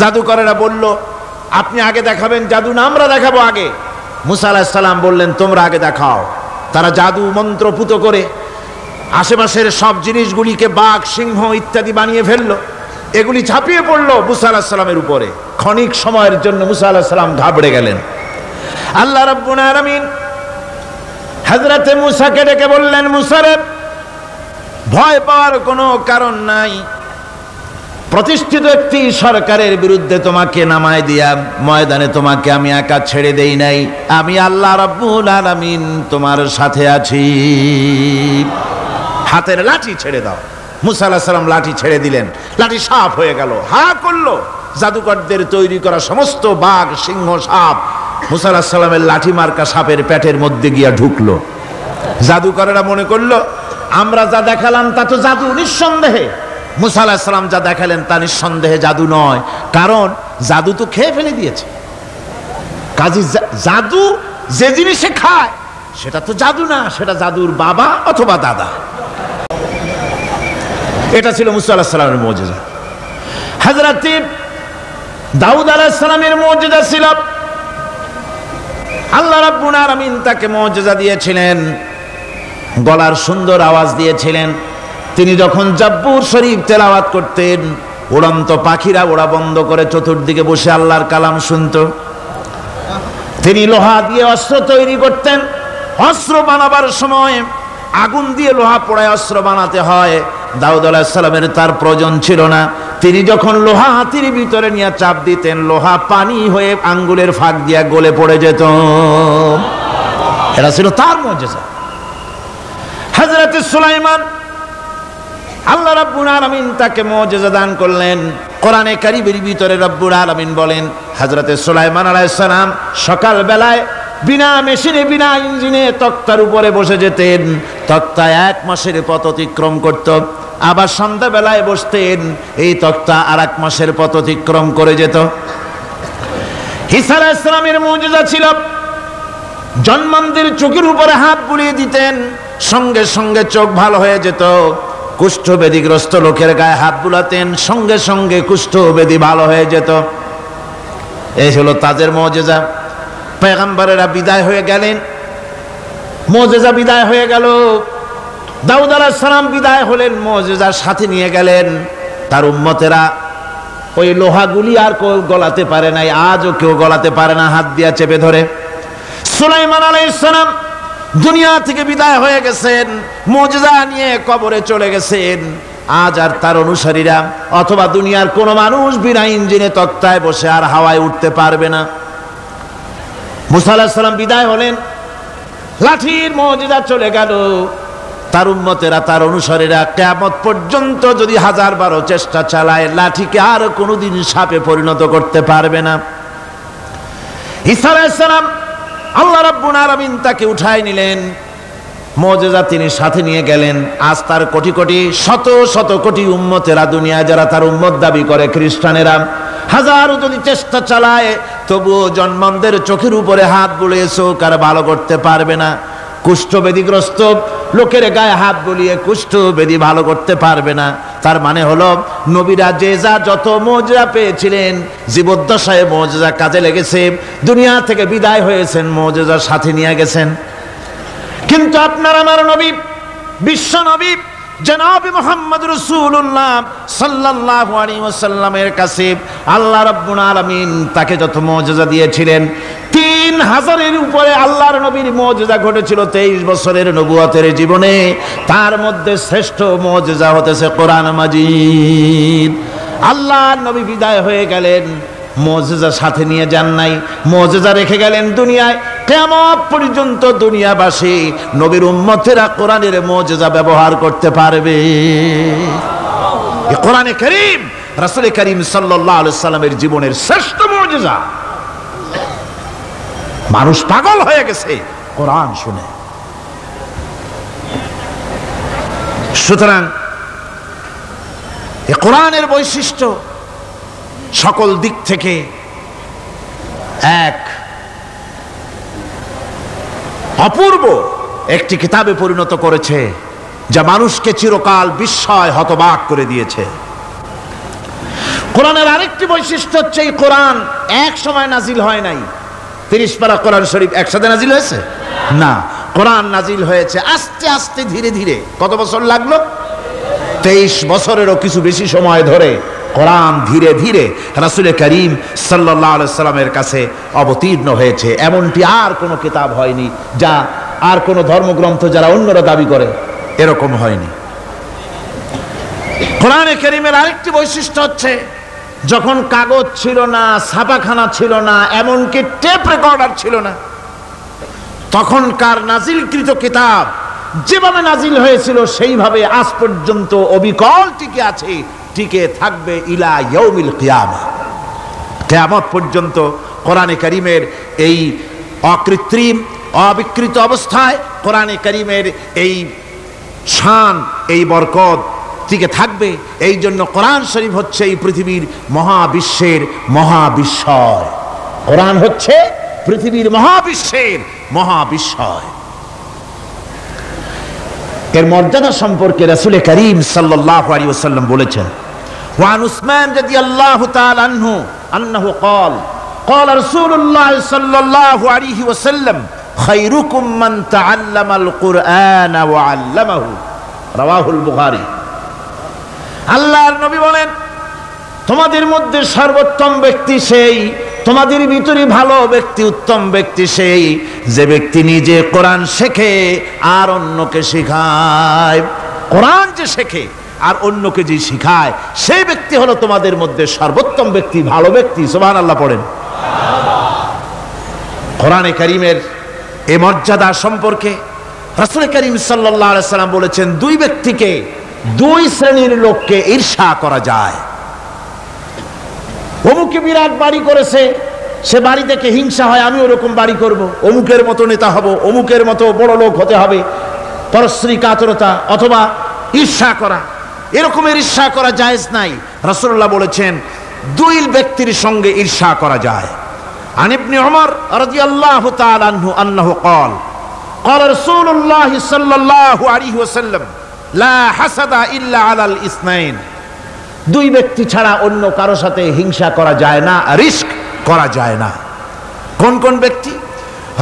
জাদুকরেরা বলল, আপনি আগে দেখাবেন জাদু না আমরা দেখাবো আগে? মুসা আলাইহিস সালাম বললেন, তোমরা আগে দেখাও। তারা জাদু মন্ত্রপুত করে আশেপাশের সব জিনিসগুলিকে বাঘ, সিংহ ইত্যাদি বানিয়ে ফেললো। এগুলি ঝাঁপিয়ে পড়লো মুসা আলাইহিস সালামের উপরে। ক্ষণিক সময়ের জন্য মুসা আলাইহিস সালাম ঘাবড়ে গেলেন। আল্লাহ রাব্বুল আলামিন হযরতে মুসাকে ডেকে বললেন, মুসা রে, ভয় পাওয়ার কোনো কারণ নাই। প্রতিষ্ঠিত একটি সরকারের বিরুদ্ধে তোমাকে নামায় দিয়া ময়দানে তোমাকে আমি একা ছেড়ে দেই নাই। আমি আল্লাহ রাব্বুল আলামিন তোমার সাথে আছি। হাতের লাঠি ছেড়ে দাও। মুসা আলাইহিস সালাম লাঠি ছেড়ে দিলেন। লাঠি সাপ হয়ে গেল, হা করলো। জাদুকরদের তৈরি করা সমস্ত বাঘ, সিংহ, সাপ মুসা আলাইহিস সালামের লাঠি মার্কা সাপের পেটের মধ্যে গিয়া ঢুকলো। জাদুকরেরা মনে করলো আমরা যা দেখালাম তা তো জাদু, নিঃসন্দেহে। মুসা আলাইহিস সালাম যা দেখালেন তা নিঃসন্দেহে জাদু নয়, কারণ জাদু তো খেয়ে ফেলে দিয়েছে। কাজী জাদু যে জিনিসে খায় সেটা তো জাদু না, সেটা জাদুর বাবা অথবা দাদা। এটা ছিল মুসা আলাইহিস সালামের মুজিজা। হযরত দাউদ আলাইহিস সালামের মুজিজা ছিল, আল্লাহ রাব্বুল আলামিন তাকে মুজিজা দিয়েছিলেন, গলার সুন্দর আওয়াজ দিয়েছিলেন। তিনি যখন জাব্বুর শরীফ তেলাওয়াত করতেন, উড়ন্ত পাখিরা ওড়া বন্ধ করে চতুর্দিকে বসে আল্লাহর কালাম শুনত। তিনি লোহা দিয়ে অস্ত্র তৈরি করতেন। অস্ত্র বানাবার সময় আগুন দিয়ে লোহা পোড়ায় অস্ত্র বানাতে হয়। দাউদ আলাইহিস সালামের তার প্রয়োজন ছিল না। তিনি যখন লোহা হাতির ভিতরে নিয়ে চাপ দিতেন, লোহা পানি হয়ে আঙ্গুলের ফাঁক দিয়া গলে পড়ে যেত। এটা ছিল তার মুজিজা। হযরত সুলাইমান, আল্লাহ রাব্বুল আলামিন তাকে মুজিজা দান করলেন। কোরআনে কারীমের ভিতরে রব্বুল আলামিন বলেন, হযরত সুলাইমান আলাইহিস সালাম সকাল বেলায় বিনা মেশিনে, বিনা ইঞ্জিনে তক্তার উপরে বসে যেতেন। তক্তা 1 মাসের পথ অতিক্রম করত। আবার সন্ধ্যা বেলায় বসতেন, এই তক্তা আর 1 মাসের পথ অতিক্রম করে যেত। ঈসা আলাইহিস সালামের মুজিজা ছিল, জন্মান্ধের চোখের উপরে হাত বুলিয়ে দিতেন, সঙ্গে সঙ্গে চোখ ভালো হয়ে যেত। কুষ্ঠব্যাধিগ্রস্ত লোকের গায়ে হাত বুলাতেন, সঙ্গে সঙ্গে কুষ্ঠব্যাধি ভালো হয়ে যেত। এই হলো তাদের মুজিজা। পয়গম্বরেরা বিদায় হয়ে গেলেন, মুজিজা বিদায় হয়ে গেল। দাউদ আলাইহিস সালাম বিদায় হলেন, মুজিজার সাথে নিয়ে গেলেন। তার উম্মতেরা ওই লোহাগুলি আর কেউ গলাতে পারে নাই, আজও কেউ গলাতে পারে না, হাত দিয়া চেপে ধরে। সুলাইমান আলাইহিস সালাম দুনিয়া থেকে বিদায় হয়ে গেছেন, মুজিজা নিয়ে কবরে চলে গেছেন। আজ আর তার অনুসারীরা অথবা দুনিয়ার কোন মানুষ বিনা ইঞ্জিনে তক্তায় বসে আর হাওয়ায় উঠতে পারবে না। মুসা আলাইহিস সালাম বিদায় হলেন, লাঠির মুজিজা চলে গেল। তার উম্মতেরা, তার অনুসারীরা কিয়ামত পর্যন্ত যদি 1000 চেষ্টা চালায়, লাঠিকে আর কোনোদিন সাপে পরিণত করতে পারবে না। ঈসা আলাইহিস সালাম, আল্লাহ রাব্বুল আলামিন তাকে উঠায় নিলেন, মুজিজা তিনি সাথে নিয়ে গেলেন। আজ তার কোটি কোটি, শত শত কোটি উম্মতেরা, দুনিয়ায় যারা তার উম্মত দাবি করে, খ্রিস্টানেরা, হাজারো যদি চেষ্টা চালায়, তবুও জন্মান্ধের চোখের উপরে হাত বুলিয়ে চোখ আর ভালো করতে পারবে না। কুষ্ঠব্যাধিগ্রস্ত লোকের গায়ে হাত বুলিয়ে কুষ্ঠব্যাধি ভালো করতে পারবে না। তার মানে হলো, নবীরা যে যা যত মুজিজা পেয়েছিলেন, জীবদ্দশায় মুজিজা কাজে লেগেছে, দুনিয়া থেকে বিদায় হয়েছেন, মুজিজার সাথে নিয়ে গেছেন। কিন্তু আপনার আমার নবী, বিশ্ব নবী জনাব মুহাম্মদ রাসূলুল্লাহ সাল্লাল্লাহু আলাইহি ওয়াসাল্লামের কাছে আল্লাহ রাব্বুল আলামিন তাকে যত মুজিজা দিয়েছিলেন, 3000-এর উপরে আল্লাহর নবীর মুজিজা ঘটেছিল 23 বছরের নবুয়তের জীবনে। তার মধ্যে শ্রেষ্ঠ মুজিজা হতেছে কোরআন মাজিদ। আল্লাহর নবী বিদায় হয়ে গেলেন, মুজিজা সাথে নিয়ে যান নাই, মুজিজা রেখে গেলেন দুনিয়ায়। কিয়ামত পর্যন্ত দুনিয়াবাসী, নবীর উম্মতেরা কোরআনের মুজিজা ব্যবহার করতে পারবে। এই কোরআনে কারীম রাসূল কারীম সাল্লাল্লাহু আলাইহি সাল্লামের জীবনের শ্রেষ্ঠ মুজিজা। মানুষ পাগল হয়ে গেছে কোরআন শুনে। সুতরাং এই কোরআনের বৈশিষ্ট্য সকল দিক থেকে এক অপূর্ব একটি কিতাবে পরিণত করেছে, যা মানুষকে চিরকাল বিস্ময় হতবাক করে দিয়েছে। কোরআনের আরেকটি বৈশিষ্ট্য হচ্ছে এই কোরআন এক সময় নাজিল হয় নাই। 30 পারা কোরআন শরীফ একসাথে নাজিল হয়েছে না, কোরআন নাজিল হয়েছে আস্তে আস্তে ধীরে ধীরে। কত বছর লাগলো? 23 বছরেরও কিছু বেশি সময় ধরে কোরআন ধীরে ধীরে রাসূল করিম সাল্লাল্লাহু আলাইহি সাল্লামের কাছে অবতীর্ণ হয়েছে। এমনটি আর কোনো কিতাব হয়নি, যা আর কোনো ধর্মগ্রন্থ যারা অন্যরা দাবি করে এরকম হয়নি। কোরআনে কারীমের আরেকটি বৈশিষ্ট্য হচ্ছে, যখন কাগজ ছিল না, ছাপাখানা ছিল না, এমনকি টেপ রেকর্ডার ছিল না, তখনকার নাজিলকৃত কিতাব যেভাবে নাজিল হয়েছিল সেইভাবে আজ পর্যন্ত অবিকল টিকে আছে, টিকে থাকবে ইলা ইয়াউমিল কিয়ামা। কিয়ামত পর্যন্ত কোরআনে কারীমের এই অকৃত্রিম অবিকৃত অবস্থায় কোরআনে কারীমের এই শান, এই বরকত টিকে থাকবে। এই জন্য কোরআন শরীফ হচ্ছে এই পৃথিবীর মহাবিশ্বের মহাবিস্ময়। কোরআন হচ্ছে পৃথিবীর মহাবিশ্বের মহাবিস্ময়। এর মর্যাদা সম্পর্কে রাসূল করিম সাল্লাল্লাহু আলাইহি ওয়াসাল্লাম বলেছেন, ওয়ান উসমান রাদিয়াল্লাহু তাআলা আনহু আন্নাহু قال قال رسول الله صلى الله عليه وسلم خيركم من تعلم القرآن وعلمه رواه البخاري। আল্লাহর নবী বলেন, তোমাদের মধ্যে সর্বোত্তম ব্যক্তি সেই, তোমাদের ভিতরে ভালো ব্যক্তি, উত্তম ব্যক্তি সেই যে ব্যক্তি নিজে কোরআন শেখে আর অন্যকে শেখায়। কোরআন যে শেখে আর অন্যকে যে শিখায়, সেই ব্যক্তি হলো তোমাদের মধ্যে সর্বোত্তম ব্যক্তি, ভালো ব্যক্তি। সুবহানাল্লাহ পড়েন। কোরআনে কারীমের এই মর্যাদা সম্পর্কে রাসূল করিম সাল্লাল্লাহু আলাইহি সাল্লাম বলেছেন, দুই ব্যক্তিকে, দুই শ্রেণীর লোককে ঈর্ষা করা যায়। অমুকে বিরাট বাড়ি করেছে, সে বাড়ি দেখে হিংসা হয়, আমি ওরকম বাড়ি করব, অমুকের মতো নেতা হব, অমুকের মতো বড় লোক হতে হবে। পরশ্রী কাতরতা অথবা ঈর্ষা করা, এরকমের ঈর্ষা করা জায়েজ নাই। রাসূলুল্লাহ বলেছেন দুই ব্যক্তির সঙ্গে ঈর্ষা করা যায়। আন ইবনে উমর রাদিয়াল্লাহু তাআলা আনহু আন্নাহু قال قال رسول الله صلى الله عليه وسلم لا حسد الا على الاثنين। দুই ব্যক্তি ছাড়া অন্য কারো সাথে হিংসা করা যায় না, রিস্ক করা যায় না। কোন কোন ব্যক্তি?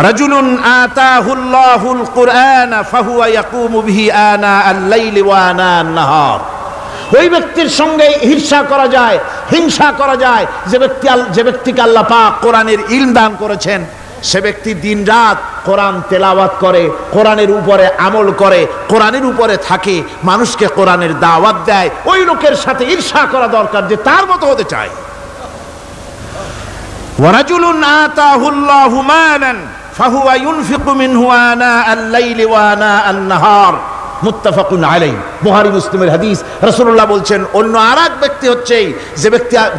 রাজুলুন আতাহুল্লাহুল কুরআন ফাহুয়া ইয়াকুমু বিহি আনা আল-লাইলি ওয়া আনা আন-নাহার। ওই ব্যক্তির সঙ্গে ঈর্ষা করা যায়, হিংসা করা যায় যে ব্যক্তিকে আল্লাহ পাক কোরআনের ইলম দান করেছেন, সে ব্যক্তি দিন রাত কোরআন তেলাওয়াত করে, কোরআনের উপরে আমল করে, কোরআনের উপরে থাকে, মানুষকে কোরআনের দাওয়াত দেয়। ওই লোকের সাথে ঈর্ষা করা দরকার যে তার মতো হতে চায়। ওয়ারাজুলুন আতাহুল্লাহু মালান ফাহুয়া ইউনফিকু মিনহু আনা আল-লাইলি ওয়া আনা আন-নাহার। মুত্তাফাকুন আলাইহি, বুখারী মুসলিমের হাদিস। রাসূলুল্লাহ বলছেন, অন্য আরেক ব্যক্তি হচ্ছে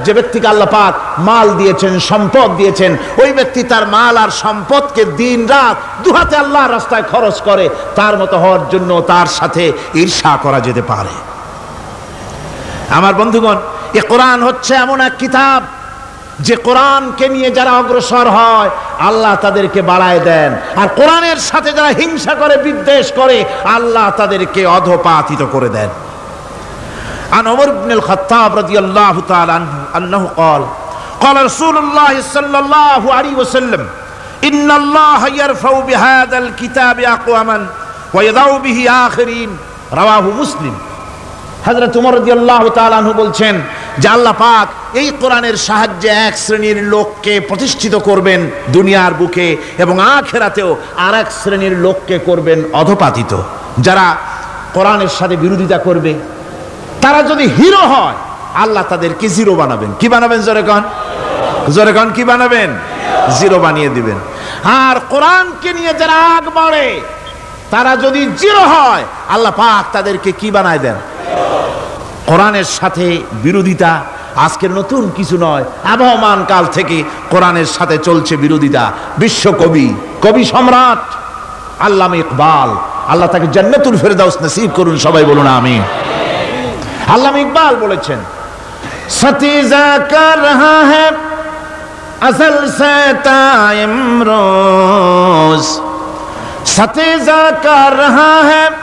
যে ব্যক্তিকে আল্লাহ পাক মাল দিয়েছেন, সম্পদ দিয়েছেন, ওই ব্যক্তি তার মাল আর সম্পদকে দিন রাত দুহাতে আল্লাহর রাস্তায় খরচ করে। তার মতো হওয়ার জন্য তার সাথে ঈর্ষা করা যেতে পারে। আমার বন্ধুগণ, এ কোরআন হচ্ছে এমন এক কিতাব যে কোরআনকে নিয়ে যারা অগ্রসর হয় আল্লাহ তাদেরকে বাড়ায় দেন, আর কোরআনের সাথে যারা হিংসা করে, বিদ্বেষ করে, আল্লাহ তাদেরকে অধপাতিত করে দেন। আন ওমর ইবনে আল-খাত্তাব রাদিয়াল্লাহু তাআলা আনহু আন্নাহু قال قال رسول الله صلى الله عليه وسلم ان الله يرفع بهذا الكتاب اقواما ويضع به آخرين رواه মুসলিম। হযরত ওমর রাদিয়াল্লাহু তাআলা আনহু বলছেন যে আল্লাহ পাক এই কোরআনের সাহায্যে এক শ্রেণীর লোককে প্রতিষ্ঠিত করবেন দুনিয়ার বুকে, এবং আখিরাতেও আরেক শ্রেণীর লোককে করবেন অধপাতিত। যারা কোরআনের সাথে বিরোধিতা করবে, তারা যদি হিরো হয়, আল্লাহ তাদেরকে জিরো বানাবেন। কি বানাবেন? জোরে কোন, জোরে কোন, কি বানাবেন? জিরো বানিয়ে দিবেন। আর কোরআনকে নিয়ে যারা আগ বাড়ে, তারা যদি জিরো হয়, আল্লাহ পাক তাদেরকে কি বানায় দেন? কোরআনের সাথে বিরোধিতা আজকের নতুন কিছু নয়, আবহমান কাল থেকে কোরআনের সাথে চলছে বিরোধিতা। বিশ্বকবি, কবি সম্রাট আল্লামা ইকবাল, আল্লাহ তাকে জান্নাতুল ফেরদাউস নসিব করুন, সবাই বলুন আমিন। আল্লামা ইকবাল বলেছেন, সতীজা কর রহা হ্যায় আসল সে তাইমরোজ, সতীজা কর রহা হ্যায়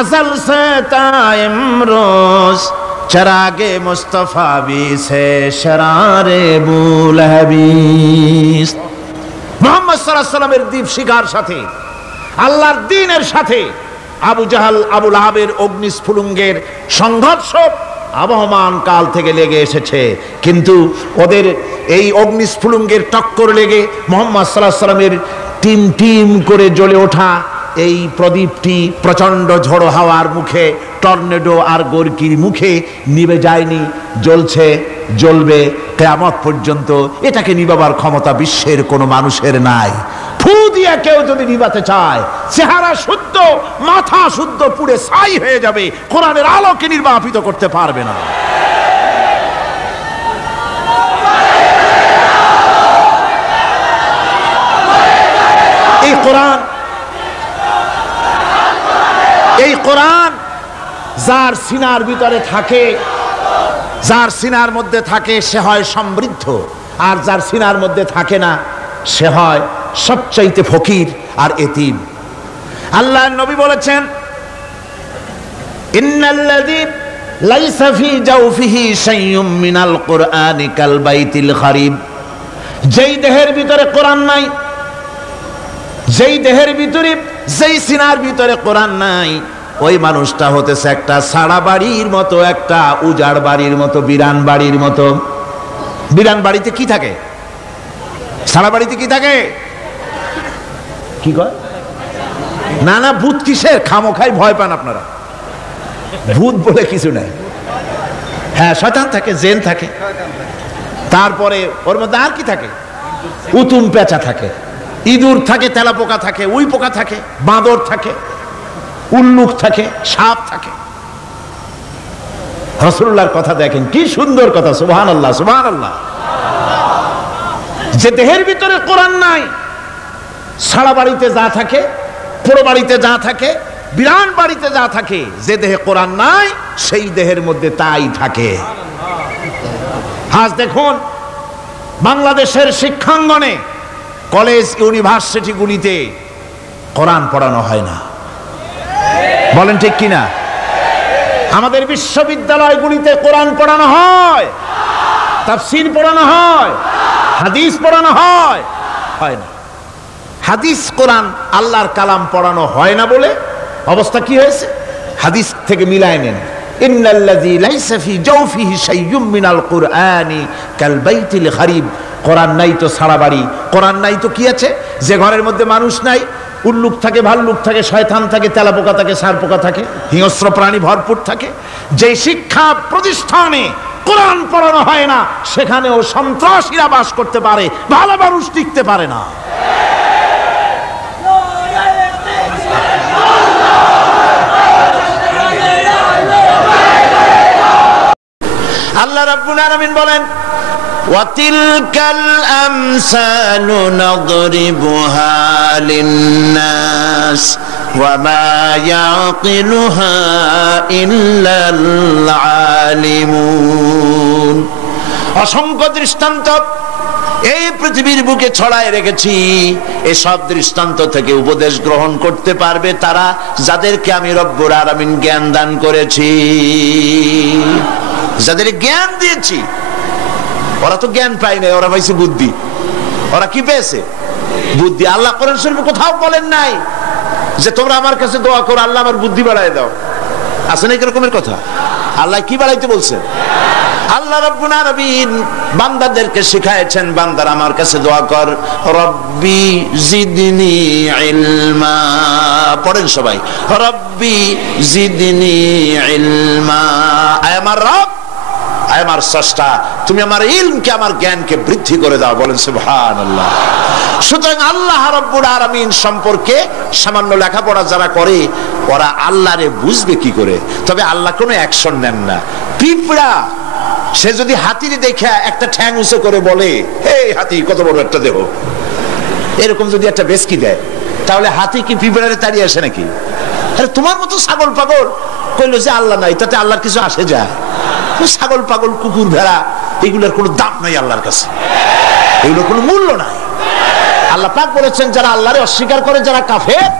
আসল से ताइमरोज चरागे मुस्तफा भी से शरारे बुलहबीस। মুহাম্মদ সাল্লাল্লাহু আলাইহি সাল্লামের দীপ শিখার সাথে আল্লাহর দ্বীনের সাথে আবু জাহাল আবু লাহাবের অগ্নিস্ফুলিঙ্গের সংঘর্ষ আবহমান কাল থেকে লেগে এসেছে, কিন্তু ওদের এই অগ্নিস্ফুলিঙ্গের টক্কর লেগে মুহাম্মদ সাল্লাল্লাহু আলাইহি সাল্লামের টিম টিম করে জ্বলে ওঠা এই প্রদীপটি প্রচন্ড ঝড়ো হাওয়ার মুখে, টর্নেডো আর গর্কির মুখে নিভে যায়নি, জ্বলছে, জ্বলবে কিয়ামত পর্যন্ত। এটাকে নিভাবার ক্ষমতা বিশ্বের কোনো মানুষের নাই। ফু দিয়ে কেউ যদি নিভাতে চায়, চেহারা শুদ্ধ মাথা শুদ্ধ পুড়ে ছাই হয়ে যাবে, কোরআনের আলোকে নির্বাপিত করতে পারবে না। এই কোরআন যার সিনার ভিতরে থাকে, যার সিনার মধ্যে থাকে সে হয় সমৃদ্ধ, আর যার সিনার মধ্যে থাকে না সে হয় সবচাইতে ফকির আর এতিম। আল্লাহর নবী বলেছেন, ইন্নাল্লাযী লাইসা ফি জাওফিহি শাইউম মিনাল কুরআনি কাল বাইতিল খারিব। যেই দেহের ভিতরে কোরআন নাই, যেই দেহের ভিতরে, যেই সিনার ভিতরে কোরআন নাই, ওই মানুষটা হতেছে একটা সাড়া বাড়ির মতো, একটা উজাড় বাড়ির মতো, বিরান বাড়ির মতো। বিরান বাড়িতে কি থাকে? সাড়া বাড়িতে কি থাকে? কি কয়? না না, ভূত কিসের? খামোখাই ভয় পান আপনারা। ভূত বলে কিছু নাই। হ্যাঁ, শয়তান থাকে, জিন থাকে, তারপরে ওর মধ্যে আর কি থাকে? উতুম পেঁচা থাকে, ইঁদুর থাকে, তেলাপোকা থাকে, উই পোকা থাকে, বাঁদর থাকে, উল্লুক থাকে, সাপ থাকে। রাসূলুল্লাহর কথা দেখেন, কি সুন্দর কথা, সুবহানাল্লাহ সুবহানাল্লাহ। যে দেহের ভিতরে কোরআন নাই, সারা বাড়িতে যা থাকে, পুরো বাড়িতে যা থাকে, বিরান বাড়িতে যা থাকে, যে দেহে কোরআন নাই সেই দেহের মধ্যে তাই থাকে। আজ দেখুন বাংলাদেশের শিক্ষাঙ্গনে, কলেজ ইউনিভার্সিটিগুলিতে কোরআন পড়ানো হয় না, বলেন ঠিক কিনা? আমাদের বিশ্ববিদ্যালয়গুলিতে কোরআন পড়ানো হয়, তাফসীর পড়ানো হয়, হাদিস পড়ানো হয়, হয় না। হাদিস কোরআন আল্লাহর কালাম পড়ানো হয় না বলে অবস্থা কি হয়েছে? হাদিস থেকে মিলায় নেন, ইন্নাল্লাযী লাইসা ফি জাওফিহি শাইউম মিনাল কুরআনি কাল বাইতিল খারিব। কোরআন নাই তো সারা বাড়ি, কোরআন নাই তো কি আছে? যে ঘরের মধ্যে মানুষ নাই, উল্লুক থাকে, ভাল্লুক থাকে, শয়তান থাকে, তেলাপোকা থাকে, সারপোকা থাকে, হিংস্র প্রাণী ভরপুর থাকে। যে শিক্ষা প্রতিষ্ঠানে কোরআন পড়ানো হয় না, সেখানেও সন্ত্রাসীরা বাস করতে পারে, ভালো মানুষ টিকতে পারে না। আল্লাহ রাব্বুল আলামিন বলেন, ওয়াতিলকাল আমসালু নাদরিবুহা লিন্নাস ওয়া মা ইয়াকিলুহা ইল্লাল আলিমুন। অসংখ্য দৃষ্টান্ত এই পৃথিবীর বুকে ছড়ায় রেখেছি। এসব দৃষ্টান্ত থেকে উপদেশ গ্রহণ করতে পারবে তারা, যাদেরকে আমি রব্বুল আলামিন জ্ঞান দান করেছি, যাদের জ্ঞান দিয়েছি। ওরা তো জ্ঞান পায় নাই, ওরা পাইছে বুদ্ধি। ওরা কি পেয়েছে? বুদ্ধি। আল্লাহ কোরআন শরীফে কোথাও বলেন নাই যে তোমরা আমার কাছে দোয়া করো, আল্লাহ আমার বুদ্ধি বাড়ায় দাও। আছে না এরকমের কথা? আল্লাহ কি বাড়াইতে বলছেন? আল্লাহ রাব্বুল আলামিন বান্দাদেরকে শিখায়েছেন, বান্দারা আমার কাছে দোয়া কর, রব্বি জিদনি ইলমা। পড়েন সবাই, রব্বি জিদনি ইলমা। আয় আমার রব, আয় আমার স্রষ্টা, তুমি আমার ইলমকে, আমার জ্ঞানকে বৃদ্ধি করে দাও। বলেন সুবহানাল্লাহ। সুতরাং আল্লাহ রাব্বুল আলামিন সম্পর্কে সামান্য লেখাপড়া যারা করে, ওরা আল্লাহরে বুঝবে কি করে? তবে আল্লাহ কোনো অ্যাকশন নেন না। পিঁপড়া সে যদি হাতির দেখে একটা ঠ্যাং উঁচু করে বলে, হে হাতি কত বড় একটা দেহ, এরকম যদি একটা বেশকি দেয়, তাহলে হাতি কি পিঁপড়ারে তাড়িয়ে আসে নাকি? আরে তোমার মতো ছাগল পাগল কইলো যে আল্লাহ নাই, তাতে আল্লাহর কিছু আসে যায়? ছাগল পাগল, কুকুর, ভেড়া, এগুলোর কোনো দাম নাই আল্লাহর কাছে, এগুলোর কোনো মূল্য নাই। আল্লাহ পাক বলেছেন, যারা আল্লাহরে অস্বীকার করে, যারা কাফের,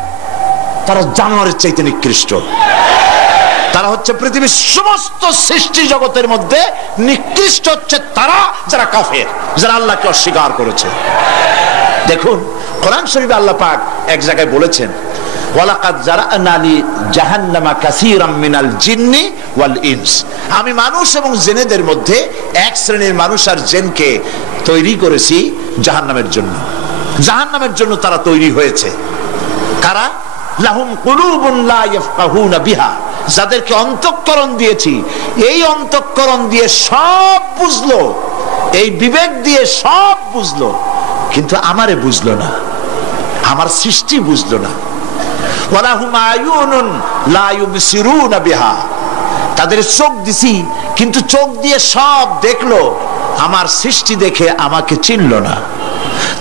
তারা জানোয়ারের চাইতে নিকৃষ্ট। তারা হচ্ছে পৃথিবীর সমস্ত সৃষ্টি জগতের মধ্যে নিকৃষ্ট হচ্ছে তারা যারা কাফের, যারা আল্লাহকে অস্বীকার করেছে। দেখুন কোরআন শরীফে আল্লাহ পাক এক জায়গায় বলেছেন, ওয়ালাকাদ জারা'না লি জাহান্নামা কাসীরাম মিনাল জিন্নি ওয়াল ইনস, আমি মানুষ এবং জিনেদের মধ্যে এক শ্রেণীর মানুষ আর জিনকে তৈরি করেছি জাহান্নামের জন্য। জাহান্নামের জন্য তারা তৈরি হয়েছে। কারা? লাহুম কুলুবুন লা ইয়াফকাহুনা বিহা, যাদেরকে অন্তঃকরণ দিয়েছি, এই অন্তঃকরণ দিয়ে সব বুঝলো, এই বিবেক দিয়ে সব বুঝলো, কিন্তু আমারে বুঝলো না, আমার সৃষ্টি বুঝলো না। ওয়ালাহুম আয়ুনুন লা ইউবসিরুনা বিহা, তাদের চোখ দিছি কিন্তু চোখ দিয়ে সব দেখলো, আমার সৃষ্টি দেখে আমাকে চিনলো না।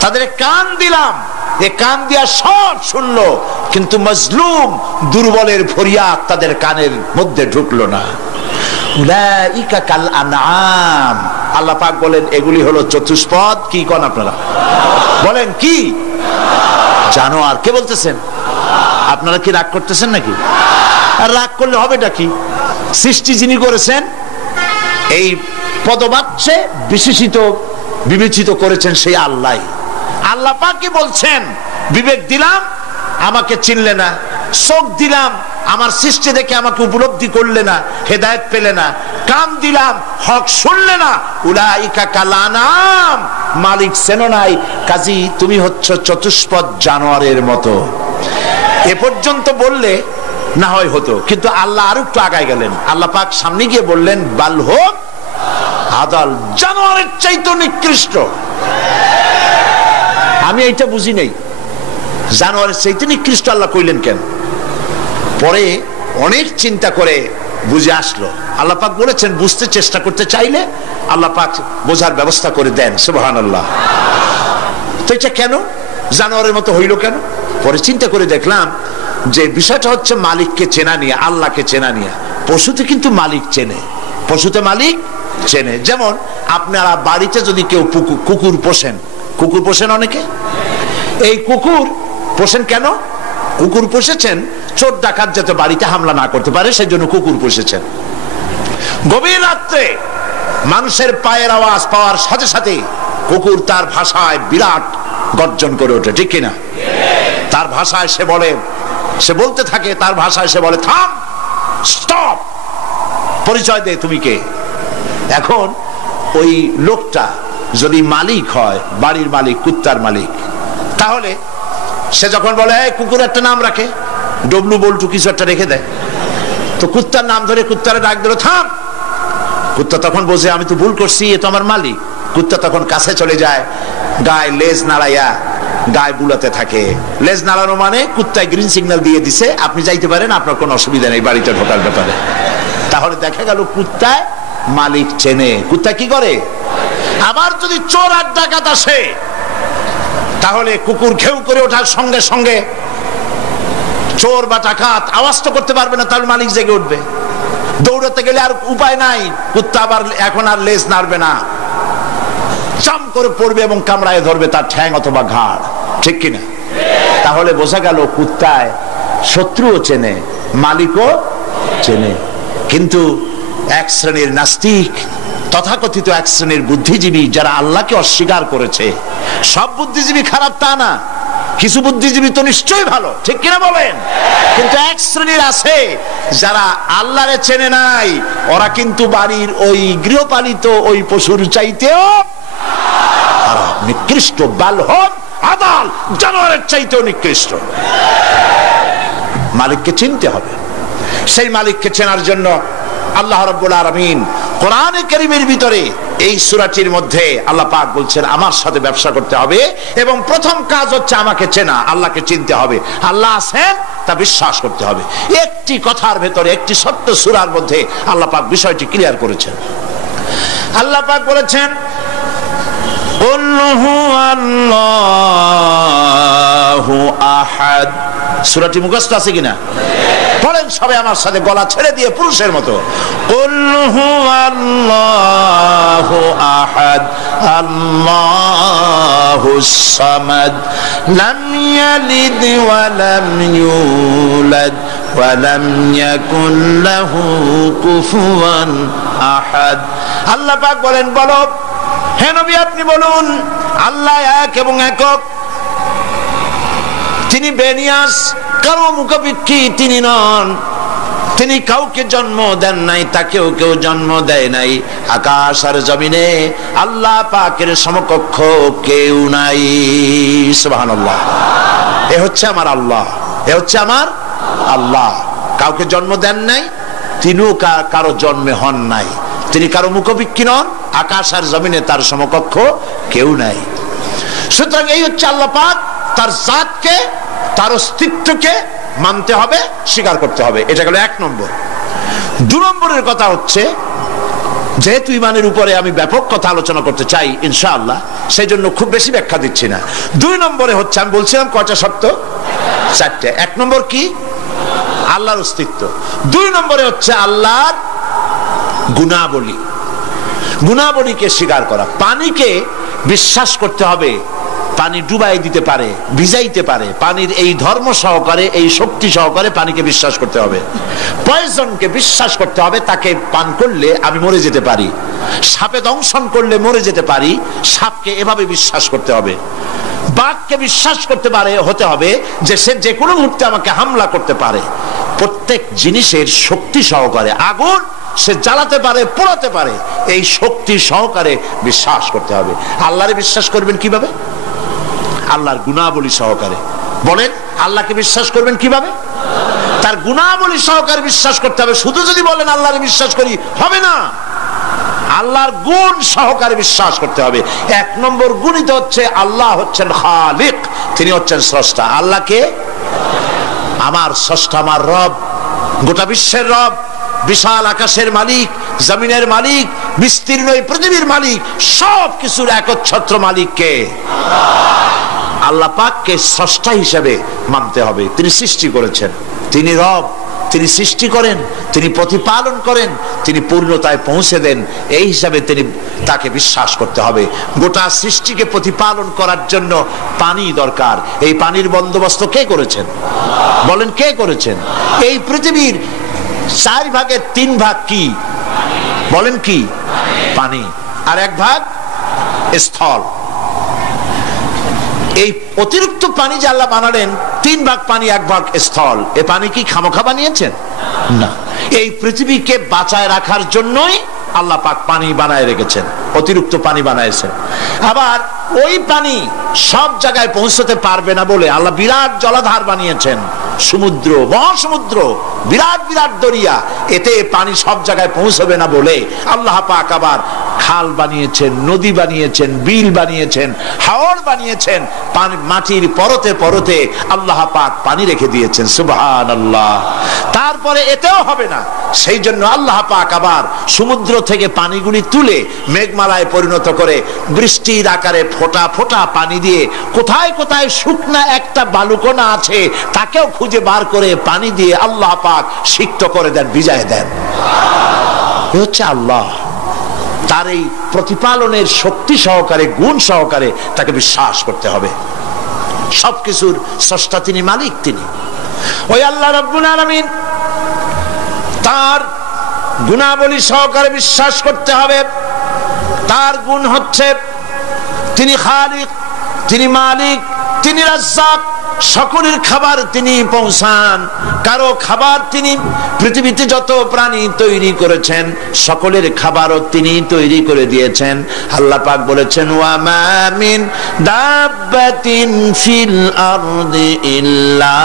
তাদের কান দিলাম, এ কান দিয়া সব শুনলো, কিন্তু মজলুম দুর্বলের ফরিয়াদ তাদের কানের মধ্যে ঢুকলো না। উলাইকা কাল আনআম, আল্লাহ পাক বলেন এগুলি হলো চতুষ্পদ। কি কোন আপনারা বলেন? কি জানোয়ার? কে বলতেছেন? আপনারা কি রাগ করতেছেন নাকি? আর রাগ করলে হবেটা কি? সৃষ্টি যিনি করেছেন, এই পদবাচ্যে বিশেষিত বিবেচিত করেছেন সেই আল্লাহ। আল্লাহ পাকই বলছেন বিবেক দিলাম, আমাকে চিনলে না, চোখ দিলাম, আমার সৃষ্টি দেখে আমাকে উপলব্ধি করলে না, হেদায়েত পেলে না, কান দিলাম, হক শুনলে না। উলাইকা কাল আনআম, মালিক চেনো নাই, কাজী তুমি হচ্ছ চতুষ্পদ জানোয়ারের মতো। এ পর্যন্ত বললে না হয় হতো, কিন্তু আল্লাহ আর একটু আগায় গেলেন। আল্লাহ পাক সামনে গিয়ে বললেন বাল হোক আদাল, জানোয়ারের চাইতে নিকৃষ্ট। আমি এইটা বুঝি নাই, জানোয়ারের চাইতে নিকৃষ্ট আল্লাহ কইলেন কেন? পরে অনেক চিন্তা করে বুঝে আসলো। আল্লাহ পাক বলেছেন বুঝতে চেষ্টা করতে চাইলে আল্লাহ পাক বোঝার ব্যবস্থা করে দেন। সুবহানাল্লাহ। তো এটা কেন জানোয়ারের মতো হইল কেন? পরে চিন্তা করে দেখলাম যে বিষয়টা হচ্ছে মালিককে চেনা নিয়ে, আল্লাহকে চেনা নিয়ে। পশুতে কিন্তু মালিক চেনে, পশুতে মালিক চেনে। যেমন আপনারা বাড়িতে যদি কেউ কুকুর পোষেন, কুকুর পোষেন অনেকে, এই কুকুর পোষেন কেন? কুকুর পুষেছেন চোর ডাকাত যাতে বাড়িতে হামলা না করতে পারে, সেই জন্য কুকুর পুষেছেন। গভীর রাত্রে মানুষের পায়ের আওয়াজ পাওয়ার সাথে সাথে কুকুর তার ভাষায় বিরাট গর্জন করে ওঠে, ঠিক কিনা? তার ভাষায় সে বলে, সে বলতে থাকে, তার ভাষায় সে বলে থাম, স্টপ, পরিচয় দে তুমি কে। এখন ওই লোকটা যদি মালিক হয়, বাড়ির মালিক, কুত্তার মালিক, তাহলে সে যখন বলে কুকুর একটা নাম রাখে, ডবলু বল্টু কিছু একটা রেখে দেয়, তো কুত্তার নাম ধরে কুত্তারে ডাক দিল থাম, কুত্তা তখন বোঝে আমি তো ভুল করছি, এ তো আমার মালিক। কুত্তা তখন কাছে চলে যায়, গায়ে লেজ নাড়াইয়া গায়ে বুলাতে থাকে। লেজ নাড়ানো মানে কুত্তায় গ্রিন সিগন্যাল দিয়ে দিছে, আপনি যাইতে পারেন, আপনার কোনো অসুবিধা নেই বাড়িতে ঢোকার ব্যাপারে। তাহলে দেখা গেল কুত্তায় মালিক চেনে। কুত্তা কি করে? আবার যদি চোর আর ডাকাত আসে, তাহলে কুকুর ঘেউ করে ওঠার সঙ্গে সঙ্গে চোর বা ডাকাত আওয়াজ তো করতে পারবে না, তাহলে মালিক জেগে উঠবে। দৌড়াতে গেলে আর উপায় নাই, কুত্তা আবার এখন আর লেজ নাড়বে না, চাম করে পড়বে এবং কামড়ায় ধরবে তার ঠ্যাং অথবা ঘাড়, ঠিক কিনা? তাহলে বোঝা গেল কুত্তায় শত্রুও চেনে, মালিকও চেনে। কিন্তু এক শ্রেণীর নাস্তিক, তথাকথিত এক শ্রেণীর বুদ্ধিজীবী যারা আল্লাহকে অস্বীকার করেছে, সব বুদ্ধিজীবী খারাপ তা না, কিছু বুদ্ধিজীবী তো নিশ্চয়ই ভালো, ঠিক কিনা বলেন? কিন্তু এক শ্রেণীর আছে যারা আল্লাহরে চেনে নাই, ওরা কিন্তু বাড়ির ওই গৃহপালিত ওই পশুর চাইতেও নিকৃষ্ট, বালহন আদাল, জানোয়ারের চাইতেও নিকৃষ্ট। মালিককে চিনতে হবে। সেই মালিককে চেনার জন্য আল্লাহ রাব্বুল আলামিন কোরআনে কারীমের ভিতরে এই সূরাটির মধ্যে আল্লাহ পাক বলছেন আমার সাথে ব্যবসা করতে হবে, এবং প্রথম কাজ হচ্ছে আমাকে চেনা, আল্লাহকে চিনতে হবে, আল্লাহ আছেন তা বিশ্বাস করতে হবে। একটি কথার ভেতরে, একটি সত্য সূরার মধ্যে আল্লাহ পাক বিষয়টি ক্লিয়ার করেছেন। আল্লাহ পাক বলেছেন কুল হুয়াল্লাহু আহাদ। সূরাটি মুখস্থ আছে কিনা? পড়েন সবাই আমার সাথে, গলা ছেড়ে দিয়ে পুরুষের মতো। কুল হুয়াল্লাহু আহাদ আল্লাহুস সামাদ লাম ইয়ালিদ ওয়া লাম ইউলাদ ওয়ালাম ইয়াকুন লাহু কুফুয়ান আহাদ। আল্লাহ পাক বলেন, বলো হে নবী আপনি বলুন আল্লাহ এক এবং একক, তিনি বেনিয়াস, কারো মুখাপেক্ষী তিনি নন, তিনি কাউকে জন্ম দেন নাই, তাকেও কেউ জন্ম দেয় নাই। আকাশ আর জমিনে আল্লাহ পাকের সমকক্ষ কেউ নাই। সুবহানাল্লাহ। এ হচ্ছে আমার আল্লাহ, এ হচ্ছে আমার আল্লাহ। কাউকে জন্ম দেন নাই, তিনিও কারো জন্মে হন নাই, তিনি কারো মুখাপেক্ষী নন, আকাশ আর জমিনে তার সমকক্ষ কেউ নাই। সুতরাং এই হচ্ছে আল্লাহ পাক, তার জাতকে, তার অস্তিত্বকে মানতে হবে, স্বীকার করতে হবে। এটা গেল এক নম্বর। দুই নম্বরের কথা হচ্ছে, যেহেতু ইমানের উপরে আমি ব্যাপক কথা আলোচনা করতে চাই ইনশাআল্লাহ, সেই জন্য খুব বেশি ব্যাখ্যা দিচ্ছি না। দুই নম্বরে হচ্ছে, আমি বলছিলাম কয়টা শর্ত? চারটে। এক নম্বর কি? আল্লাহর অস্তিত্ব। দুই নম্বরে হচ্ছে আল্লাহর গুণাবলী, গুণাবলীকে স্বীকার করা। পানিকে বিশ্বাস করতে হবে, পানি ডুবাই দিতে পারে, ভিজাইতে পারে, পানির এই ধর্ম সহকারে, এই শক্তি সহকারে পানিকে বিশ্বাস করতে হবে। পয়জনকে বিশ্বাস করতে হবে, তাকে পান করলে আমি মরে যেতে পারি। সাপে দংশন করলে মরে যেতে পারি, সাপকে এভাবে বিশ্বাস করতে হবে। বাঘকে বিশ্বাস করতে পারে, হতে হবে যে সে যে কোনো মুহূর্তে আমাকে হামলা করতে পারে। প্রত্যেক জিনিসের শক্তি সহকারে, আগুন সে জ্বালাতে পারে, পোড়াতে পারে, এই শক্তি সহকারে বিশ্বাস করতে হবে। আল্লাহরে বিশ্বাস করবেন কিভাবে? আল্লাহর গুণাবলী সহকারে। বলেন, আল্লাহকে বিশ্বাস করবেন কিভাবে? তার গুণাবলী সহকারে বিশ্বাস করতে হবে। শুধু যদি বলেন আল্লাহরে বিশ্বাস করি, হবে না। আল্লাহর গুণ সহকারে বিশ্বাস করতে হবে। এক নম্বর গুণিত হচ্ছে আল্লাহ হচ্ছেন খালিক, তিনি হচ্ছেন স্রষ্টা। আল্লাহকে আমার স্রষ্টা, আমার রব, গোটা বিশ্বের রব, বিশাল আকাশের মালিক, জমিনের মালিক, বিস্তীর্ণ এই পৃথিবীর মালিক, সব কিছুর একচ্ছত্র মালিককে আল্লাহ পাককে স্রষ্টা হিসেবে মানতে হবে। তিনি সৃষ্টি করেছেন, তিনি রব, তিনি সৃষ্টি করেন, তিনি প্রতিপালন করেন, তিনি পূর্ণতায় পৌঁছে দেন, এই হিসাবে তিনি তাকে বিশ্বাস করতে হবে। গোটা সৃষ্টিকে প্রতিপালন করার জন্য পানি দরকার। এই পানির বন্দোবস্ত কে করেছেন? বলেন, কে করেছেন? এই পৃথিবীর 4 ভাগের 3 ভাগ কি? বলেন কি? পানি। আর 1 ভাগ স্থল। এই অতিরিক্ত পানি যে আল্লাহ বানালেন, 3 ভাগ পানি 1 ভাগ স্থল, এ পানি কি খামোখা বানিয়েছেন? না। এই পৃথিবীকে বাঁচায় রাখার জন্যই আল্লাহ পাক পানি বানায় রেখেছেন, অতিরিক্ত পানি বানাইছেন। আবার ওই পানি সব জায়গায় পৌঁছতে পারবে না বলে আল্লাহ বিরাট জলাধার বানিয়েছেন, সমুদ্র, মহাসমুদ্র, বিরাট বিরাট দরিয়া। এতে পানি সব জায়গায় পৌঁছবে না বলে আল্লাহ পাক আবার খাল বানিয়েছেন, নদী বানিয়েছেন, বিল বানিয়েছেন, হাওর বানিয়েছেন। মাটির পরতে পরতে আল্লাহ পাক পানি রেখে দিয়েছেন। সুবহানাল্লাহ। তারপরে এতেও হবে না, সেই জন্য আল্লাহ পাক আবার সমুদ্র থেকে পানিগুলি তুলে মেঘমালায় পরিণত করে বৃষ্টির আকারে ফোঁটা ফোঁটা পানি দিয়ে কোথায় কোথায় শুকনা একটা বালুকণা আছে তাকেও খুঁজে বার করে পানি দিয়ে আল্লাহ পাক সিক্ত করে দেন, ভিজায় দেন। এ হচ্ছে আল্লাহ। তার এই প্রতিপালনের শক্তি সহকারে, গুণ সহকারে তাকে বিশ্বাস করতে হবে। সবকিছুর স্রষ্টা তিনি, মালিক তিনি। ওই আল্লাহ রাব্বুল আলামিন, তার গুণাবলী সহকারে বিশ্বাস করতে হবে। তার গুণ হচ্ছে তিনি খালিক, তিনি মালিক, তিনি রাজ্জাক। সকলের খাবার তিনি পৌঁছান, কারো খাবার তিনি, পৃথিবীতে যত প্রাণী তৈরি করেছেন সকলের খাবারও তিনি তৈরি করে দিয়েছেন। আল্লাহ পাক বলেছেন, ওয়া মা মিন দাব্বাতিন ফিল আরদি ইল্লা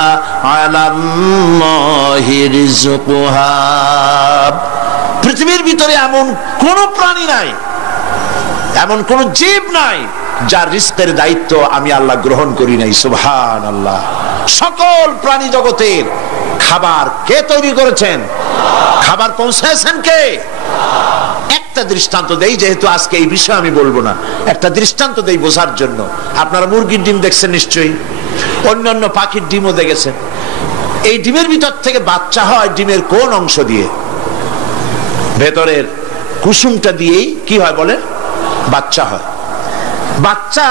আলাল্লাহি রিজকুহা। পৃথিবীর ভিতরে এমন কোন প্রাণী নাই, এমন কোন জীব নাই যার রিস্কের দায়িত্ব আমি আল্লাহ গ্রহণ করি নাই। সুবহানাল্লাহ। সকল প্রাণী জগতের খাবার কে তৈরি করেছেন? খাবার পৌঁছায়ছেন কে? একটা দৃষ্টান্ত দেই, যেহেতু আজকে এই বিষয় আমি বলবো না, একটা দৃষ্টান্ত দেই বোঝার জন্য। আপনারা মুরগির ডিম দেখছেন নিশ্চয়ই, অন্যান্য পাখির ডিমও দেখেছেন। এই ডিমের ভিতর থেকে বাচ্চা হয় ডিমের কোন অংশ দিয়ে? ভেতরের কুসুমটা দিয়েই কি হয় বলে? বাচ্চা হয়। বাচ্চা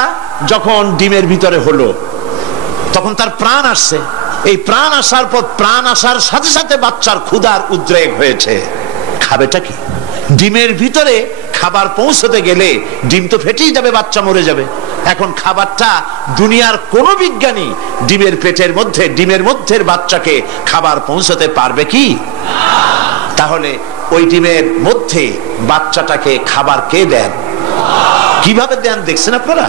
যখন ডিমের ভিতরে হলো তখন তার প্রাণ আসছে, এই প্রাণ আসার পর প্রাণ আসার সাথে সাথে বাচ্চার ক্ষুধার উদ্রেক হয়েছে, খাবেটা কি? ডিমের ভিতরে খাবার পৌঁছতে গেলে ডিম তো ফেটেই যাবে, বাচ্চা মরে যাবে। এখন খাবারটা দুনিয়ার কোন বিজ্ঞানী ডিমের পেটের মধ্যে, ডিমের মধ্যে বাচ্চাকে খাবার পৌঁছতে পারবে কি? তাহলে ওই ডিমের মধ্যে বাচ্চাটাকে খাবার কে দেন? কিভাবে দেন দেখছেন আপনারা?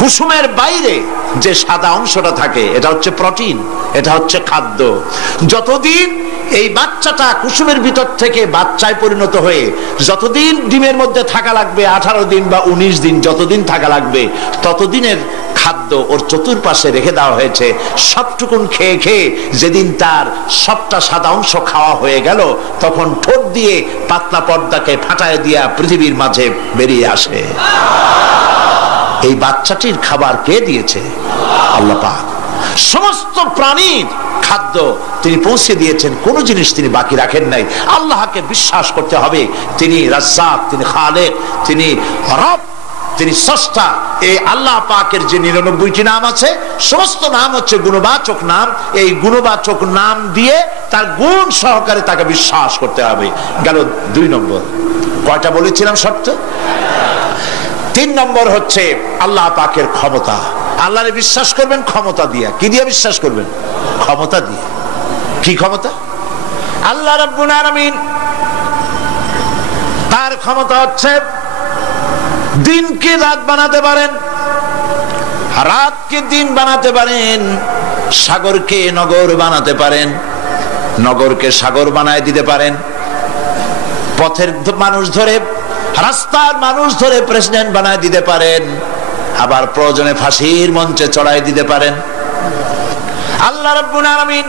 কুসুমের বাইরে যে সাদা অংশটা থাকে এটা হচ্ছে প্রোটিন, এটা হচ্ছে খাদ্য। যতদিন এই বাচ্চাটা কুসুমের ভিতর থেকে বাচ্চায় পরিণত হয়ে যতদিন ডিমের মধ্যে থাকা লাগবে, 18 দিন বা 19 দিন যতদিন থাকা লাগবে, ততদিনের খাদ্য ওর চতুর্পাশে রেখে দেওয়া হয়েছে। সবটুকুন খেয়ে খেয়ে যেদিন তার সবটা সাদা অংশ খাওয়া হয়ে গেল, তখন ঠোঁট দিয়ে পাতলা পর্দাকে ফাটায় দিয়া পৃথিবীর মাঝে বেরিয়ে আসে। এই বাচ্চাটির খাবার কে দিয়েছে? আল্লাহ পাক। সমস্ত প্রাণীর খাদ্য তিনি পৌঁছে দিয়েছেন, কোন জিনিস তিনি বাকি রাখেন নাই। আল্লাহকে বিশ্বাস করতে হবে, তিনি রাজ্জাক, তিনি খালেক, তিনি রব, তিনি স্রষ্টা। এই আল্লাহ পাকের যে 99টি নাম আছে, সমস্ত নাম হচ্ছে গুণবাচক নাম। এই গুণবাচক নাম দিয়ে তার গুণ সহকারে তাকে বিশ্বাস করতে হবে। গেল 2 নম্বর। কয়টা বলেছিলাম শর্ত? 3 নম্বর হচ্ছে আল্লাহ পাকের ক্ষমতা। আল্লাহরে বিশ্বাস করবেন ক্ষমতা দিয়ে। কি দিয়ে বিশ্বাস করবেন? ক্ষমতা দিয়ে। কি ক্ষমতা? আল্লাহ রাব্বুল আলামিন তার ক্ষমতা হচ্ছে দিনকে রাত বানাতে পারেন, রাতকে দিন বানাতে পারেন, সাগরকে নগর বানাতে পারেন, নগরকে সাগর বানায় দিতে পারেন, পথের মানুষ ধরে, রাস্তার মানুষ ধরে প্রেসিডেন্ট বানায় দিতে পারেন, আবার প্রয়োজনে ফাঁসির মঞ্চে চড়াই দিতে পারেন। আল্লাহ রাব্বুল আলামিন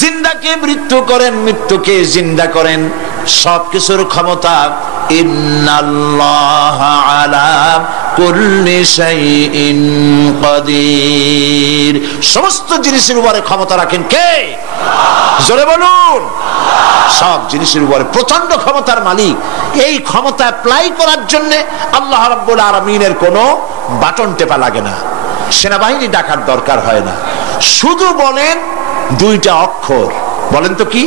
জিন্দাকে মৃত্যু করেন, মৃত্যুকে জিন্দা করেন, সবকিছুর ক্ষমতা। ইন্নাল্লাহা আলা কুল্লি শাইইন কাদির। সমস্ত জিনিসের উপরে ক্ষমতা রাখেন কে? জোরে বলুন। সব জিনিসের উপরে প্রচন্ড ক্ষমতার মালিক। এই ক্ষমতা অ্যাপ্লাই করার জন্য আল্লাহ রাব্বুল আলামিনের কোনো বাটন টেপা লাগে না, সেনাবাহিনী ডাকার দরকার হয় না। শুধু বলেন 2টা অক্ষর। বলেন তো কি?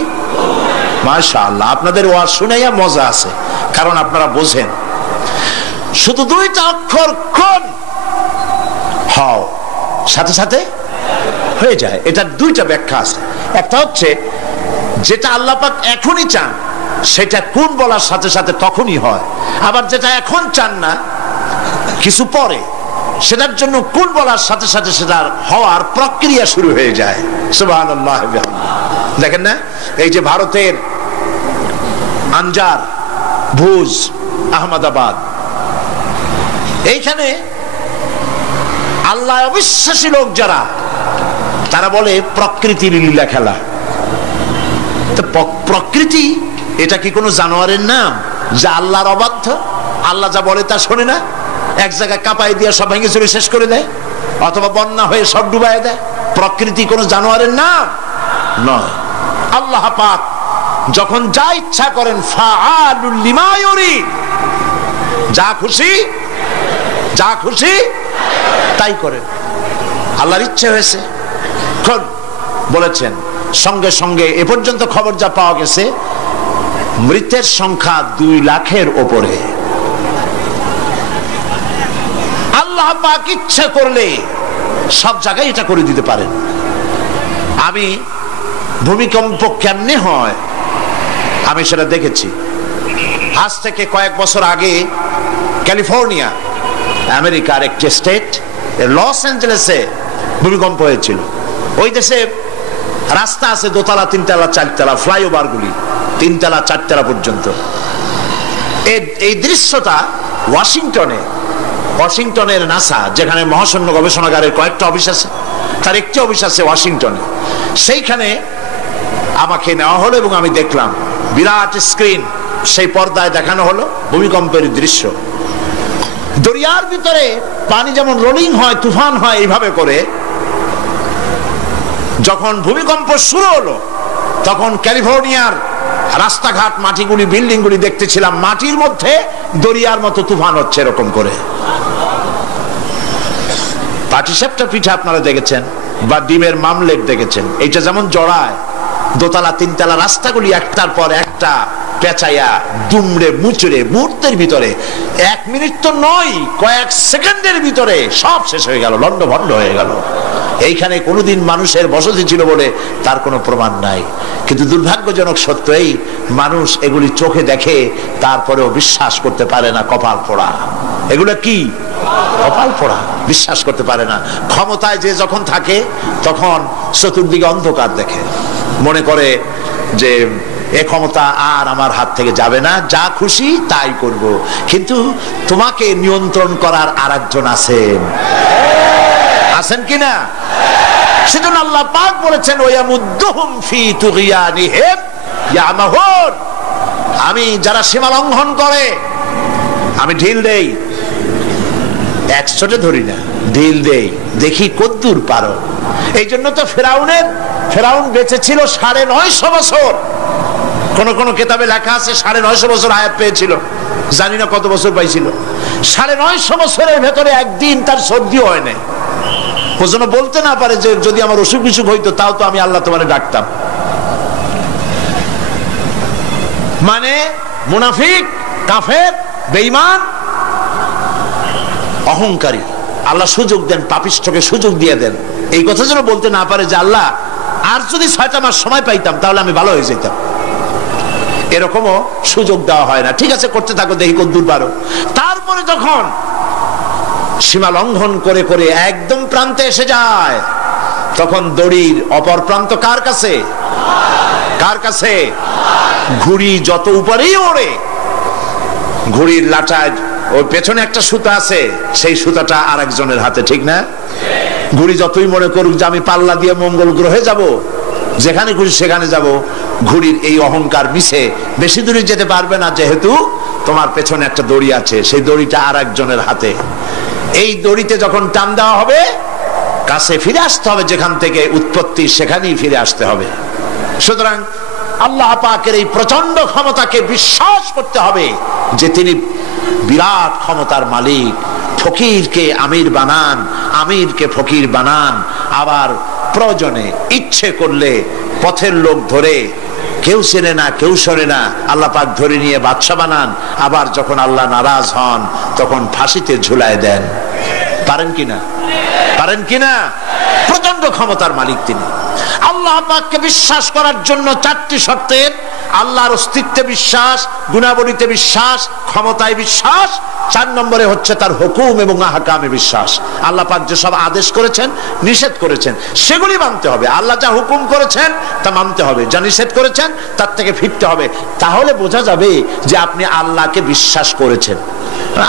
মাশাআল্লাহ, আপনাদের ওয়াজ শুনাইয়া মজা আছে, কারণ আপনারা বোঝেন। শুধু 2টা অক্ষর, কোন হও, সাথে সাথে হয়ে যায়। এটার 2টা ব্যাখ্যা আছে। একটা হচ্ছে যেটা আল্লাহ পাক এখনই চান সেটা কোন বলার সাথে সাথে তখনই হয়, আবার যেটা এখন চান না কিছু পরে, সেটার জন্য কোন বলার সাথে সাথে সেটার হওয়ার প্রক্রিয়া শুরু হয়ে যায়। সুবহানাল্লাহ। দেখেন না, এই যে ভারতের আনজার, ভুজ, আহমেদাবাদ, এইখানে আল্লাহ অবিশ্বাসী লোক যারা, তারা বলে প্রকৃতির লীলা খেলা। তো প্রকৃতি এটা কি কোনো জানোয়ারের নাম যা আল্লাহর অবাধ্য? আল্লাহ যা বলে তা শোনে না, এক জায়গায় কাঁপাই দিয়ে সব ভেঙে চুরে শেষ করে দেয়, অথবা বন্যা হয়ে সব ডুবাই দেয়। প্রকৃতি কোনো জানোয়ারের নাম নয়। আল্লাহ পাক যখন যা ইচ্ছা করেন, ফাআলুল লিমা ইউরিদ, যা খুশি যা খুশি তাই করেন। আল্লাহর ইচ্ছে হয়েছে বলেছেন। সঙ্গে সঙ্গে এ পর্যন্ত খবর যা পাওয়া গেছে, মৃতের সংখ্যা 2 লাখের ওপরে। আল্লাহ পাক ইচ্ছা করলে সব জায়গায় এটা করে দিতে পারেন। আমি ভূমিকম্প কেমনে হয় আমি সেটা দেখেছি। আজ থেকে কয়েক বছর আগে ক্যালিফোর্নিয়া, আমেরিকার একটি স্টেট, লস অ্যাঞ্জেলেসে ভূমিকম্প হয়েছিল। ওই দেশে রাস্তা আছে 2 তলা, 3 তলা, 4 তলা, ফ্লাইওভার গুলি 3 তলা 4 তলা পর্যন্ত। এই দৃশ্যটা ওয়াশিংটনের নাসা, যেখানে মহাশূন্য গবেষণাগারের কয়েকটা অফিস আছে, তার একটি অফিস আছে ওয়াশিংটনে। সেইখানে আমাকে নেওয়া হলো এবং আমি দেখলাম বিরাট স্ক্রিন, সেই পর্দায় দেখানো হলো ভূমিকম্পের দৃশ্য। দরিয়ার ভিতরে পানি যেমন রোলিং হয়, তুফান হয়, এইভাবে করে যখন ভূমিকম্প শুরু হলো, তখন ক্যালিফোর্নিয়ার রাস্তাঘাট, মাটিগুলি, বিল্ডিংগুলি দেখতেছিলাম মাটির মধ্যে দরিয়ার মতো তুফান হচ্ছে এরকম করে। পাটিসাপটা পিঠা আপনারা দেখেছেন, বা ডিমের মামলেট দেখেছেন, এটা যেমন জড়ায়, দোতলা তিনতলা রাস্তাগুলি একটার পর একটা পেঁচাইয়া দুমড়ে মুচড়ে মুহূর্তের ভিতরে, 1 মিনিট তো নয়, কয়েক সেকেন্ডের ভিতরে সব শেষ হয়ে গেল, লন্ডভন্ড হয়ে গেল। এইখানে কোনোদিন মানুষের বসতি ছিল বলে তার কোনো প্রমাণ নাই। কিন্তু দুর্ভাগ্যজনক সত্য এই, মানুষ এগুলি চোখে দেখে তারপরেও বিশ্বাস করতে পারে না। কপাল পোড়া, এগুলো কি কপাল পোড়া, বিশ্বাস করতে পারে না। ক্ষমতায় যে যখন থাকে তখন চতুর্দিকে অন্ধকার দেখে, মনে করে যে এ ক্ষমতা আর আমার হাত থেকে যাবে না, যা খুশি তাই করব। কিন্তু তোমাকে নিয়ন্ত্রণ করার আরেকজন আছেন, আছেন কিনা? সেজন্য আল্লাহ পাক বলেছেন ওয়ামুদ্দুহুম ফি তুগয়ানিহিম ইয়ামাহুন, আমি যারা সীমা লঙ্ঘন করে আমি ঢিল দেই, একশোটে ধরি না, ঢিল দেই, দেখি কদ্দূর পারো। এই জন্য তো ফেরাউন বেঁচে ছিল 950 বছর। কোন কোন কিতাবে লেখা আছে 950 বছর হায়াত পেয়েছিল, জানি না কত বছর পাইছিল। 950 বছরের ভেতরে একদিন তার সর্দি হয় না। ও যেন বলতে না পারে যে যদি আমার অসুখ বিসুখ হইতো তাও তো আমি আল্লাহ তোমারে ডাকতাম। মানে মুনাফিক, কাফের, বেঈমান, অহংকারী, আল্লাহ সুযোগ দেন, পাপিষ্ঠকে সুযোগ দিয়ে দেন। এই কথা যেন বলতে না পারে যে আল্লাহ আর যদি 6টা মাস সময় পাইতাম তাহলে আমি ভালো হয়ে যেতাম। এরকমও সুযোগ দেওয়া হয় না। ঠিক আছে, করতে থাকো, দেখি কদ্দূর পারো। তারপরে যখন সীমা লঙ্ঘন করে করে একদম প্রান্তে এসে যায়, তখন দড়ির অপর প্রান্ত কার কাছে? কার কাছে? ঘুড়ি যত উপরেই ওড়ে, ঘুড়ির লাটায় ওর পেছনে একটা সুতা আছে, সেই সুতাটা আরেকজনের হাতে, ঠিক না? ঘুড়ি যতই মনে করুক যে আমি পাল্লা দিয়ে মঙ্গল গ্রহে যাব, যেখানে খুশি সেখানে যাব, ঘুড়ির এই অহংকার মিশে বেশি দূরে যেতে পারবে না, যেহেতু তোমার পেছনে একটা দড়ি আছে, সেই দড়িটা আরেকজনের হাতে। এই দড়িতে যখন টান দেওয়া হবে, কাছে ফিরে আসতে হবে, যেখান থেকে উৎপত্তি সেখানেই ফিরে আসতে হবে। সুতরাং আল্লাহ পাকের এই প্রচন্ড ক্ষমতাকে বিশ্বাস করতে হবে যে তিনি বিরাট ক্ষমতার মালিক। ফকিরকে আমির বানান, আমিরকে ফকির বানান, আবার প্রয়োজনে ইচ্ছে করলে পথের লোক ধরে, কেউ চেনে না কেউ শোনে না, আল্লাহ পাক ধরে নিয়ে বাদশা বানান, আবার যখন আল্লাহ নারাজ হন তখন ফাঁসিতে ঝুলায় দেন। পারেন কিনা? পারেন কিনা? প্রচন্ড ক্ষমতার মালিক তিনি। আল্লাহ পাককে বিশ্বাস করার জন্য 4টি শর্তের, আল্লাহর অস্তিত্বে বিশ্বাস, গুণাবলীতে বিশ্বাস, ক্ষমতায় বিশ্বাস, 4 নম্বরে হচ্ছে তার হুকুম এবং আহকামে বিশ্বাস। আল্লাহ পাক যে সব আদেশ করেছেন, নিষেধ করেছেন, সেগুলি মানতে হবে। আল্লাহ যা হুকুম করেছেন তা মানতে হবে, যা নিষেধ করেছেন তার থেকে ফিরতে হবে। তাহলে বোঝা যাবে যে আপনি আল্লাহকে বিশ্বাস করেছেন।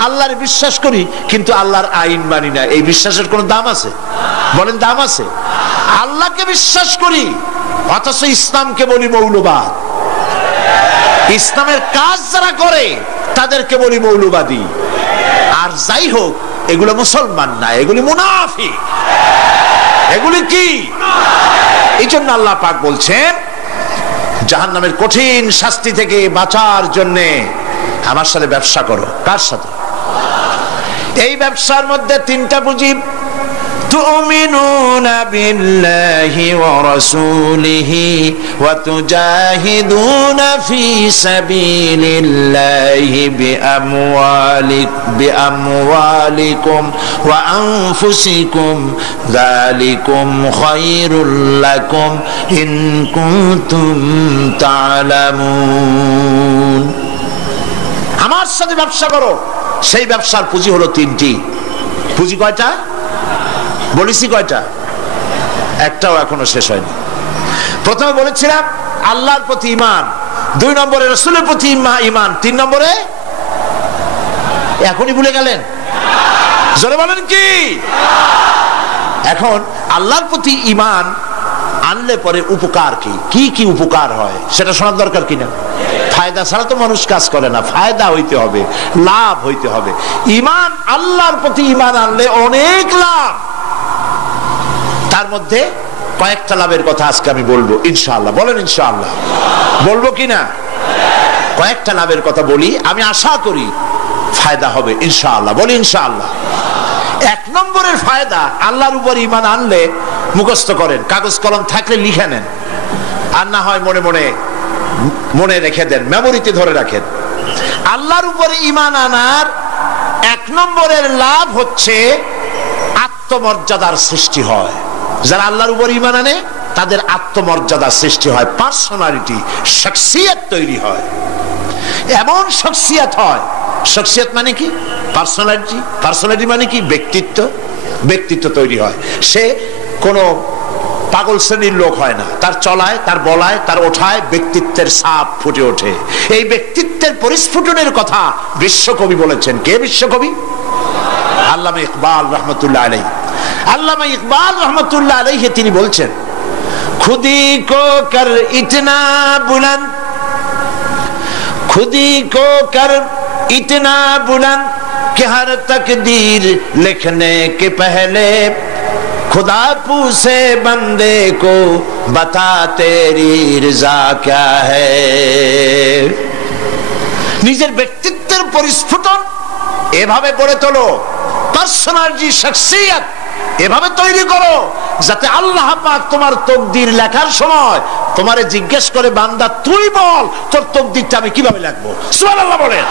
আল্লাহর বিশ্বাস করি কিন্তু আল্লাহর আইন মানি না, এই বিশ্বাসের কোনো দাম আছে? বলেন, দাম আছে? আল্লাহকে বিশ্বাস করি অথচ ইসলামকে বলি মৌলবাদ, ইসলামের কাজ যারা করে তাদেরকে বলি মৌলবাদী। আর যাই হোক, এগুলো মুসলমান না, এগুলি মুনাফিক। এগুলি কি? এই জন্য আল্লাহ পাক বলছেন জাহান্নামের কঠিন শাস্তি থেকে বাঁচার জন্য আমার সাথে ব্যবসা করো। কার সাথে? এই ব্যবসার মধ্যে 3টা পুঁজি। تؤمنون بالله ورسوله وتجاهدون في سبيل الله بأموالكم وأنفسكم ذلكم خير لكم إن كنتم تعلمون। আমার সাথে ব্যবসা করো। সেই ব্যবসার পুঁজি হলো 3টি। পুঁজি কয়টা বলেছি? কয়টা? একটাও এখনো শেষ হয়নি। প্রথমে বলেছিলাম আল্লাহর প্রতি ঈমান, 2 নম্বরে রাসূলের প্রতি ঈমান, 3 নম্বরে এখনই ভুলে গেলেন? জোরে বলেন কি? এখন আল্লাহর প্রতি ঈমান আনলে পরে উপকার কি কি উপকার হয় সেটা শোনার দরকার কিনা? ফায়দা ছাড়া তো মানুষ কাজ করে না, ফায়দা হইতে হবে, লাভ হইতে হবে। ঈমান, আল্লাহর প্রতি ঈমান আনলে অনেক লাভ। তার মধ্যে কয়েকটা লাভের কথা আজকে আমি বলবো ইনশাআল্লাহ। বলেন ইনশাআল্লাহ। বলবো কিনা? কয়েকটা লাভের কথা বলি, আমি আশা করি ফায়দা হবে ইনশাআল্লাহ। বলি ইনশাআল্লাহ। 1 নম্বরের ফায়দা, আল্লাহর উপর ঈমান আনলে মুখস্থ করেন, কাগজ কলম থাকলে লিখে নেন, আর না হয় মনে মনে মনে রেখে দেন, মেমোরিতে ধরে রাখেন। আল্লাহর উপরে ঈমান আনার এক নম্বরের লাভ হচ্ছে আত্মমর্যাদার সৃষ্টি হয়। যারা আল্লাহর উপর ঈমান আনে তাদের আত্মমর্যাদার সৃষ্টি হয়, পার্সোনালিটি, শখসিয়ত তৈরি হয়। এমন শখসিয়ত হয়, শখসিয়ত মানে কি? পার্সোনালিটি। পার্সোনালিটি মানে কি? ব্যক্তিত্ব। ব্যক্তিত্ব তৈরি হয়। সে কোনো পাগল শ্রেণীর লোক হয় না, তার চলায়, তার বলায়, তার ওঠায় ব্যক্তিত্বের ছাপ ফুটে ওঠে। এই ব্যক্তিত্বের পরিস্ফুটনের কথা বিশ্বকবি বলেছেন। কে বিশ্বকবি? আল্লামা ইকবাল রহমতুল্লাহ আলাইহি। আল্লামা ইকবাল রহমতুল্লাহ আলাইহি তিনি বলছেন, খুদি কো কর ইতনা বুলন্দ, খুদি কো কর इतना बुलंद कि हर तकदीर लिखने के पहले खुदा पूछे बंदे को बता तेरी रजा क्या है। নিজের ব্যক্তিত্বের পরিস্ফুটন এভাবে গড়ে তোলো, পার্সোনালিটি, শখসিয়ত এভাবে তৈরি করো যাতে আল্লাহ পাক তোমার তকদির লেখার সময় তোমারে জিজ্ঞেস করে, বান্দা তুই বল তোর তকদিরটা আমি কিভাবে লিখবো। সুবহানাল্লাহ বলেন।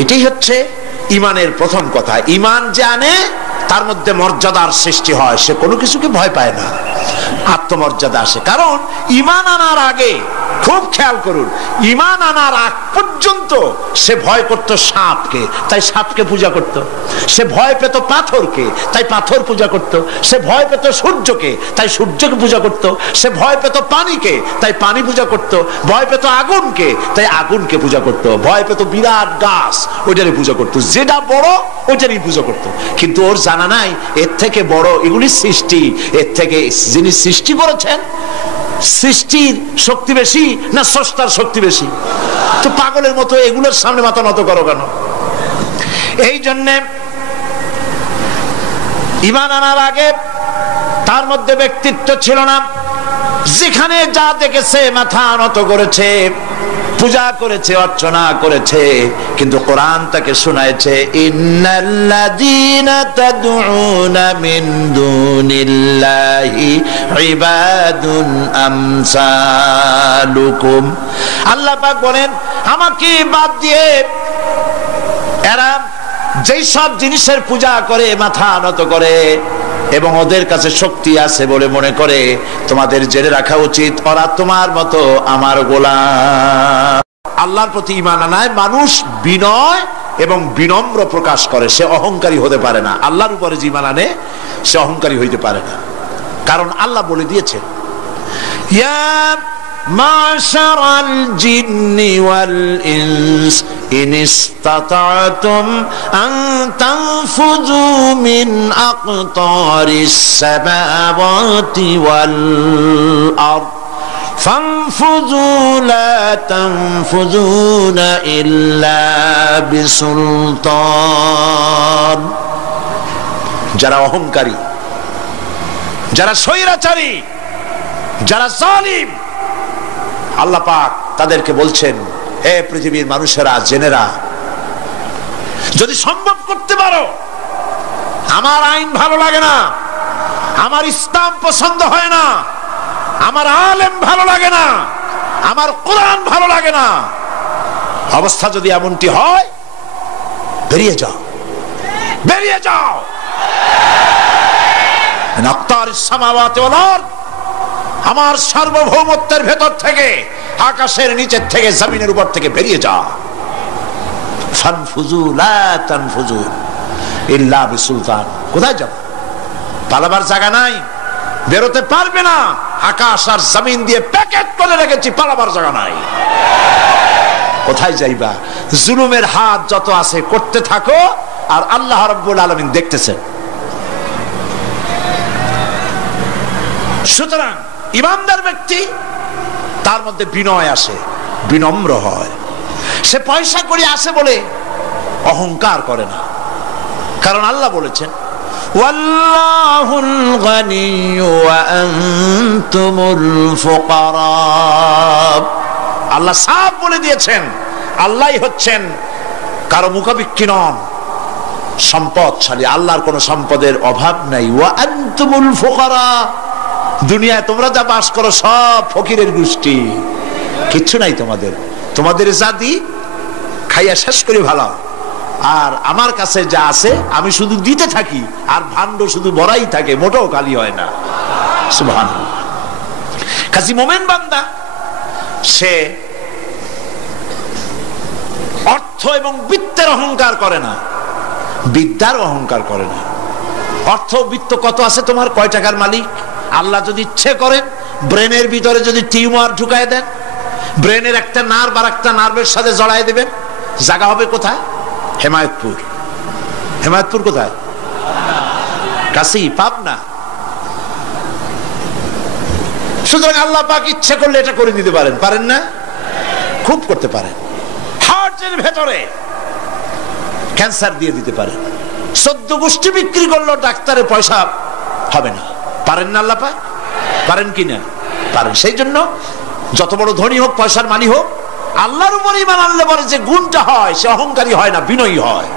এটাই হচ্ছে ঈমানের প্রথম কথা। ঈমান জানে তার মধ্যে মর্যাদার সৃষ্টি হয়, সে কোনো কিছুকে ভয় পায় না, আত্মমর্যাদা আসে। কারণ ঈমান আনার আগে, খুব খেয়াল করুন, ঈমান আনার আগ পর্যন্ত সে ভয় করত সাপকে, তাই সাপকে পূজা করত। সে ভয় পেত পাথরকে, তাই পাথর পূজা করত। সে ভয় পেত সূর্যকে, তাই সূর্যকে পূজা করত। সে ভয় পেত পানিকে, তাই পানি পূজা করত। ভয় পেত আগুনকে, তাই আগুনকে পূজা করত। ভয় পেত বিরাট গাছ, ওইটারই পূজা করত। যেটা বড় ওইটারই পূজা করত। কিন্তু ওর জানা নাই এর থেকে বড় এগুলি সৃষ্টি, এর থেকে যিনি সৃষ্টি করেছেন, সৃষ্টির শক্তি বেশি না স্রষ্টার শক্তি বেশি? তো পাগলের মতো এগুলোর সামনে মাথা নত করো কেন? এই জন্যে ঈমান আনার আগে তার মধ্যে ব্যক্তিত্ব ছিল না। যেখানে যা দেখেছে মাথা নত করেছে, পূজা করেছে, অর্চনা করেছে। কিন্তু কোরআন তাকে শোনায়েছে, ইন্নাল্লাযীনা তাদউনা মিন দুনিল্লাহি ইবাদুন আমসালুকুম। আল্লাহ পাক বলেন, আমাকে বাদ দিয়ে এরা যেই সব জিনিসের পূজা করে, মাথা নত করে এবং ওদের কাছে শক্তি আছে বলে মনে করে, তোমাদের জেনে রাখা উচিত ওরা তোমার মতো আমার গোলাম। আল্লাহর প্রতি ঈমান আনায় মানুষ বিনয় এবং বিনম্র প্রকাশ করে, সে অহংকারী হতে পারে না। আল্লাহর উপরে যে ঈমান আনে সে অহংকারী হইতে পারে না, কারণ আল্লাহ বলে দিয়েছেন, ইয়া মাশারাল জিন্নি ওয়াল ইনস ইন ইসতাতা'তুম আন তানফুযু মিন আকতারিস সামাওয়াতি ওয়াল আরদ ফানফুযু লা তানফুযুনা ইল্লা বিসুলতান। যারা অহংকারী, যারা স্বৈরাচারী, যারা জালিম, আল্লাহ পাক তাদেরকে বলছেন, হে পৃথিবীর মানুষেরা, জেনেরা, যদি সম্ভব করতে পারো, আমার আইন ভালো লাগে না, আমার ইসলাম পছন্দ হয় না, আমার আলেম ভালো লাগে না, আমার কোরআন ভালো লাগে না, অবস্থা যদি এমনটি হয়, বেরিয়ে যাও, বেরিয়ে যাও। আকতারিস সামাওয়াতি ওয়াল আরদ, আমার সার্বভৌমত্বের ভেতর থেকে, আকাশের নিচের থেকে, জমিনের উপর থেকে বেরিয়ে যা। ফানফুযু লা তানফুযু ইল্লা বিসুলতান। কোথায় যাব? পালাবার জায়গা নাই, বেরোতে পারবে না। আকাশ আর জমিন দিয়ে প্যাকেট করে রেখেছি, পালাবার জায়গা নাই। কোথায় যাইবা? জুলুমের হাত যত আছে করতে থাকো, আর আল্লাহ রাব্বুল আলামিন দেখতেছেন। সুতরাং ঈমানদার ব্যক্তি, তার মধ্যে বিনয় আসে, বিনম্র হয়। সে পয়সা করে আসে বলে অহংকার করে না, কারণ আল্লাহ বলেছেন, ওয়াল্লাহুল গানিয়্যু ওয়া আনতুমুল ফুকারা। আল্লাহ সাফ বলে দিয়েছেন, আল্লাহই হচ্ছেন, কারো মুখাপেক্ষী নন, সম্পদশালী, আল্লাহর কোন সম্পদের অভাব নাই। ওয়া আনতুমুল ফুকারা, দুনিয়ায় তোমরা যা বাস করো সব ফকিরের গোষ্ঠী, কিচ্ছু নাই তোমাদের। তোমাদের জাতি খাইয়া শেষ করে ভালো, আর আমার কাছে যা আছে আমি শুধু দিতে থাকি, আর ভাণ্ড শুধু ভরাই থাকে, মোটেও খালি হয় না। সুবহানাল্লাহ। কাজী মোমেন বান্দা সে অর্থ এবং বিত্তের অহংকার করে না, বিদ্যার অহংকার করে না। অর্থ বিত্ত কত আছে তোমার, কয় টাকার মালিক? আল্লাহ যদি ইচ্ছে করেন ব্রেনের ভিতরে যদি টিউমার ঢুকায় দেন, ব্রেনের একটা নার্ভ আর একটা নার্ভের সাথে জড়ায় দিবেন, জায়গা হবে কোথায়? হেমায়তপুর। হেমায়তপুর কোথায়? কাছেই, পাবনা। সুতরাং আল্লাহ পাক ইচ্ছে করলে এটা করে দিতে পারেন, পারেন না? খুব করতে পারেন। হার্টের ভেতরে ক্যান্সার দিয়ে দিতে পারেন, 14 গোষ্ঠী বিক্রি করলো ডাক্তারের পয়সা হবে না, পারেন না আল্লাহ পাক? পারেন কি না? পারেন। সেই জন্য যত বড় ধনী হোক, পয়সার মানি হোক, আল্লাহর উপর ঈমান আনলে পরে যে গুণটা হয়, সে অহংকারী হয় না, বিনয়ী হয়।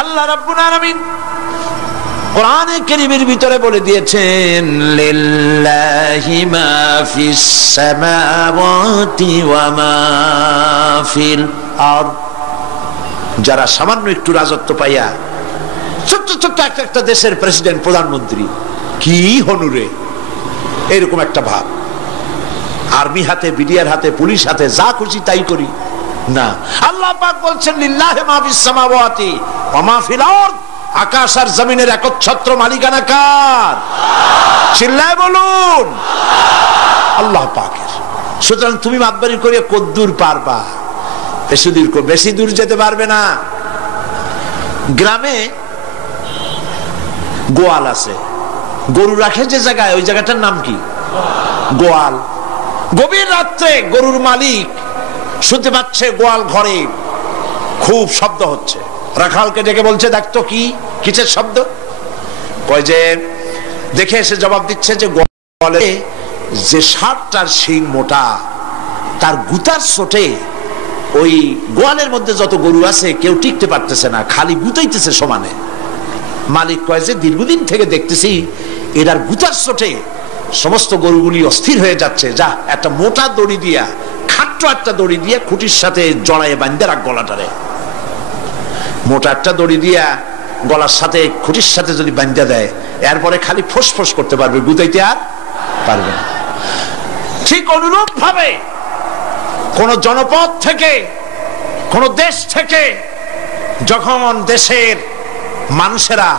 আল্লাহ রাব্বুল আলামিন কোরআনে কারীমের ভিতরে বলে দিয়েছেন, লিল্লাহি মা ফিস সামাওয়াতি ওয়া মা ফিল আরদ। যারা সামান্য একটু রাজত্ব পাইয়া ছোট্ট ছোট্ট একটা দেশের প্রেসিডেন্ট, প্রধানমন্ত্রী, কি হনুরে, এরকম একটা ভাব। আর্মি হাতে, বিডিআর হাতে, পুলিশ হাতে, যা খুশি তাই করি না। আল্লাহ পাক বলছেন, লিল্লাহি মা ফিস সামাওয়াতি ওয়া মা ফিল আরদ। আকাশ আর জমিনের একচ্ছত্র মালিকানা কার? চিল্লায় বলুন, আল্লাহ পাকের। সুতরাং তুমি মাতবারি করে কদ্দুর পারবা? বেশি দূর যেতে পারবে না। গ্রামে গোয়াল আছে, গরু রাখে যে জায়গায়, ওই জায়গাটার নাম কি? গোয়াল। গভীর রাত্রে গরুর মালিক শুনতে পাচ্ছে গোয়াল ঘরে খুব শব্দ হচ্ছে। রাখালকে ডেকে বলছে, দেখতো কি কিসের শব্দ? কয় যে দেখে এসে জবাব দিচ্ছে যে গোয়ালে যে 60টার শিং মোটা, তার গুতার চোটে ওই গোয়ালের মধ্যে যত গরু আছে কেউ টিকতে পারতেছে না, খালি গুতাইতেছে সমানে। মালিক কয় যে দীর্ঘদিন থেকে দেখতেছি এটার গুতার চোটে সমস্ত গরুগুলি অস্থির হয়ে যাচ্ছে, যা একটা মোটা দড়ি দিয়া, খাট্ট একটা দড়ি দিয়া খুঁটির সাথে জড়ায় বাঁধতে রাখ গলাটারে। মোটা একটা দড়ি দিয়া গলার সাথে খুঁটির সাথে যদি বাঁধতে দেয়, এরপরে খালি ফোঁস করতে পারবে, গুতাইতে আর পারবে না। ঠিক অনুরূপ ভাবে কোন জনপদ থেকে, কোন দেশ থেকে যখন দেশের মানুষেরা,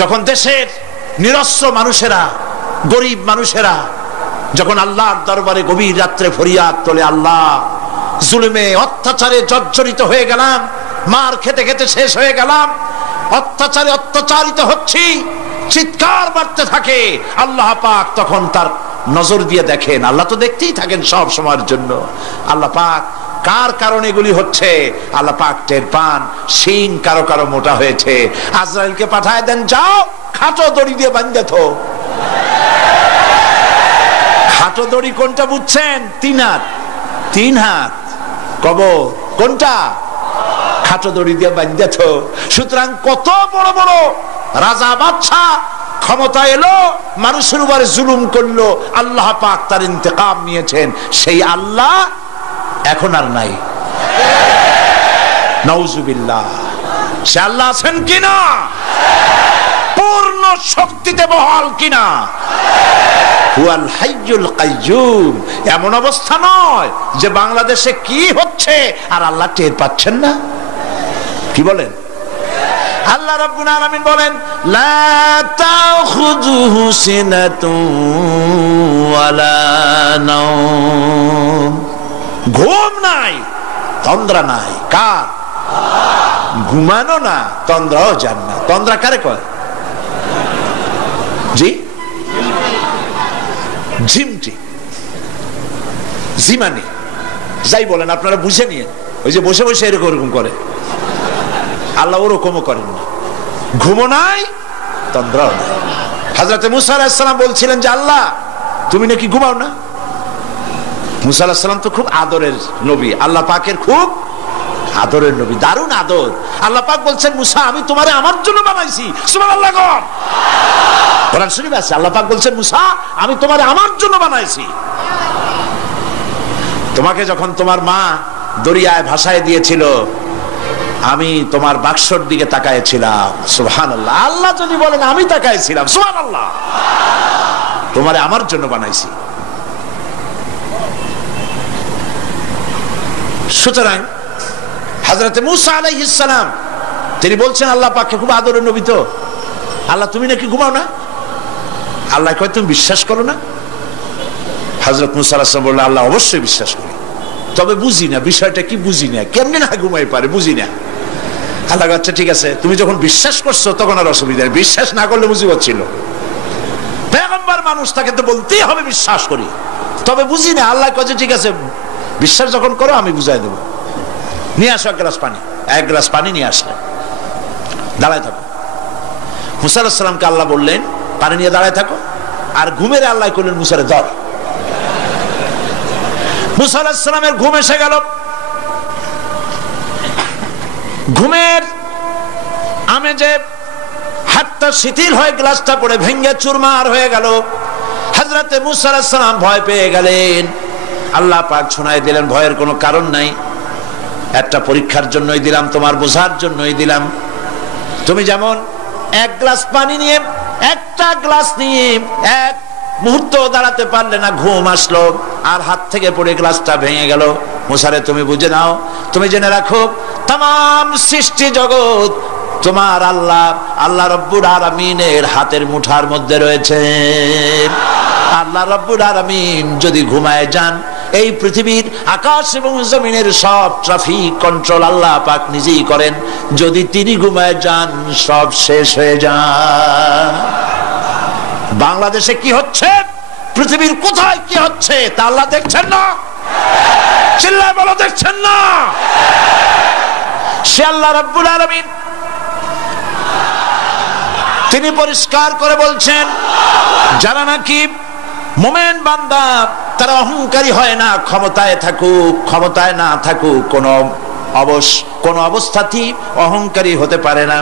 যখন দেশের নিরস্ত্র মানুষেরা, গরিব মানুষেরা যখন আল্লাহর দরবারে গভীর রাত্রে ফরিয়াদ তোলে, আল্লাহ জুলুমে অত্যাচারে জর্জরিত হয়ে গেলাম, মার খেতে খেতে শেষ হয়ে গেলাম, অত্যাচারে অত্যাচারিত হচ্ছি, চিৎকার মারতে থাকে, আল্লাহ পাক তখন তার নজর দিয়ে দেখেন। আল্লাহ তো দেখতেই থাকেন সব সময়ের জন্য। আল্লাহ পাক কার কারণে এগুলি হচ্ছে, আল্লাহ পাক টের পান। শিং কারো কারো মোটা হয়েছে, আজরাইলকে পাঠায় দেন, যাও খাটো দড়ি দিয়ে বাঁধে থো। খাটো দড়ি কোনটা বুঝছেন? 3 হাত। 3 হাত কবর কোনটা? খাটো দড়ি দিয়ে বাঁধে থো। সুতরাং কত বড় বড় রাজা বাদশাহ ক্ষমতা এলো, মানুষের উপরে জুলুম করলো, আল্লাহ পাক তার ইন্তেকাম নিয়েছেন। সেই আল্লাহ এখন আর নাই, নাউজুবিল্লাহ। সে আল্লাহ আছেন কিনা? পূর্ণ শক্তিতে বহাল কিনা? হুয়াল হাইয়ুল কাইয়্যুম। এমন অবস্থা নয় যে বাংলাদেশে কি হচ্ছে আর আল্লাহ টের পাচ্ছেন না। কি বলেন? আল্লাহ রাব্বুল আলামিন বলেন, লা তাখুযুহু সিনাতুন ওয়ালা নাওম। ঘুম নাই, তন্দ্রা নাই। কার? ঘুমানো না, তন্দ্রাও যান না। তন্দ্রা কারে কয়? জি, ঝিমটি, জিমানি, যাই বলেন আপনারা বুঝে নিয়ে। ওই যে বসে বসে এরকম করে, আল্লাহ ওরকমও করেন না। ঘুমো নাই, তন্দ্রাও নাই। হযরত মুসা আলাইহিস সালাম বলছিলেন যে আল্লাহ তুমি নাকি ঘুমাও না। মুসা আলাইহিস সালাম তো খুব আদরের নবী, আল্লাহ পাকের খুব আদরের নবী, দারুণ আদর। আল্লাহ পাক বলছেন মুসা আমি তোমারে আমার জন্য বানাইছি। সুবহানাল্লাহ। কোরআন শরীফে আছে আল্লাহ পাক বলছেন মুসা আমি তোমারে আমার জন্য বানাইছি। তোমাকে যখন তোমার মা দরিয়ায় ভাসায় দিয়েছিল আমি তোমার বাক্সর দিকে তাকাইছিলাম। সুবহানাল্লাহ। আল্লাহ যদি বলেন আমি তাকাইছিলাম, সুবহানাল্লাহ। তোমারে আমার জন্য বানাইছি। সুতরাং হযরত মূসা আলাইহিস সালাম তিনি বলছেন আল্লাহ পাককে খুব আদরের নবী তো, আল্লাহ তুমি নাকি ঘুমাও না? আল্লাহ কয় তুমি বিশ্বাস করো না? হযরত মূসা আলাইহিস সালাম বললেন আল্লাহ অবশ্যই বিশ্বাস করি, তবে বুঝি না বিষয়টা কি, বুঝি না কেমনে না ঘুমাই পারে, বুঝি না। আল্লাহ আচ্ছা ঠিক আছে, তুমি যখন বিশ্বাস করছো তখন আর অসুবিধা নেই, বিশ্বাস না করলে মুসিবত ছিল। পয়গম্বর মানুষ তাকে তো বলতেই হবে বিশ্বাস করি, তবে বুঝি না। আল্লাহ কয় ঠিক আছে বিশ্বাস যখন করো আমি বুঝাই দেবো, নিয়ে আসো এক গ্লাস পানি। এক গ্লাস পানি নিয়ে আসলে দাঁড়ায় থাকো। মূসা আলাইহিস সালামকে আল্লাহ বললেন পানি নিয়ে দাঁড়ায় থাকো, আর ঘুমের আল্লাহ করলেন মূসারে ধর। মূসা আলাইহিস সালামের ঘুম এসে গেল। ঘুমের আমেজে হাতটা শিথিল হয়ে গ্লাসটা পড়ে ভেঙে চুরমার হয়ে গেল। হযরতে মূসা আলাইহিস সালাম ভয় পেয়ে গেলেন। আল্লাহ পাক শোনায় দিলেন ভয়ের কোনো কারণ নাই, একটা পরীক্ষার জন্যই দিলাম, তোমার বোঝার জন্যই দিলাম। তুমি যেমন এক গ্লাস পানি নিয়ে একটা গ্লাস নিয়ে এক মুহূর্ত দাঁড়াতে পারলে না, ঘুম আসলো আর হাত থেকে পড়ে গ্লাসটা ভেঙে গেল। মুসারে তুমি বুঝে নাও, তুমি জেনে রাখো তাম সৃষ্টি জগৎ তোমার আল্লাহ আল্লাহ রব্বুল আলামিনের হাতের মুঠার মধ্যে রয়েছে। আল্লাহ রব্বুল আলামিন যদি ঘুমায় যান এই পৃথিবীর আকাশ এবং জমিনের সব ট্রাফিক কন্ট্রোল আল্লাহ পাক নিজেই করেন। যদি তিনি ঘুমায় যান সব শেষ হয়ে যান। বাংলাদেশে কি হচ্ছে, পৃথিবীর কোথায় কি হচ্ছে তা আল্লাহ দেখছেন না? চিল্লায় বলো দেখছেন না? সে আল্লাহ রাব্বুল আলামিন তিনি পরিষ্কার করে বলছেন যারা নাকি মুমিন বান্দা তারা অহংকারী হয় না, ক্ষমতায় থাকুক ক্ষমতায় না থাকুক কোন অবস্থাতেই অহংকারী হতে পারে না।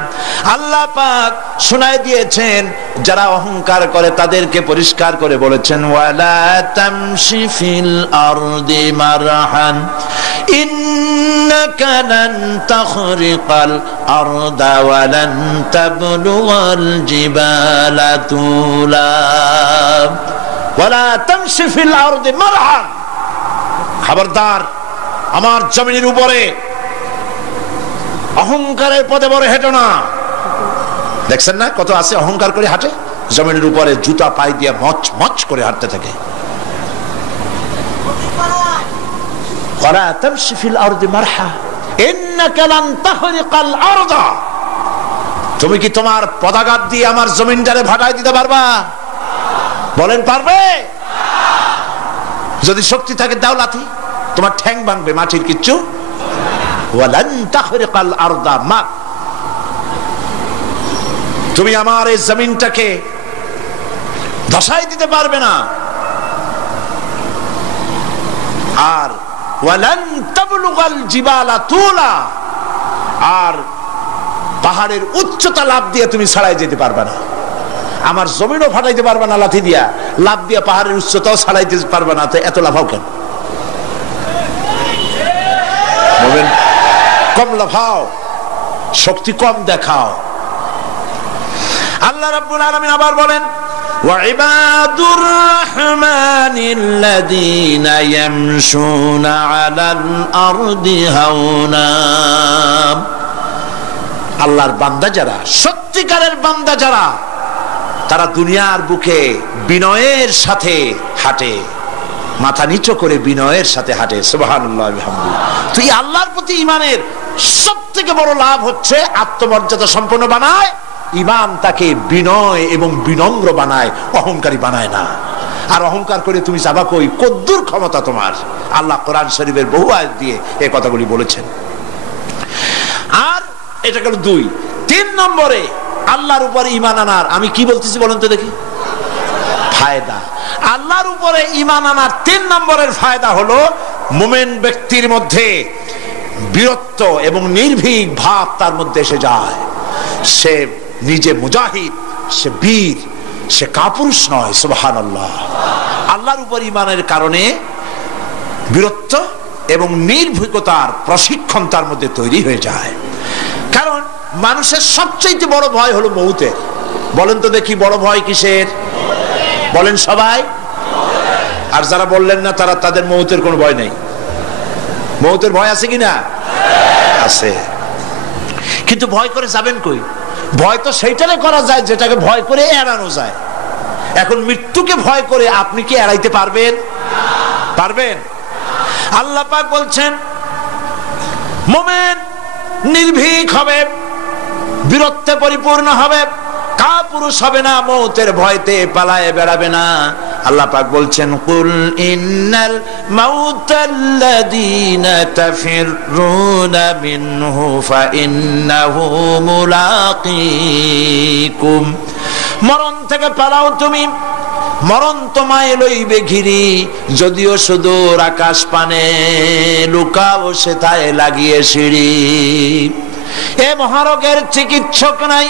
আল্লাহ পাক শোনায় দিয়েছেন যারা অহংকার করে তাদেরকে পরিষ্কার করে বলেছেন ওয়ালা তামশি ফিল আরদি মারহান ইন্নাকা লান তাখরিকাল আরদা ওয়া লান তাবলুগাল জিবালা তুলা ওয়ালা তামশি ফিল আরদি মারহান। খবরদার আমার জমিনের উপরে অহংকারের পথে বড় হেঁটো না। দেখছেন না কত আছে অহংকার করে হাঁটে, জমিনের উপরে জুতা পাই দিয়ে মচ মচ করে হাঁটতে থাকে। ওয়ালা তামশি ফিল আরদি মারহা ইন্নাকা লান তাখরিকাল আরদা। তুমি কি তোমার পদাঘাত দিয়ে আমার জমিনটারে ভাটায় দিতে পারবা? বলেন পারবে? যদি শক্তি থাকে দাও লাথি, তোমার ঠ্যাং ভাঙবে, মাটির কিচ্ছু। ওয়ালান তাখরিকাল আরদা মা, তুমি আমার এই জমিনটাকে ধসাই দিতে পারবে না। আর ওয়ালান তাবলুগাল জিবালা তুলা, আর পাহাড়ের উচ্চতা লাফ দিয়ে তুমি ছাড়াই যেতে পারবে না। আমার জমিনও ফাটাইতে পারবে না লাথি দিয়া, লাফ দিয়া পাহাড়ের উচ্চতাও ছাড়াইতে পারবে না। তো এত লাফাও কেন? বলবেন কম লাফাও, শক্তি কম দেখাও। আল্লাহ রাব্বুল আলামিন আবার বলেন ওয়াইবাদুর রাহমানিল্লাযীনা ইয়ামশুনা আলাল আরদি হাওনা। আল্লাহর বান্দা যারা, সত্যিকারের বান্দা যারা, তারা দুনিয়ার বুকে বিনয়ের সাথে হাঁটে, মাথা নিচু করে বিনয়ের সাথে হাঁটে। সুবহানাল্লাহ বিহামদিহি। তুই আল্লাহর প্রতি ঈমানের সবথেকে বড় লাভ হচ্ছে আত্মমর্যাদা সম্পন্ন বানায়। ঈমান তাকে বিনয় এবং বিনম্র বানায়, অহংকারী বানায় না। আর অহংকার করে তুমি যাবা কই? কদ্দুর ক্ষমতা তোমার? আল্লাহ কোরআন শরীফের বহু আয়াত দিয়ে এই কথাগুলি বলেছেন। আর এটা গেল 2। 3 নম্বরে আল্লাহর উপরে ঈমান আনার, আমি কি বলতেছি বলেন তো দেখি, ফায়দা। আল্লাহর উপরে ঈমান আনার 3 নম্বরের ফায়দা হলো মুমিন ব্যক্তির মধ্যে বীরত্ব এবং নির্ভীক ভাব তার মধ্যে এসে যায়, সে নিজে মুজাহিদ, সে বীর, সে কাপুরুষ নয়। সুবহানাল্লাহ। আল্লাহর উপর ঈমানের কারণে বীরত্ব এবং নির্ভীকতার প্রশিক্ষণ তার মধ্যে তৈরি হয়ে যায়। কারণ মানুষের সবচেয়ে বড় ভয় হলো মৌতের। বলেন তো দেখি, বড় ভয় কিসের? বলেন সবাই। আর যারা বললেন না তারা, তাদের মৌতের কোনো ভয় নেই। মৌতের ভয় আছে কিনা? আছে। কিন্তু ভয় করে যাবেন কই? ভয় তো সেইটারে করা যায় যেটাকে ভয় করে এড়ানো যায়। এখন মৃত্যুকে ভয় করে আপনি কি এড়াইতে পারবেন? পারবেন? আল্লাহ পাক বলছেন মুমিন নির্ভীক হবে, বীরত্বে পরিপূর্ণ হবে, কাপুরুষ হবে না, মৌতের ভয়তে পালায়ে বেড়াবে না। আল্লাহ পাক বলছেন কুল ইন্নাল মাউতাল্লাযীনা তাফিরুনা মিনহু ফাইন্নাহু মুলাকীকুম। মরণ থেকে পালাও তুমি, মরণ তোমায় লইবে ঘিরি, যদিও সুদূর আকাশ পানে, লুকাও সেথায় লাগিয়ে সিঁড়ি। এ মহারোগের চিকিৎসক নাই,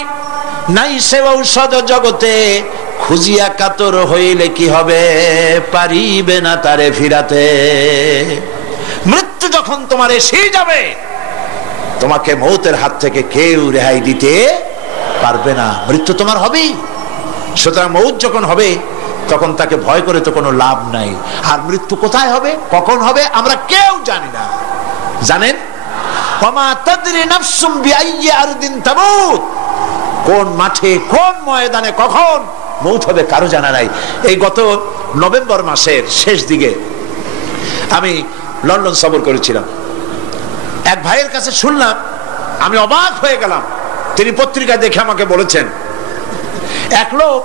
নাই সে ঔষধ জগতে, খুঁজিয়া কাতর হইলে কি হবে, পারিবে না তারে ফিরাতে। মৃত্যু যখন তোমার এসে যাবে, তোমাকে মৌতের হাত থেকে কেউ রেহাই দিতে পারবে না। মৃত্যু তোমার হবেই। সুতরাং মৌত যখন হবে তখন তাকে ভয় করে তো কোনো লাভ নাই। আর মৃত্যু কোথায় হবে, কখন হবে, আমরা কেউ জানি না। জানেন? ওমা তাদরি নাফসুম বিআইয়ি আরদিন তামুত। কোন মাঠে, কোন ময়দানে কখন মৌত হবে কারো জানা নাই। এই গত নভেম্বর মাসের শেষ দিকে আমি লন্ডন সফর করেছিলাম। এক ভাইয়ের কাছে শুনলাম, আমি অবাক হয়ে গেলাম। তিনি পত্রিকায় দেখে আমাকে বলেছেন, এক লোক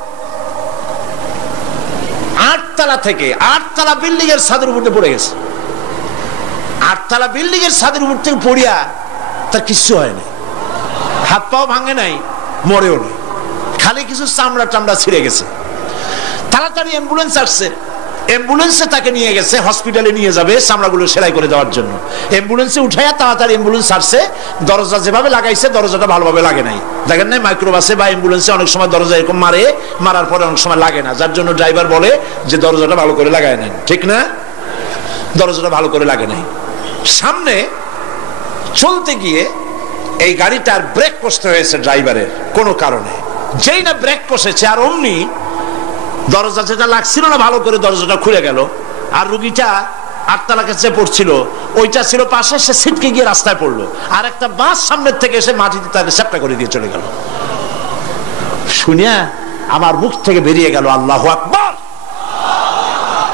8 তলা থেকে 8 তলা বিল্ডিং এর ছাদের উপর পড়ে গেছে। 8 তলা বিল্ডিং এর ছাদের উপর থেকে পড়িয়া তার কিছু হয় নাই, হাত পাও ভাঙে নাই, মরেও নাই, খালি কিছু চামড়া টামড়া ছিঁড়ে গেছে। তাড়াতাড়ি অ্যাম্বুলেন্স আসছে, অ্যাম্বুলেন্সে তাকে নিয়ে গেছে, হসপিটালে নিয়ে যাবে চামড়াগুলো সেলাই করে দেওয়ার জন্য। অ্যাম্বুলেন্সে উঠাইয়া তাড়াতাড়ি অ্যাম্বুলেন্স আসছে। দরজা যেভাবে লাগাইছে দরজাটা ভালোভাবে লাগে নাই। দেখেন নাই মাইক্রোবাসে বা অ্যাম্বুলেন্সে অনেক সময় দরজা এরকম মারে, মারার পরে অনেক সময় লাগে না, যার জন্য ড্রাইভার বলে যে দরজাটা ভালো করে লাগায় নাই। ঠিক না? দরজাটা ভালো করে লাগে নাই। সামনে চলতে গিয়ে এই গাড়িটার ব্রেক কষতে হয়েছে ড্রাইভারের কোনো কারণে। যেই না ব্রেক কষেছে আর অমনি দরজা যেটা লাগছিল না ভালো করে, দরজাটা খুলে গেল। আর রুগীটা 8 তলা কাছে পড়ছিল, ওইটা ছিল পাশে, সে ছিটকে গিয়ে রাস্তায় পড়লো। আর একটা বাস সামনের থেকে এসে মাটিতে তাকে চ্যাপ্টা করে দিয়ে চলে গেল। শুনিয়া আমার মুখ থেকে বেরিয়ে গেল আল্লাহু আকবার।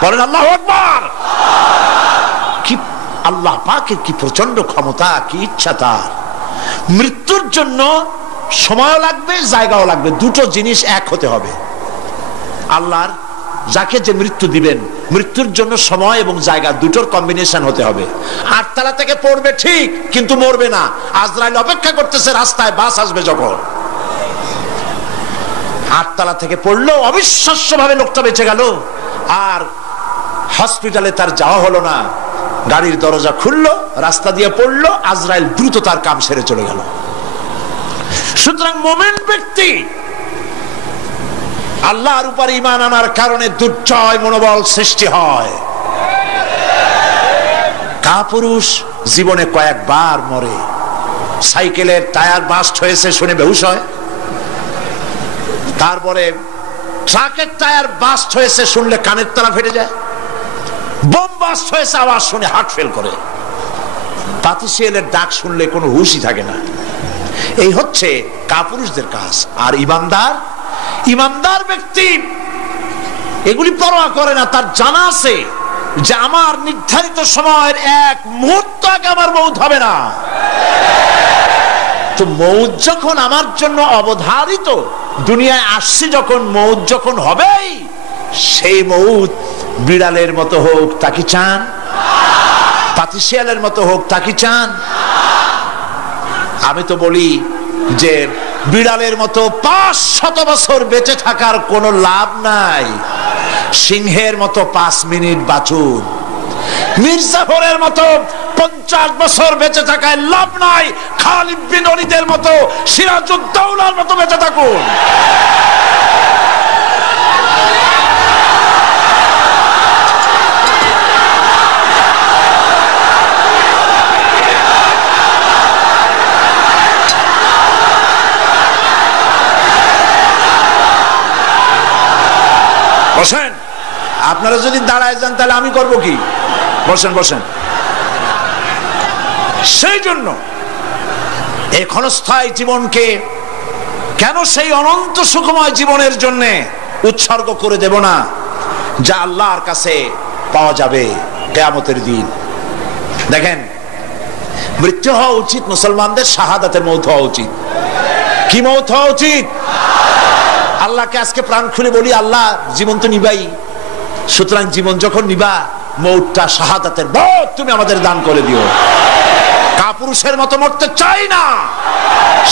বলেন আল্লাহু আকবার। কি আল্লাহ পাকের কি প্রচন্ড ক্ষমতা, কি ইচ্ছা তার। মৃত্যুর জন্য সময়ও লাগবে, জায়গাও লাগবে, দুটো জিনিস এক হতে হবে। আল্লাহর যাকে যে মৃত্যু দিবেন, মৃত্যুর জন্য সময় এবং জায়গা দুটোর কম্বিনেশন হতে হবে। 8 তলা থেকে পড়বে ঠিক, কিন্তু মরবে না। আজরাইল অপেক্ষা করতেছে রাস্তায়, বাস আসবে যখন। 8 তলা থেকে পড়লো, অবিশ্বাস্য ভাবে লোকটা বেঁচে গেল। আর হসপিটালে তার যাওয়া হলো না, গাড়ির দরজা খুললো, রাস্তা দিয়ে পড়লো, আজরাইল দ্রুত তার কাম সেরে চলে গেল। সুতরাং মুমিন ব্যক্তি আল্লাহর উপর ঈমান আনার কারণে দুর্জয় মনোবল সৃষ্টি হয়। কাপুরুষ জীবনে কয়েকবার মরে। সাইকেলের টায়ার বাস্ট হয়েছে শুনে বেহুশ হয়, তারপরে ট্রাকের টায়ার বাস্ট হয়েছে শুনলে কানের তারা ফেটে যায়, বোম বাস্ট হয়েছে আওয়াজ শুনে হার্ট ফেল করে, পাতিশিয়ালের ডাক শুনলে কোনো হুশই থাকে না। এই হচ্ছে কাপুরুষদের কাজ। আর ইমানদার ব্যক্তি এগুলি পরোয়া করে না। তার জানা আছে যে আমার নির্ধারিত সময়ের 1 মুহূর্ত আগে আমার মৌত হবে না। তো মৌত যখন আমার জন্য অবধারিত, দুনিয়ায় আসছি যখন, মৌত যখন হবেই, সেই মৌত বিড়ালের মতো হোক তা কি চান? পাতিশিয়ালের মতো হোক তা কি চান? আমি তো বলি যে বিড়ালের মতো 500 বছর বেঁচে থাকার কোনো লাভ নাই। সিংহের মতো 5 মিনিট বাঁচুন, মির্জাফরের মতো 50 বছর বেঁচে থাকায় লাভ নাই, খালিদ বিন ওলীদের মতো, সিরাজউদ্দৌলার মতো বেঁচে থাকুন। বসেন, আপনারা যদি দাঁড়ায় যান তাহলে আমি করব কি? বসেন বসেন। সেই জন্য এই ক্ষণস্থায়ী জীবনকে কেন সেই অনন্ত সুখময় জীবনের জন্য উৎসর্গ করে দেব না, যা আল্লাহর কাছে পাওয়া যাবে কিয়ামতের দিন। দেখেন, মৃত্যু হওয়া উচিত মুসলমানদের, শাহাদাতের মৌত হওয়া উচিত। কি মৌত হওয়া উচিত? আল্লাহকে আজকে প্রাণ খুলে বলি, আল্লাহ জীবন তো নিবাই, সুতরাং জীবন যখন নিবা, মৌতটা শাহাদাতের মৌত তুমি আমাদের দান করে দিও। কাপুরুষের মতো মরতে চাই না,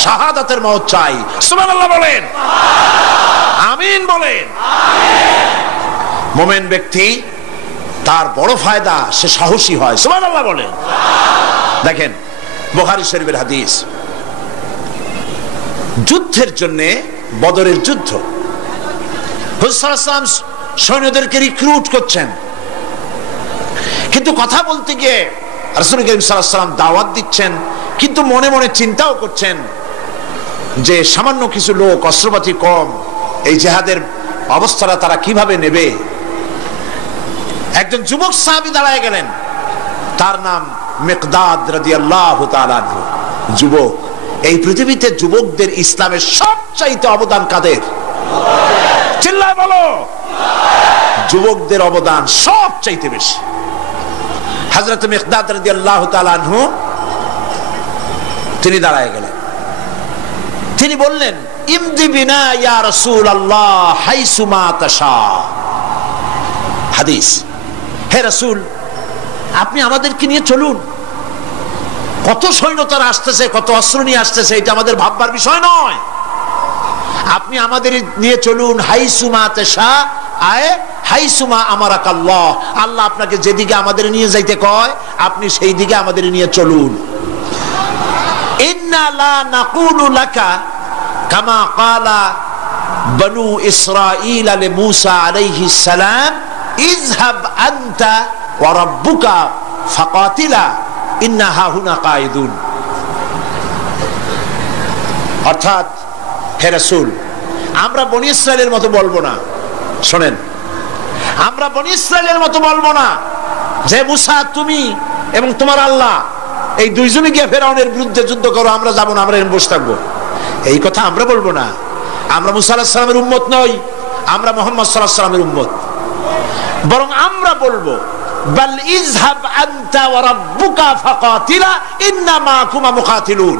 শাহাদাতের মৌত চাই। সুবহানাল্লাহ বলেন, আমিন বলেন। মুমিন ব্যক্তি তার বড় ফায়দা, সে সাহসী হয়। সুবহানাল্লাহ বলেন। দেখেন, বুখারী শরীফের হাদিস, যুদ্ধের জন্য, বদরের যুদ্ধ, হুজুর সাল্লাল্লাহু আলাইহি ওয়াসাল্লাম সৈন্যদেরকে রিক্রুট করছেন, কিন্তু কথা বলতে গিয়ে রাসূল করিম সাল্লাল্লাহু আলাইহি ওয়াসাল্লাম দাওয়াত দিচ্ছেন, কিন্তু মনে মনে চিন্তাও করছেন যে সামান্য কিছু লোক, অস্ত্রপাতি কম, এই জিহাদের অবস্থাটা তারা কিভাবে নেবে। একজন যুবক সাহাবী দাঁড়ায় গেলেন, তার নাম মিকদাদ রাদিয়াল্লাহু তাআলা আনহু। যুবক, এই পৃথিবীতে যুবকদের ইসলামের সবচাইতে অবদান কাদের? চিল্লায় বলো। যুবকদের অবদান সবচাইতে বেশি। হযরত মিকদাদ রাদিয়াল্লাহু তাআলা আনহু তিনি দাঁড়ায় গেলেন, তিনি বললেন, ইমদি বিনা ইয়া রাসূলুল্লাহ হাইসুমা তাশা। হাদিস, হে রাসূল, আপনি আমাদেরকে নিয়ে চলুন। কত সৈন্য তারা আসতেছে, কত অস্ত্র নিয়ে আসতেছে, এটা আমাদের ভাববার বিষয় নয়। আপনি আমাদের নিয়ে চলুন, হাইসুমা তাশা আয় হাইসুমা আমারাকাল্লাহ। আল্লাহ আপনাকে যেদিকে আমাদের নিয়ে যাইতে কয়, আপনি সেই দিকে আমাদের নিয়ে চলুন। ইন্না লা নাকুলু লাকা কামা ক্বালা বনু ইসরাঈল লি মূসা আলাইহিস সালাম, ইযহাব আনতা ওয়া রাব্বুকা ফাকাতিলা ইন্না হাহুনা কায়িদুন। অর্থাৎ, হে রাসূল, আমরা বনি ইসরাইলের মতো বলবো না। শোনেন, আমরা বনি ইসরাইলের মতো বলবো না যে মূসা তুমি এবং তোমার আল্লাহ এই দুইজনে গিয়ে ফেরাউনের বিরুদ্ধে যুদ্ধ করো, আমরা যাবো না, আমরা এখানে বসে থাকবো। এই কথা আমরা বলবো না। আমরা মূসা আলাইহিস সালামের উম্মত নই, আমরা মুহাম্মদ সাল্লাল্লাহু আলাইহি ওয়াসাল্লামের উম্মত। বরং আমরা বলবো, বাল ইযহাব আনতা ওয়া রাব্বুকা ফাকাতিলা ইন্না মাকুমা মুকাতিলুন।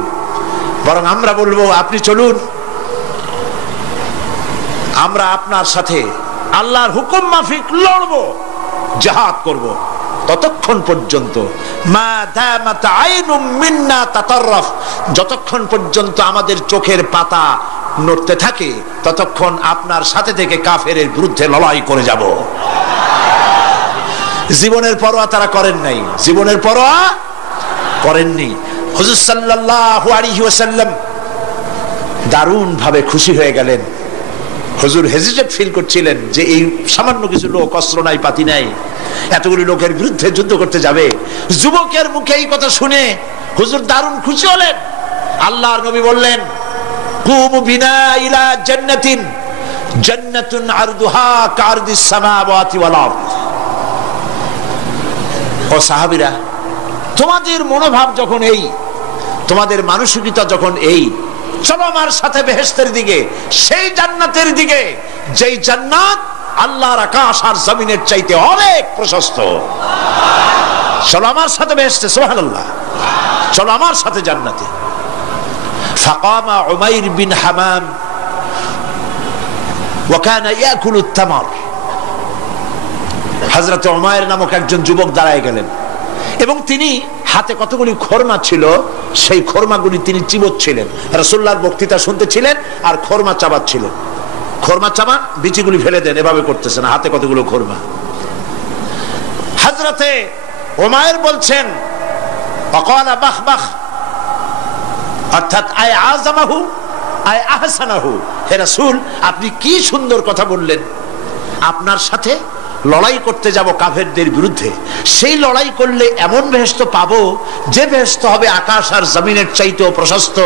বরং আমরা বলবো, আপনি চলুন, আমরা আপনার সাথে আল্লাহর হুকুম মাফিক লড়বো, জিহাদ করব। ততক্ষণ পর্যন্ত মা দামাত আইনুম মিন্না তাতাররাফ, যতক্ষণ পর্যন্ত আমাদের চোখের পাতা নড়তে থাকে, ততক্ষণ আপনার সাথে থেকে কাফেরের বিরুদ্ধে লড়াই করে যাব। জীবনের পরোয়া তারা করেন নাই, জীবনের পরোয়া করেননি। হুজুর সাল্লাল্লাহু আলাইহি ওয়াসাল্লাম দারুণ ভাবে খুশি হয়ে গেলেন। হুজুর হেজিটেট ফিল করছিলেন যে এই সামান্য কিছু লোক, অস্ত্র নাই, পাতি নাই, এতগুলি লোকের বিরুদ্ধে যুদ্ধ করতে যাবে। যুবকের মুখে এই কথা শুনে হুজুর দারুণ খুশি হলেন। আল্লাহর নবী বললেন, কুমু বিনা ইলা জান্নাতিন জান্নাতুন আরদুহা কারদিস সামাওয়াতি ওয়াল আরদ। ও সাহাবীরা, তোমাদের মনোভাব যখন এই, তোমাদের মানসিকতা যখন এই, চলো আমার সাথে বেহেশতের দিকে, সেই জান্নাতের দিকে যেই জান্নাত আল্লাহর আকাশ আর জমিনের চাইতে অনেক প্রশস্ত। চলো আমার সাথে বেহেশতে, সুবহানাল্লাহ, চলো আমার সাথে জান্নাতে। ফাকামা উমাইর বিন হামাম ওয়া কানা ইয়াকুলু আত-তামার। হযরত উমাইর নামক একজন যুবক দাঁড়ায় গেলেন এবং তিনি হাতে কতগুলি খরমা ছিল, সেই খরমাগুলি তিনি চিবোচ্ছিলেন। রাসূলুল্লাহর বক্তৃতা শুনতেছিলেন আর খরমা চাবাচ্ছিলেন। খরমা চাবান, বিচিগুলি ফেলে দেন, এভাবে করতেছেন, হাতে কতগুলো খরমা। হযরতে উমাইর বলছেন, ফাকালা বাখ বাখ, অর্থাৎ আয় আযামাহু আয় আহসানাহু, হে রাসূল আপনি কি সুন্দর কথা বললেন। আপনার সাথে লড়াই করতে যাব কাফেরদের বিরুদ্ধে, সেই লড়াই করলে এমন বেহেশত পাবো যে বেহেশত হবে আকাশ আর জমিনের চাইতেও প্রশস্ত।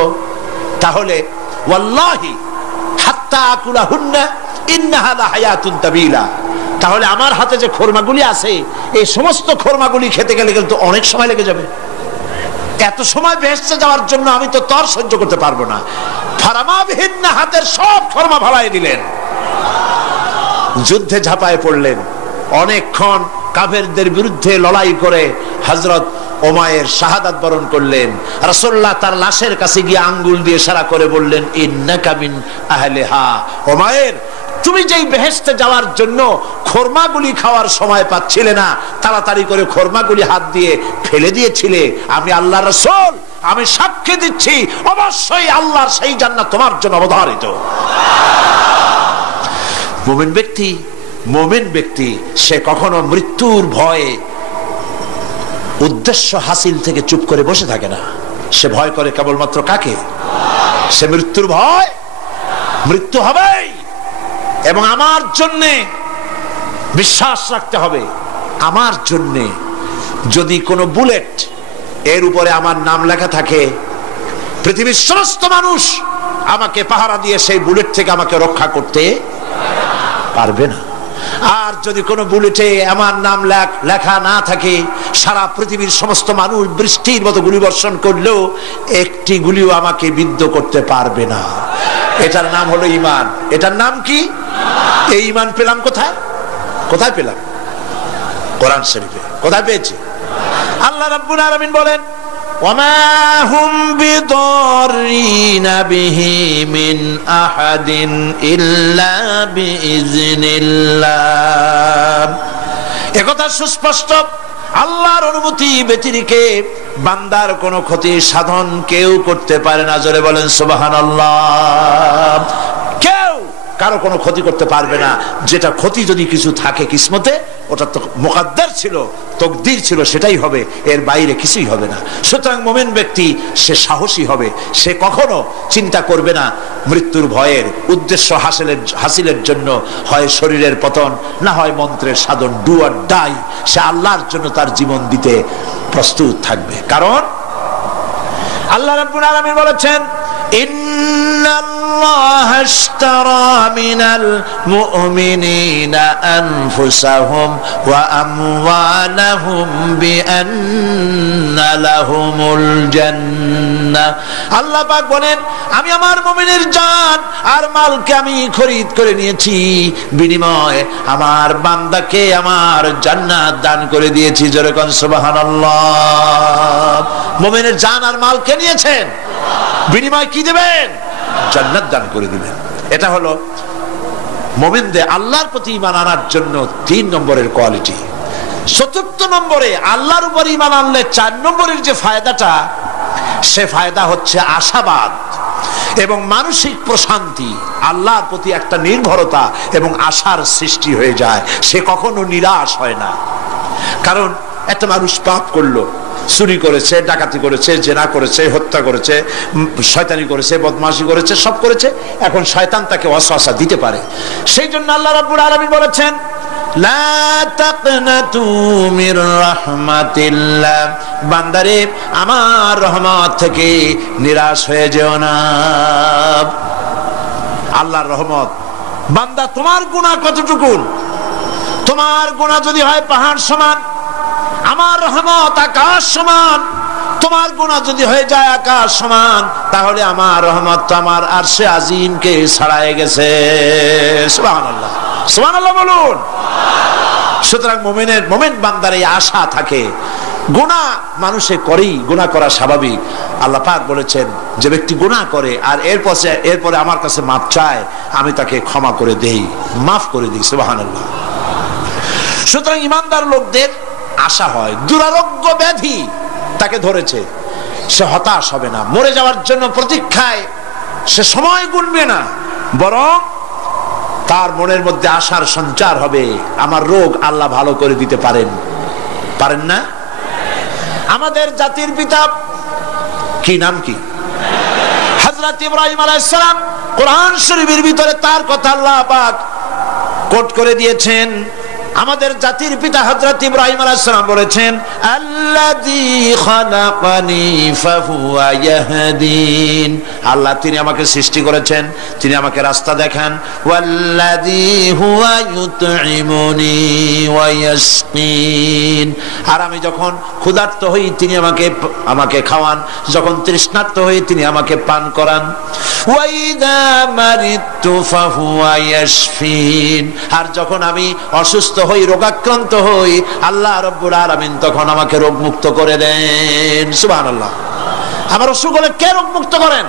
তাহলে ওয়াল্লাহি হাত্তা আকুলাহুন্না ইন্নাহা লাহায়াতুন তাবিলা, তাহলে আমার হাতে যে খোরমাগুলি আছে এই সমস্ত খোরমাগুলি খেতে গেলে কিন্তু অনেক সময় লেগে যাবে। এত সময় বেহেশতে যাওয়ার জন্য আমি তো তর সহ্য করতে পারবো না। ফারামাবিহিন্না, হাতের সব খোরমা ভালাই দিলেন, যুদ্ধে ঝাঁপায় পড়লেন। অনেকক্ষণ কাফেরদের বিরুদ্ধে লড়াই করে হযরত উমায়ের শাহাদাত বরণ করলেন। রাসূলুল্লাহ তার লাশের কাছে গিয়ে আঙ্গুল দিয়ে ইশারা করে বললেন, ইন্নাকা মিন আহলিহা, উমায়ের তুমি যেই বেহেশতে যাওয়ার জন্য খোরমাগুলি খাওয়ার সময় পাচ্ছিলে না, তাড়াতাড়ি করে খোরমাগুলি হাত দিয়ে ফেলে দিয়েছিলে, আমি আল্লাহর রাসূল আমি সাক্ষী দিচ্ছি অবশ্যই আল্লাহর সেই জান্নাত তোমার জন্য অবধারিত। মুমিন ব্যক্তি সে কখনো মৃত্যুর ভয়ে উদ্দেশ্য হাসিল থেকে চুপ করে বসে থাকে না, সে ভয় করে কেবলমাত্র কাকে? সে মৃত্যুর ভয়, মৃত্যু হবেই এবং আমার জন্য বিশ্বাস রাখতে হবে। আমার জন্য যদি কোনো বুলেট এর উপরে আমার নাম লেখা থাকে, পৃথিবীর সমস্ত মানুষ আমাকে পাহারা দিয়ে সেই বুলেট থেকে আমাকে রক্ষা করতে পারবে না। আর যদি কোনো বুলেটে আমার নাম লেখা না থাকে, সারা পৃথিবীর সমস্ত মানুষ বৃষ্টির মতো গুলি বর্ষণ করলেও একটি গুলিও আমাকে বিদ্ধ করতে পারবে না। এটার নাম হলো ঈমান। এটার নাম কি? এই ঈমান পেলাম কোথায়? কোথায় পেলাম? কোরআন শরীফে। কোথায় পেয়েছি? আল্লাহ রাব্বুল আলামিন বলেন, ওয়ামা হুম বিদাররিনা বিহি মিন আহাদিন ইল্লা বিইজনিল্লাহ। একথা সুস্পষ্ট, আল্লাহর অনুমতি ব্যতিরেকে বান্দার কোনো ক্ষতি সাধন কেউ করতে পারে না। জোরে বলেন সুবহানাল্লাহ। কেউ কারো কোনো ক্ষতি করতে পারবে না। যেটা ক্ষতি যদি কিছু থাকে কিসমতে, ওটা তো মুকদ্দার ছিল, তকদির ছিল, সেটাই হবে, এর বাইরে কিছুই হবে না। সুতরাং মুমিন ব্যক্তি সে সাহসী হবে, সে কখনো চিন্তা করবে না মৃত্যুর ভয়ের। উদ্দেশ্য হাসিলের জন্য হয় শরীরের পতন, না হয় মন্ত্রের সাধন, ডু অর ডাই, সে আল্লাহর জন্য তার জীবন দিতে প্রস্তুত থাকবে। কারণ আল্লাহ রাব্বুল আলামিন বলেছেন, ইন্নাল্লাহা আশতারা মিনাল মুমিনিনা আনফুসাহুম ওয়া আমওয়ালাহুম বিআন্না লাহুমুল জান্নাহ। আল্লাহ পাক বলেন, আমি আমার মুমিনের জান আর মালকে আমি খরিদ করে নিয়েছি, বিনিময়ে আমার বান্দাকে আমার জান্নাত দান করে দিয়েছি। জোরে কোন সুবহানাল্লাহ। মুমিনের জান আর মালকে নিয়েছেন, বিনিময় কি দিবেন? জান্নাত দান করে দিবেন। এটা হলো মুমিনদের আল্লাহর প্রতি ঈমান আনার জন্য 3 নম্বরের কোয়ালিটি। 4th নম্বরে আল্লাহর উপর ঈমান আনলে 4 নম্বরের যে ফায়দাটা, সে ফায়দা হচ্ছে আশাবাদ এবং মানসিক প্রশান্তি। আল্লাহর প্রতি একটা নির্ভরতা এবং আশার সৃষ্টি হয়ে যায়, সে কখনো নিরাশ হয় না। কারণ একটা মানুষ পাপ করলো, চুরি করেছে, ডাকাতি করেছে, জেনা করেছে, হত্যা করেছে, শয়তানি করেছে, বদমাশি করেছে, সব করেছে, এখন শয়তান তাকে ওয়াসওয়াসা দিতে পারে। সেই জন্য আল্লাহ রাব্বুল আলামিন বলেছেন, লা তাকনাতু মির রাহমাতিল্লাহ, বান্দারে আমার রহমত থেকে নিরাশ হয়ে যেও না। আল্লাহর রহমত, বান্দা তোমার গুনাহ কতটুকু? তোমার গুনাহ যদি হয় পাহাড় সমান, আমার রহমত আকাশ সমান। তোমার গুনাহ যদি হয়ে যায় আকাশ সমান, তাহলে আমার রহমত তো আমার আরশে আজিমকে ছাড়ায় গেছে। সুবহানাল্লাহ, সুবহানাল্লাহ বলুন। সুতরাং মুমিন বান্দার এই আশা থাকে। গুনাহ মানুষে করেই, গুনাহ করা স্বাভাবিক। আল্লাহ পাক বলেছেন, যে ব্যক্তি গুনাহ করে আর এরপরে আমার কাছে মাফ চায়, আমি তাকে ক্ষমা করে দেই, মাফ করে দিই। সুবহানাল্লাহ। সুতরাং ইমানদার লোকদের আশা হয়, দুরারোগ্য ব্যাধি তাকে ধরেছে, সে হতাশ হবে না, মরে যাওয়ার জন্য প্রতীক্ষায় সে সময় গুনবে না, বরং তার মনের মধ্যে আশার সঞ্চার হবে, আমার রোগ আল্লাহ ভালো করে দিতে পারেন না? আমাদের জাতির পিতা কি নাম কি? হযরত ইব্রাহিম আলাইহিস সালাম। কোরআন শরীফের ভিতরে তার কথা আল্লাহ পাক কোট করে দিয়েছেন। আমাদের জাতির পিতা হযরত ইব্রাহিম আলাইহিস সালাম বলেছেন, আল্লাযী খালাকানি ফাহুয়া ইয়াহদিন। আল্লাহ তিনি আমাকে সৃষ্টি করেছেন, তিনি আমাকে রাস্তা দেখান। ওয়াল্লাযী হুয়া ইউতঈমুনি ওয়া ইয়াসকিন। আর আমি যখন ক্ষুধার্ত হই তিনি আমাকে খাওয়ান, যখন তৃষ্ণার্ত হই তিনি আমাকে পান করান। ওয়া ইযা মারিতু ফাহুয়া ইয়াশফিন। আর যখন আমি অসুস্থ হই, রোগাক্রান্ত হই, আল্লাহ রাব্বুল আলামিন তখন আমাকে রোগ মুক্ত করে দেন। সুবহানাল্লাহ। আমার অসুখ হলে কে রোগ মুক্ত করেন?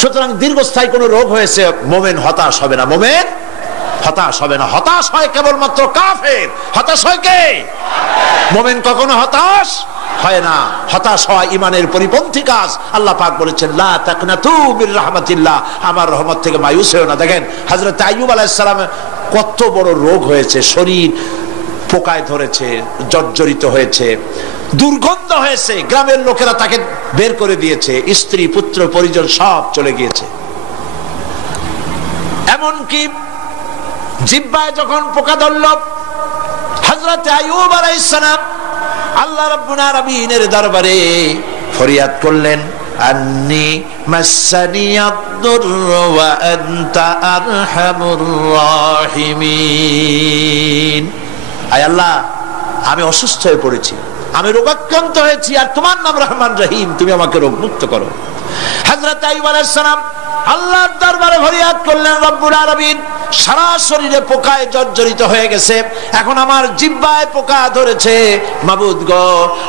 সুতরাং দীর্ঘস্থায়ী কোন রোগ হয়েছে, মুমিন হতাশ হবে না, মুমিন হতাশ হবে না। হতাশ হয় কেবলমাত্র কাফের। হতাশ হয় কে? মুমিন কখনো হতাশ হয় না। হতাশ হওয়া ঈমানের পরিপন্থী কাজ। আল্লাহ পাক বলেছেন, লা তাকনাতু মির রাহমাতিল্লাহ, আমার রহমত থেকে মায়ুস হয়ো না। দেখেন হযরত আইয়ুব আলাইহিস সালামের কত বড় রোগ হয়েছে, শরীর পোকায় ধরেছে, জর্জরিত হয়েছে, দুর্গন্ধ হয়েছে, গ্রামের লোকেরা তাকে বের করে দিয়েছে, স্ত্রী পুত্র পরিজন সব চলে গিয়েছে। এমনকি জিহ্বায় যখন পোকা ধরল, হযরত আইয়ুব আলাইহিস সালাম আল্লাহ রাব্বুল আলামিনের দরবারে ফরিয়াদ করলেন, আন্নী মাসানিয়াদ-দুররু ওয়া আনতা আরহামুর রাহিমিন। আয় আল্লাহ, আমি অসুস্থ হয়ে পড়েছি, আমি রোগাক্রান্ত হয়েছি, আর তোমার নাম রহমান রহিম, তুমি আমাকে রোগ মুক্ত করো। হযরত আইয়ুব আলাইহিস সালাম আল্লাহর দরবারে ফরিয়াদ করলেন, রব্বুল আলামিন সারা শরীরে পোকায় জর্জরিত হয়ে গেছে, এখন আমার জিহ্বায় পোকা ধরেছে, মাবুদ গো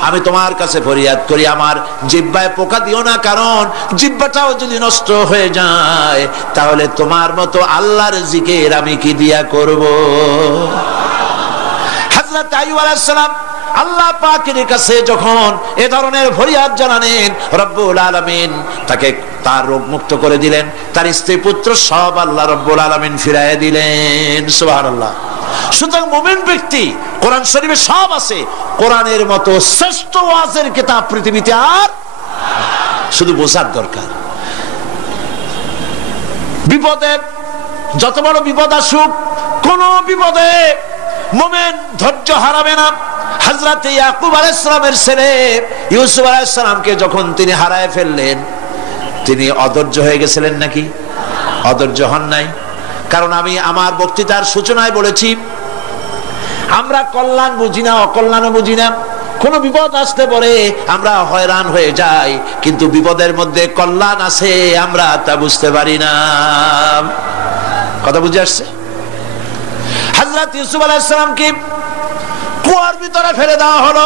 আমি তোমার কাছে ফরিয়াদ করি, আমার জিহ্বায় পোকা দিও না, কারণ জিহ্বাটাও যদি নষ্ট হয়ে যায় তাহলে তোমার মতো আল্লাহর জিকির আমি কি দিয়া করব। হযরত আইয়ুব আলাইহিস সালাম আল্লাহ পাকের কাছে যখন এ ধরনের ফরিয়াদ জানালেন, রব্বুল আলামিন তাকে তার রোগ মুক্ত করে দিলেন, তার স্ত্রী পুত্র সব আল্লাহ রব্বুল আলামিন ফিরাইয়া দিলেন। সুবহানাল্লাহ। সুতরাং মুমিন ব্যক্তি, কোরআন শরীফে সব আছে, কোরআনের মতো শ্রেষ্ঠ ওয়াজের কিতাব পৃথিবীতে আর শুধু বোঝার দরকার। বিপদে, যত বড় বিপদ আসুক, কোন বিপদে মুমিন ধৈর্য হারাবে না। হযরত ইয়াকুব আলাইহিস সালামের ছেলে ইউসুফ আলাইহিস সালামকে যখন তিনি হারায় ফেললেন, তিনি অধৈর্য হয়ে গেছিলেন নাকি? অধৈর্য হন নাই। কারণ আমি আমার বক্তৃতার সূচনায় বলেছি, আমরা কল্যাণ বুঝি না, অকল্যাণও বুঝি না। কোন বিপদ আসতে পরে আমরা হয়রান হয়ে যাই, কিন্তু বিপদের মধ্যে কল্যাণ আছে আমরা তা বুঝতে পারি না। কথা বুঝে আসছে? হযরত ইউসুফ আলাইহিস সালামকে কুয়ার ভিতরে ফেলে দেওয়া হলো।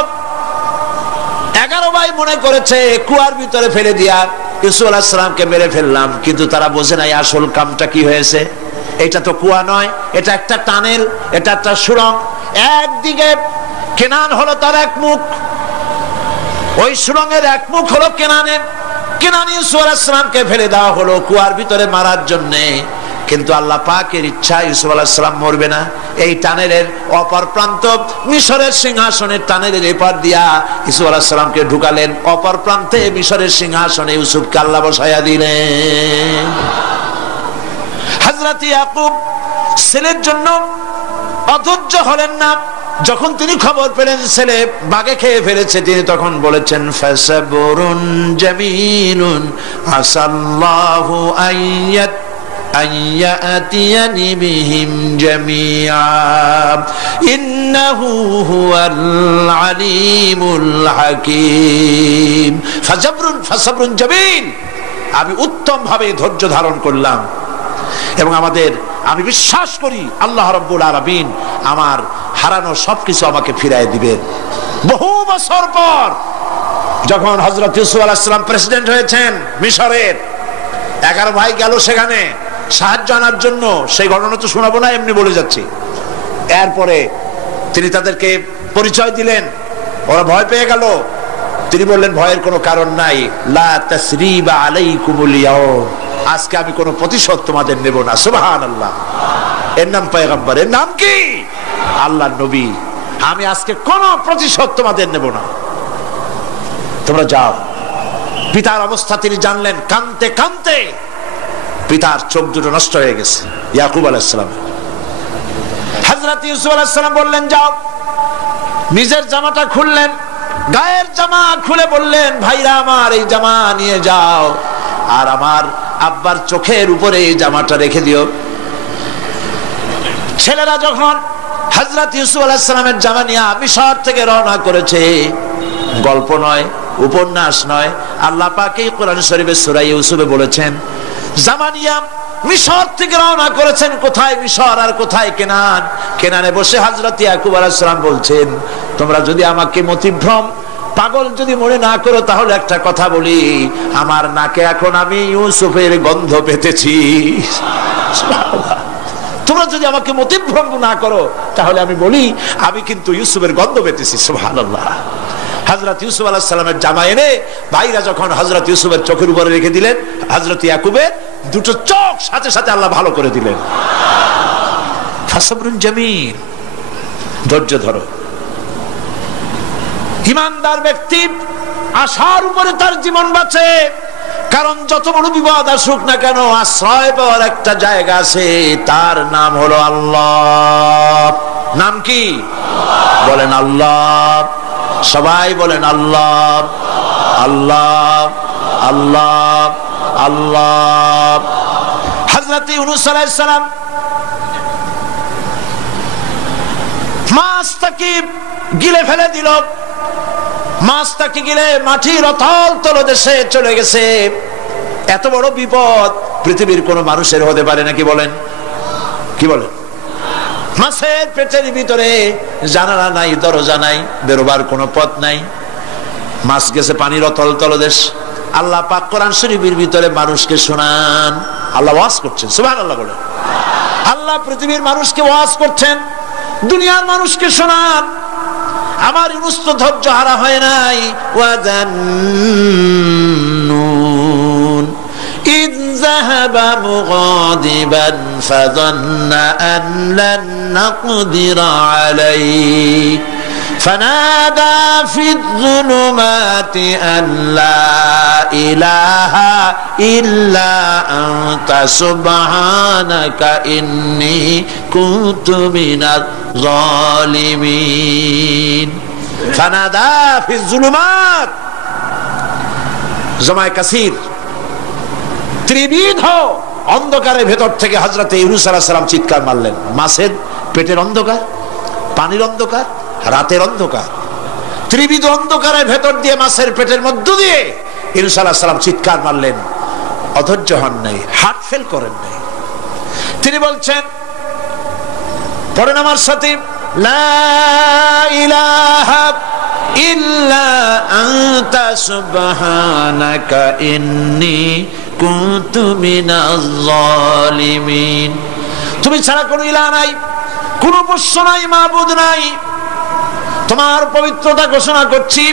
11 ভাই মনে করেছে কুয়ার ভিতরে ফেলে দিয়া ইউসুফ আলাইহিস সালামকে মেরে ফেললাম, কিন্তু তারা বোঝে নাই আসল কামটা কি হয়েছে। এটা তো কুয়া নয়, এটা একটা টানেল, এটা একটা সুড়ঙ্গ। একদিকে কেনান হলো তার এক মুখ, ওই সুড়ঙ্গের এক মুখ হলো কেনানের। কেনান ইউসুফ আলাইহিস সালামকে ফেলে দেওয়া হলো কুয়ার ভিতরে মারার জন্যে, কিন্তু আল্লাহ পাকের ইচ্ছা ইউসুফ আলাইহিস সালাম মরবে না। এই টানেলের অপর প্রান্ত মিশরের সিংহাসনের টানেলের এপার দিয়া ইউসুফ আলাইহিস সালামকে ঢুকালেন, অপর প্রান্তে মিশরের সিংহাসনে ইউসুফকে আল্লাহ বসায়া দিলেন। হযরত ইয়াকুব ছেলের জন্য অধৈর্য হলেন না। যখন তিনি খবর পেলেন ছেলে বাঘে খেয়ে ফেলেছে, তিনি তখন বলেছেন, ফাসাবরুন জামিলুন আসাল্লাহু আইয়াত আইয়াতিয়ানি বিহিম জামিআ ইন্নাহু হুয়াল আলিমুল হাকীম। ফাসাবরুন জামিল, আমি উত্তম ভাবে ধৈর্য ধারণ করলাম, এবং আমি বিশ্বাস করি আল্লাহ রাব্বুল আলামিন আমার হারানো সবকিছু আমাকে ফিরাই দিবেন। বহু বছর পর যখন হযরত ইউসুফ আলাইহিস সালাম প্রেসিডেন্ট হয়েছেন মিশরের, 11 ভাই গেল সেখানে সাহায্য আনার জন্য। সেই ঘটনা তো শোনাবো না, এমনি বলে যাচ্ছি। এরপরে তিনি তাদেরকে পরিচয় দিলেন, ওরা ভয় পেয়ে গেল। তিনি বললেন, ভয়ের কোনো কারণ নাই, লা তাসরিবা আলাইকুমুল ইয়াউম, আজকে আমি কোনো প্রতিশোধ তোমাদের নেব না। সুবহানাল্লাহ। এর নাম পয়গম্বর, এর নাম কি? আল্লাহর নবী। আমি আজকে কোনো প্রতিশোধ তোমাদের নেব না। তোমরা যাও। পিতার অবস্থা তিনি জানলেন, কাঁদতে কাঁদতে পিতার চোখ দুটো নষ্ট হয়ে গেছে। ইয়াকুব আলাইহিস সালাম, হযরত ইউসুফ আলাইহিস সালাম বললেন যাও। নিজের জামাটা খুললেন, গায়ের জামা খুলে বললেন, ভাইরা আমার এই জামা নিয়ে যাও, আর আমার আব্বার চোখের উপরে এই জামাটা রেখে দিও। ছেলেরা যখন হযরত ইউসুফ আলাইহিস সালামের জামা নিয়ে মিশর থেকে রওনা করেছে, গল্প নয়, উপন্যাস নয়, আল্লাহ পাক এই কোরআন শরীফের সূরা ইউসুফে বলেছেন, জামা নিয়ে মিশর থেকে রওনা করেছেন। কোথায় মিশর আর কোথায় কেনান? কেনানে বসে হযরত ইয়াকুব আলাইহিস সালাম বলছেন, তোমরা যদি আমাকে মতিভ্রম পাগল যদি মনে না করো, তাহলে একটা কথা বলি, আমার নাকে এখন আমি ইউসুফের গন্ধ পেতেছি। তোমরা যদি আমাকে মতিভ্রম না করো, তাহলে আমি বলি আমি কিন্তু ইউসুফের গন্ধ পেতেছি। সুবহানাল্লাহ। হযরত ইউসুফ আলাইহিস সালামের জামা এনে ভাইরা যখন হযরত ইউসুফের চোখের উপরে রেখে দিলেন, হযরত ইয়াকুবের দুটো চোখ সাথে সাথে আল্লাহ ভালো করে দিলেন। ফাসবরুন জামিল, ধৈর্য ধরো। ঈমানদার ব্যক্তি আশার উপরে তার জীবন বাঁচে, কারণ যত বড় বিপদ আসুক না কেন, আশ্রয় পাওয়ার একটা জায়গা আছে, তার নাম হলো আল্লাহ। নাম কি? বলেন আল্লাহ। সবাই বলেন আল্লাহ, আল্লাহ, আল্লাহ, আল্লাহ। হযরত ইউনূস আলাইহিস সালাম মাছটাকে গিলে ফেলে দিল, মাছটাকে গিলে মাটির অতল তলদেশে চলে গেছে। এত বড় বিপদ পৃথিবীর কোন মানুষের হতে পারে নাকি? বলেন, কি বলেন? মাছের পেটের ভিতরে জানালা নাই, দরজা নাই, বেরোবার কোনো পথ নাই, মাছ গেছে পানির অতল তলদেশ। আল্লাহ পাক কোরআন শরীফের ভিতরে মানুষকে শোনান, আল্লাহ ওয়াজ করছেন। সুবহানাল্লাহ বলেন। আল্লাহ পৃথিবীর মানুষকে ওয়াজ করছেন, দুনিয়ার মানুষকে শোনান। আমার ইউনূস তো ধৈর্য হারা হয় নাই। ওয়াযান্নুন ইয যাহাবা মুগাদিবান ফাযান্না আন লান নাকদিরা আলাইহি ফানাদা ফিয যুলুমাতি আন লা ইলাহা ইল্লা আনতা সুবহানাকা ইন্নী কুনতু মিনাজ জালিমিন। ফানাদা ফিয যুলুমাত, জামায়ে কাসির, ত্রিবিধ অন্ধকারের ভেতর থেকে হযরত ইউনূস আলাইহিস সালাম চিৎকার মারলেন। মাছের পেটের অন্ধকার, পানির অন্ধকার, রাতের অন্ধকার, ত্রিবিধ অন্ধকারের ভেতর দিয়ে মাছের পেটের মধ্য দিয়ে ইউনূস আলাইহিস সালাম চিৎকার মারলেন। অধৈর্য হন নাই, হার্ট ফেল করেন নাই। তিনি বলছেন, পড়েন আমার সাথে, লা ইলাহা ইল্লা আনতা সুবহানাকা ইন্নী কুনতু মিনাজ জালিমিন। তুমি ছাড়া কোনো ইলাহ নাই, কোনো পোষ্য নাই, মাবুদ নাই। তোমার পবিত্রতা ঘোষণা করছি,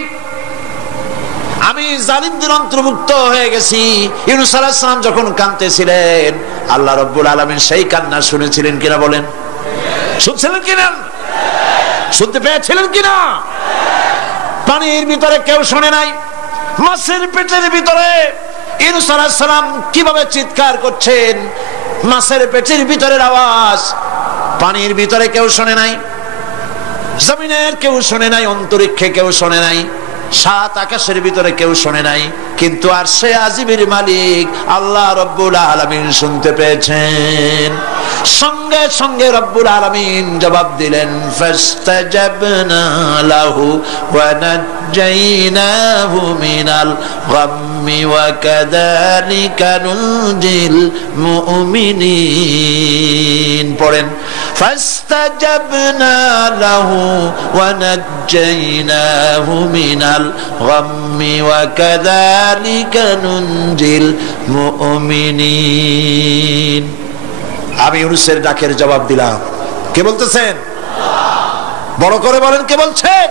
আমি জালিমদের অন্তর্ভুক্ত হয়ে গেছি। ইউনূস আলাইহিস সালাম যখন কাঁদতেছিলেন, আল্লাহ রাব্বুল আলামিন সেই কান্না শুনেছিলেন কিনা? বলেন, শুনছিলেন কিনা? শুনতে পেয়েছিলেন কিনা? পানির ভিতরে কেউ শোনে নাই, মাছের পেটের ভিতরে ইউনূস আলাইহিস সালাম কিভাবে চিৎকার করছেন, মাছের পেটের ভিতরের আওয়াজ পানির ভিতরে কেউ শোনে নাই, জমিনের কেউ শোনে নাই, অন্তরিক্ষে কেউ শোনে নাই, সাত আকাশের ভিতরে কেউ শোনে নাই, কিন্তু আরশে আজিমের মালিক আল্লাহ রাব্বুল আলামিন শুনতে পেয়েছেন। সঙ্গে সঙ্গে রব্বুল আলামিন জবাব দিলেন, ফাস্তাজাবনা লাহু ওয়া নাজ্জাইনাহু মিনাল গাম্মি ওয়া কাযালিকা নুনজিল মুমিনিন। পড়েন, ফাস্তাজাবনা লাহু ওয়া নাজ্জাইনাহু মিনাল গাম্মি ওয়া কাযালিকা নুনজিল মুমিনিন। আমি ইউনূসের ডাকের জবাব দিলাম। কে বলতেছেন? বড় করে বলেন, কে বলছেন?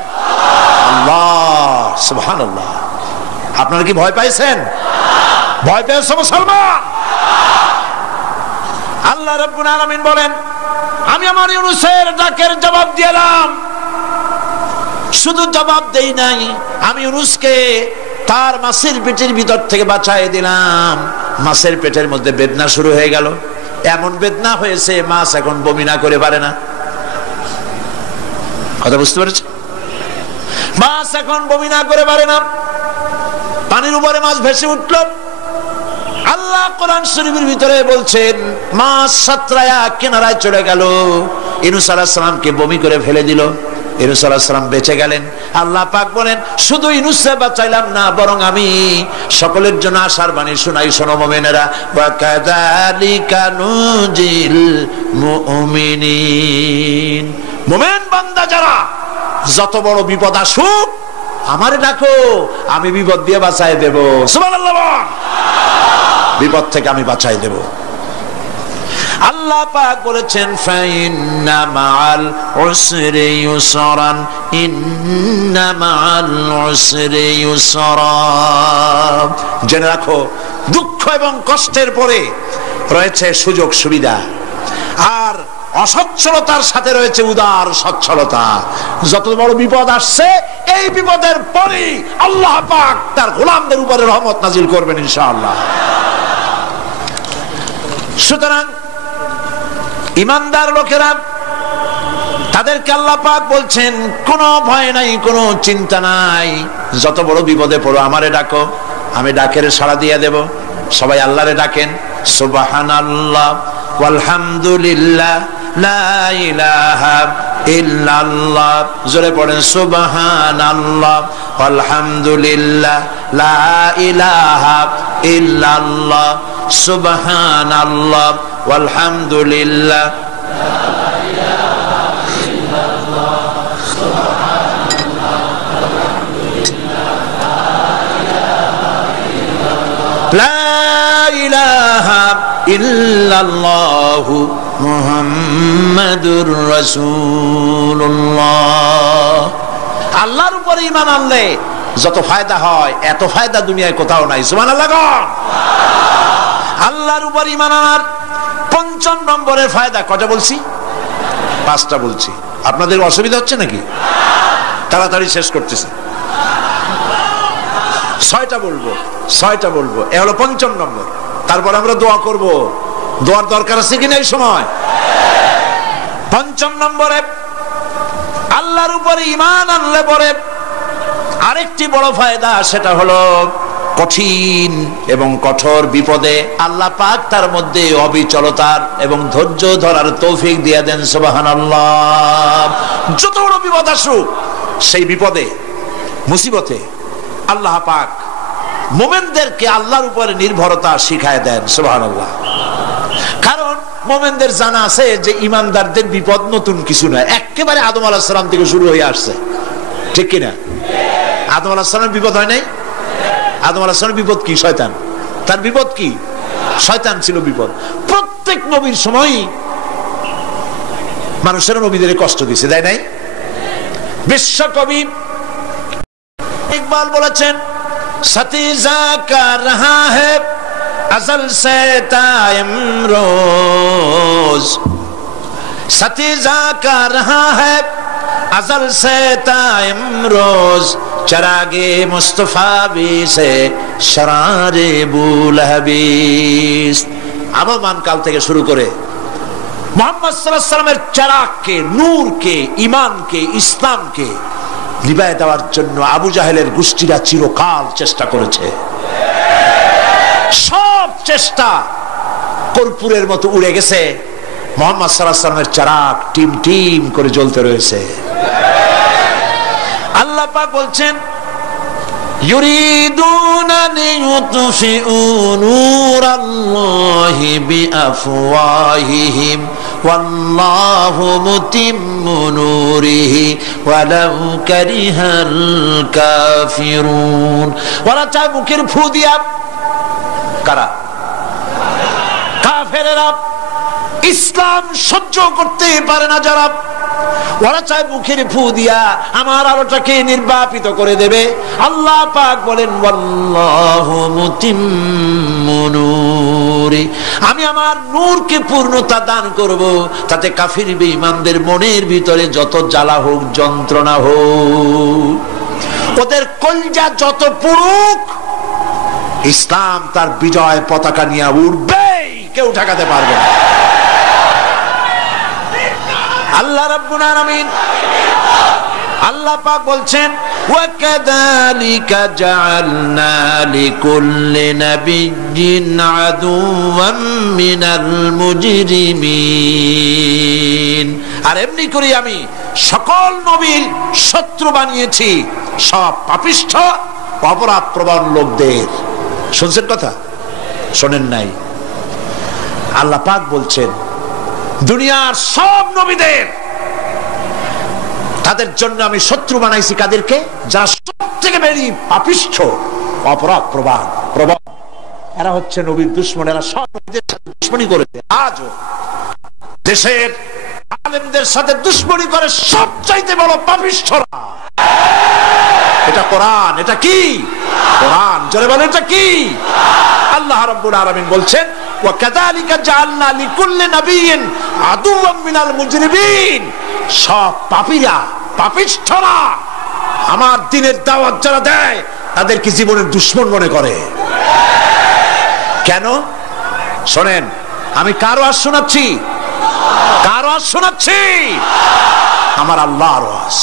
আল্লাহ। সুবহানাল্লাহ। আপনারা কি ভয় পাইছেন? ভয় পেয়েছে মুসলমান? আল্লাহ রাব্বুল আলামিন বলেন, আমি আমার ইউনূসের ডাকের জবাব দিলাম। শুধু জবাব দেই নাই, আমি ইউনূসকে তার মাছের পেটের ভিতর থেকে বাঁচাই দিলাম। মাছের পেটের মধ্যে বেদনা শুরু হয়ে গেল, এমন বেদনা হয়েছে মাছ এখন বমি না করে পারে না। কথা বুঝতে পেরেছ? মাছ এখন বমি না করে পারে না। পানির উপরে মাছ ভেসে উঠল। আল্লাহ কোরআন শরীফের ভিতরে বলছেন মাছ সাতরায়া কিনারায় চলে গেল, ইউনূস আলাইহিস সালামকে বমি করে ফেলে দিল। ইউনূস আলাইহিস সালাম বেঁচে গেলেন। আল্লাহ পাক বলেন শুধু ইউনূসকে বাঁচাইলাম না, বরং আমি সকলের জন্য আশার বাণী শোনাই, শোনো মুমিনেরা, ওয়া কাযালিকা নুজিল মুমিনিন। মুমিন বান্দা যারা, যত বড় বিপদ আসুক আমারে ডাকো, আমি বিপদ দিয়ে বাঁচাই দেব। সুবহানাল্লাহ, বিপদ থেকে আমি বাঁচাই দেব। আল্লাহ পাক বলেছেন ফাইন্না মাআল উসরি ইউসরান, ইন্না মাআল উসরি ইউসরা। জেনে রাখো, দুঃখ এবং কষ্টের পরে রয়েছে সুযোগ সুবিধা, আর অসচ্ছলতার সাথে রয়েছে উদার সচ্ছলতা। যত বড় বিপদ আসছে, এই বিপদের পরে আল্লাহ পাক তার গোলামদের উপরে রহমত নাজিল করবেন ইনশাআল্লাহ। সুতরাং ঈমানদার লোকেরা, তাদেরকে আল্লাহ পাক বলছেন কোনো ভয় নাই, কোনো চিন্তা নাই, যত বড় বিপদে পড়ো আমারে ডাকো, আমি ডাকের সাড়া দিয়ে দেব। সবাই আল্লাহরে ডাকেন, সুবহানাল্লাহ ওয়ালহামদুলিল্লাহ লা ইলাহা ইল্লাল্লাহ। জোরে পড়েন সুবহানাল্লাহ ওয়ালহামদুলিল্লাহ লা ইলাহা ইল্লাল্লাহ, সুবহানাল্লাহ ওয়ালহামদুলিল্লাহ লা ইলাহা ইল্লাল্লাহু মুহাম্মাদুর রাসূলুল্লাহ। আল্লাহর উপরে ঈমান আনলে যত ফায়দা হয়, এত ফায়দা দুনিয়ায় কোথাও নাই। সুবহানাল্লাহ। আল্লাহর উপর ঈমান আনার ৫ম নম্বরের ফায়দা কয়টা বলছি? 5টা বলছি। আপনাদের অসুবিধা হচ্ছে নাকি? তাড়াতাড়ি শেষ করতেছি। 6টা বলবো, 6টা বলবো, এ হলো ৫ম নম্বর। তারপর আমরা দোয়া করব। দোয়ার দরকার আছে কিনা এই সময়? ৫ম নম্বরে আল্লাহর উপরে ঈমান আনলে পরে আরেকটি বড় ফায়দা, সেটা হলো কঠিন এবং কঠোর বিপদে আল্লাহ পাক তার মধ্যে অবিচলতার এবং ধৈর্য ধরার তৌফিক দিয়ে দেন। সুবহানাল্লাহ। যত বড় বিপদ আসুক, সেই বিপদে মুসিবতে আল্লাহ পাক মুমিনদেরকে আল্লাহর উপরে নির্ভরতা শিখায় দেন। সুবহানাল্লাহ। কারণ মুমিনদের জানা আছে যে ঈমানদারদের বিপদ নতুন কিছু নয়, একেবারে আদম আলাইহিস সালাম থেকে শুরু হয়ে আসছে, ঠিক কিনা? আদম আলাইহিস সালামের বিপদ হয় নাই? আদম আলাইহিস সালামের বিপদ কি? শয়তান। তার বিপদ কি? শয়তান ছিল বিপদ। প্রত্যেক নবীর সময়ই মানুষের নবীদের কষ্ট দিয়েছে, তাই নাই? বিশ্বকবি ইকবাল বলেছেন সতীজা কা রহা হ্যায় अज़ल से ताइम रोज, सतीजा का रहा है अज़ल से ताइम रोज, चरागे मुस्तफा भी से शरारे बुलहबीस। আবহমান কাল থেকে শুরু করে মুহাম্মদ সাল্লাল্লাহু আলাইহি ওয়াসাল্লামের চারাগকে, নূরকে, ঈমানকে, ইসলামকে নিভায়ে দেওয়ার জন্য আবু জাহেলের গোষ্ঠীরা চিরকাল চেষ্টা করেছে। সব চেষ্টা কর্পূরের মতো উড়ে গেছে, মুহাম্মদ সাল্লাল্লাহু আলাইহি ওয়াসাল্লামের চারাগ টিম টিম করে জ্বলতে রয়েছে। আল্লাহ পাক বলছেন ইউরিদুনা লিইউতফিউ নূরাল্লাহি বিআফওয়াহিহিম ওয়াল্লাহু মুতিম্মু নূরিহি ওয়ালাউ কারিহাল কাফিরুন। ওরা চায় মুখের ফু দিয়া, কারা? কাফেরেরা। ইসলাম সহ্য করতে পারে না যারা, ওরা চায় মুখের ফু দিয়া আমার আলোটাকে নির্বাপিত করে দেবে। আল্লাহ পাক বলেন ওয়াল্লাহু মুতিম্মু নূরি, আমি আমার নূরকে পূর্ণতা দান করব, তাতে কাফির বেঈমানদের মনের ভিতরে যত জ্বালা হোক, যন্ত্রণা হোক, ওদের কলজা যত পুরুক, ইসলাম তার বিজয় পতাকা নিয়ে উঠবেই, কেউ ঠেকাতে পারবে না। আল্লাহ রাব্বুল আলামিন, আল্লাহ পাক বলছেন, ওয়াকাযালিকা জাআলনা লিকুল্লি নাবিয়্যিন আদুওয়াম মিনাল মুজরিমিন। আর এমনি করে আমি সকল নবীর শত্রু বানিয়েছি, সব পাপিষ্ঠ অপরাধ প্রবণ লোকদের। শুনছেন কথা? শোনেন নাই? আল্লাহ পাক বলছেন দুনিয়ার সব নবীদের, তাদের জন্য আমি শত্রু বানাইছি কাদেরকে? যারা সব থেকে বেশি পাপিষ্ঠ অপরাধ প্রবণ। এরা হচ্ছে নবীর দুশমন। এরা সব নবীদের সাথে দুশমনি করেছে। আজও দেশের আলেমদের সাথে দুশমনি করে সবচাইতে বড় পাপিষ্ঠরা। এটা কোরআন। এটা কি? কোরআন। জোরে বলেন এটা কি? আল্লাহ রাব্বুল আলামিন বলছেন, ওয়াকাযালিকা জাআলনা লিকুল্লি নাবিয়্যিন আদুওয়াম মিনাল মুজরিমিন। সব পাপীরা, পাপিষ্ঠরা আমার দ্বীনের দাওয়াত যারা দেয় তাদেরকে জীবনের দুশমন মনে করে। কেন? শোনেন, আমি কার ওয়াজ শোনাচ্ছি? কার ওয়াজ শোনাচ্ছি? আমার আল্লাহর ওয়াজ।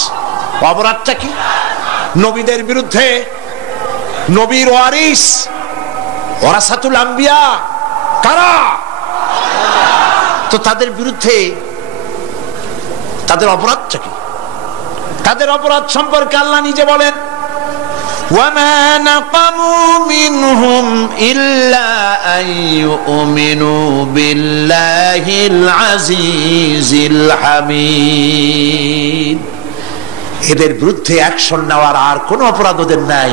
অপরাধটা কি? নবীদের বিরুদ্ধে, নবীর ওয়ারিস ওয়ারাসাতুল আম্বিয়া কারা, তো তাদের বিরুদ্ধে তাদের অপরাধটা কি? তাদের অপরাধ সম্পর্কে আল্লাহ নিজে বলেন, ওয়ামা নাকামু মিনহুম ইল্লা আন ইউমিনু বিল্লাহিল আজিজিল হামিদ। এদের বিরুদ্ধে অ্যাকশন নেওয়ার আর কোনো অপরাধ ওদের নাই।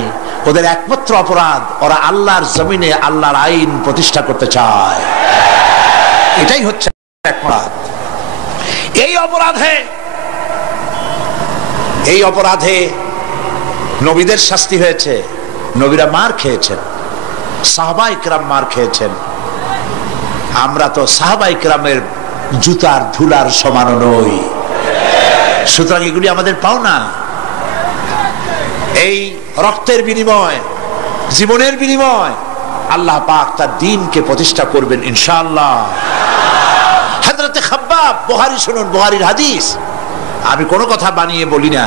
ওদের একমাত্র অপরাধ, ওরা আল্লাহর জমিনে আল্লাহর আইন প্রতিষ্ঠা করতে চায়। এটাই হচ্ছে অপরাধ। এই অপরাধে নবীদের শাস্তি হয়েছে। নবীরা মার খেয়েছেন, সাহাবায়ে কেরাম মার খেয়েছেন। আমরা তো সাহাবায়ে কেরামের জুতার ধুলার সমান নই। সুতরাং এগুলি আমাদের পাওনা। এই রক্তের বিনিময়, জীবনের বিনিময় আল্লাহ পাক তার দ্বীনকে প্রতিষ্ঠা করবেন ইনশাআল্লাহ। হযরতে খাব্বাব, বুখারী শুনুন, বুখারীর হাদিস। আমি কোনো কথা বানিয়ে বলি না।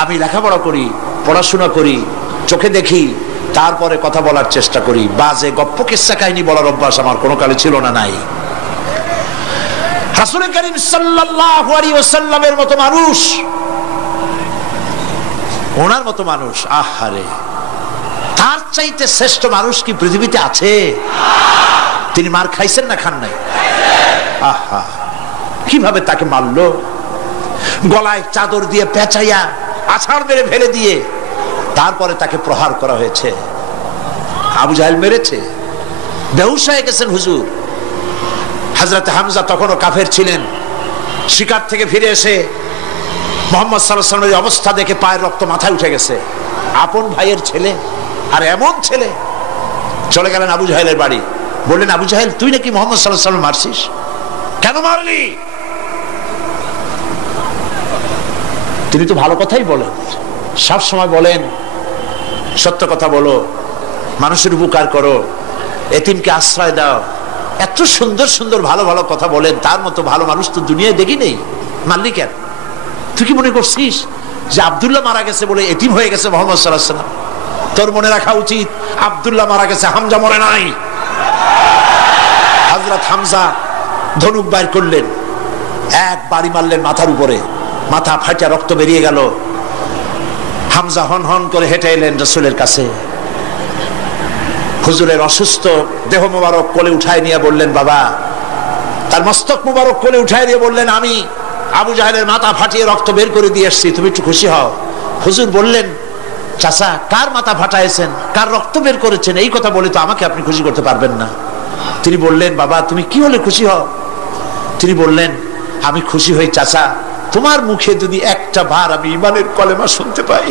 আমি লেখাপড়া করি, পড়াশোনা করি, চোখে দেখি, তারপরে কথা বলার চেষ্টা করি। বাজে গপ্প কিসসা কাহিনী বলার অভ্যাস আমার কোনো কালে ছিল না, নাই। রাসূল করিম সাল্লাল্লাহু আলাইহি ওয়াসাল্লামের মতো মানুষ, ওনার মতো মানুষ, আহারে, তার চাইতে শ্রেষ্ঠ মানুষ কি পৃথিবীতে আছে? তিনি মার খাইছেন না খান নাই? আহা, কিভাবে তাকে মারলো! গলায় চাদর দিয়ে পেঁচাইয়া আছাড় মেরে ফেলে দিয়ে তারপরে তাকে প্রহার করা হয়েছে। আবু জাহেল মেরেছে, বেহুশ হয়ে গেছেন হুজুর। হযরতে হামজা তখনও কাফের ছিলেন। শিকার থেকে ফিরে এসে মুহাম্মদ সাল্লাল্লাহু আলাইহি ওয়াসাল্লামের অবস্থা দেখে পায়ের রক্ত মাথায় উঠে গেছে। আপন ভাইয়ের ছেলে, আর এমন ছেলে। চলে গেলেন আবু জাহেলের বাড়ি, বললেন, আবু জাহেল, তুই নাকি মুহাম্মদ সাল্লাল্লাহু আলাইহি ওয়াসাল্লাম মারছিস? কেন মারলি? তিনি তো ভালো কথাই বলেন, সব সময় বলেন সত্য কথা বলো, মানুষের উপকার করো, এতিমকে আশ্রয় দাও। এত সুন্দর সুন্দর ভালো ভালো কথা বলেন, তার মতো ভালো মানুষ তো দুনিয়ায় দেখি নেই। মারলি কেন? তুই কি মনে করছিস যে আব্দুল্লাহ মারা গেছে বলে এতিম হয়ে গেছে মুহাম্মদ সাল্লাল্লাহু আলাইহি ওয়াসাল্লাম? তোর মনে রাখা উচিত, আব্দুল্লাহ মারা গেছে, হামজা মরে নাই। হযরত হামজা ধনুক বাইর করলেন, এক বাড়ি মারলেন মাথার উপরে, মাথা ফাটা রক্ত বেরিয়ে গেল। হামজা হন হন করে হেঁটে এলেন রাসূলের কাছে। হুজুরের অসুস্থ দেহ মুবারক কোলে উঠায় নিয়ে বললেন, বাবা, তার মস্তক মুবারক কোলে উঠায় দিয়ে বললেন, আমি আবু জাহেলের মাথা ফাটিয়ে রক্ত বের করে দিয়ে এসেছি, তুমি একটু খুশি হও। হুজুর বললেন, চাচা, কার মাথা ফাটাইছেন, কার রক্ত বের করেছেন, এই কথা বলে তো আমাকে আপনি খুশি করতে পারবেন না। তিনি বললেন, বাবা, তুমি কি হলে খুশি হও? তিনি বললেন, আমি খুশি হই চাচা, তোমার মুখে যদি একটা বার আমি ঈমানের কলেমা শুনতে পাই।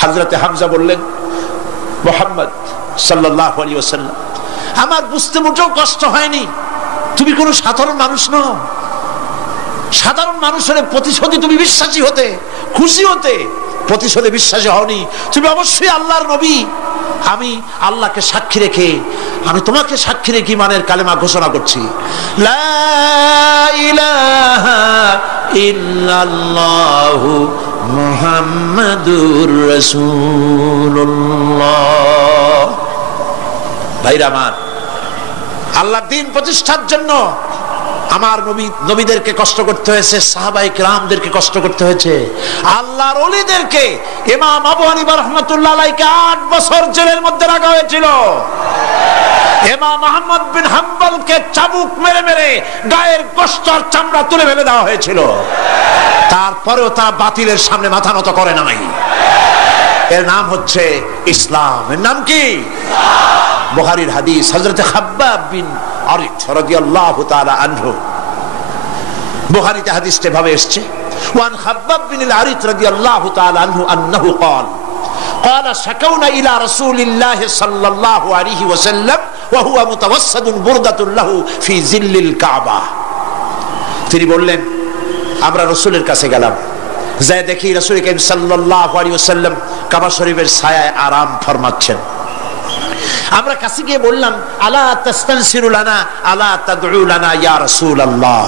হযরতে হামজা বললেন, মুহাম্মদ সাল্লাল্লাহু আলাইহি ওয়াসাল্লাম, আমার বুঝতে মোটেও কষ্ট হয়নি, তুমি কোনো সাধারণ মানুষ নও। সাধারণ মানুষের প্রতিশোধে তুমি বিশ্বাসী হতে, খুশি হতে, প্রতিশোধে বিশ্বাসী হওনি। তুমি অবশ্যই আল্লাহর নবী। আমি আল্লাহকে সাক্ষী রেখে, আমি তোমাকে সাক্ষী রেখে ইমানের কালেমা ঘোষণা করছি, লা ইলাহা ইল্লাল্লাহু মুহাম্মাদুর রাসূলুল্লাহ। ভাইরা আমার, আল্লাহর দ্বীন প্রতিষ্ঠার জন্য আমার নবীদেরকে কষ্ট করতে হয়েছে, সাহাবায়ে কেরামদেরকে কষ্ট করতে হয়েছে, আল্লাহর ওলিদেরকে, ইমাম আবু হানিফা রাহমাতুল্লাহ আলাইহিকে 8 বছর জেলের মধ্যে রাখা হয়েছিল। ইমাম আহমদ বিন হাম্বলকে চাবুক মেরে মেরে গায়ের গোশত আর চামড়া তুলে ফেলে দেওয়া হয়েছিল। তারপরেও তারা বাতিলের সামনে মাথা নত করে নাই। এর নাম হচ্ছে ইসলাম। এর নাম কি? বুখারীর হাদিস, হযরত খাব্বাব বিন আরিত রাদিয়াল্লাহু তাআলা আনহু, বুখারীতে হাদিসটা ভাবে এসেছে, ওয়ান খাব্বাব বিন আরিত রাদিয়াল্লাহু তাআলা আনহু আন্নাহু قال قال شكونا الى رسول الله صلى الله عليه وسلم وهو متوسد بردة له في ظل الكعبة। তিনি বললেন, আমরা রাসূলের কাছে গেলাম, যাই দেখি রাসূল করিম সাল্লাল্লাহু আলাইহি ওয়াসাল্লাম কাবা শরীফের ছায়ায় আরাম ফরমাচ্ছেন। আমরা কাছে গিয়ে বললাম, আলা তাস্তানসিরু লানা আলা তাদউ লানা ইয়া রাসূলুল্লাহ,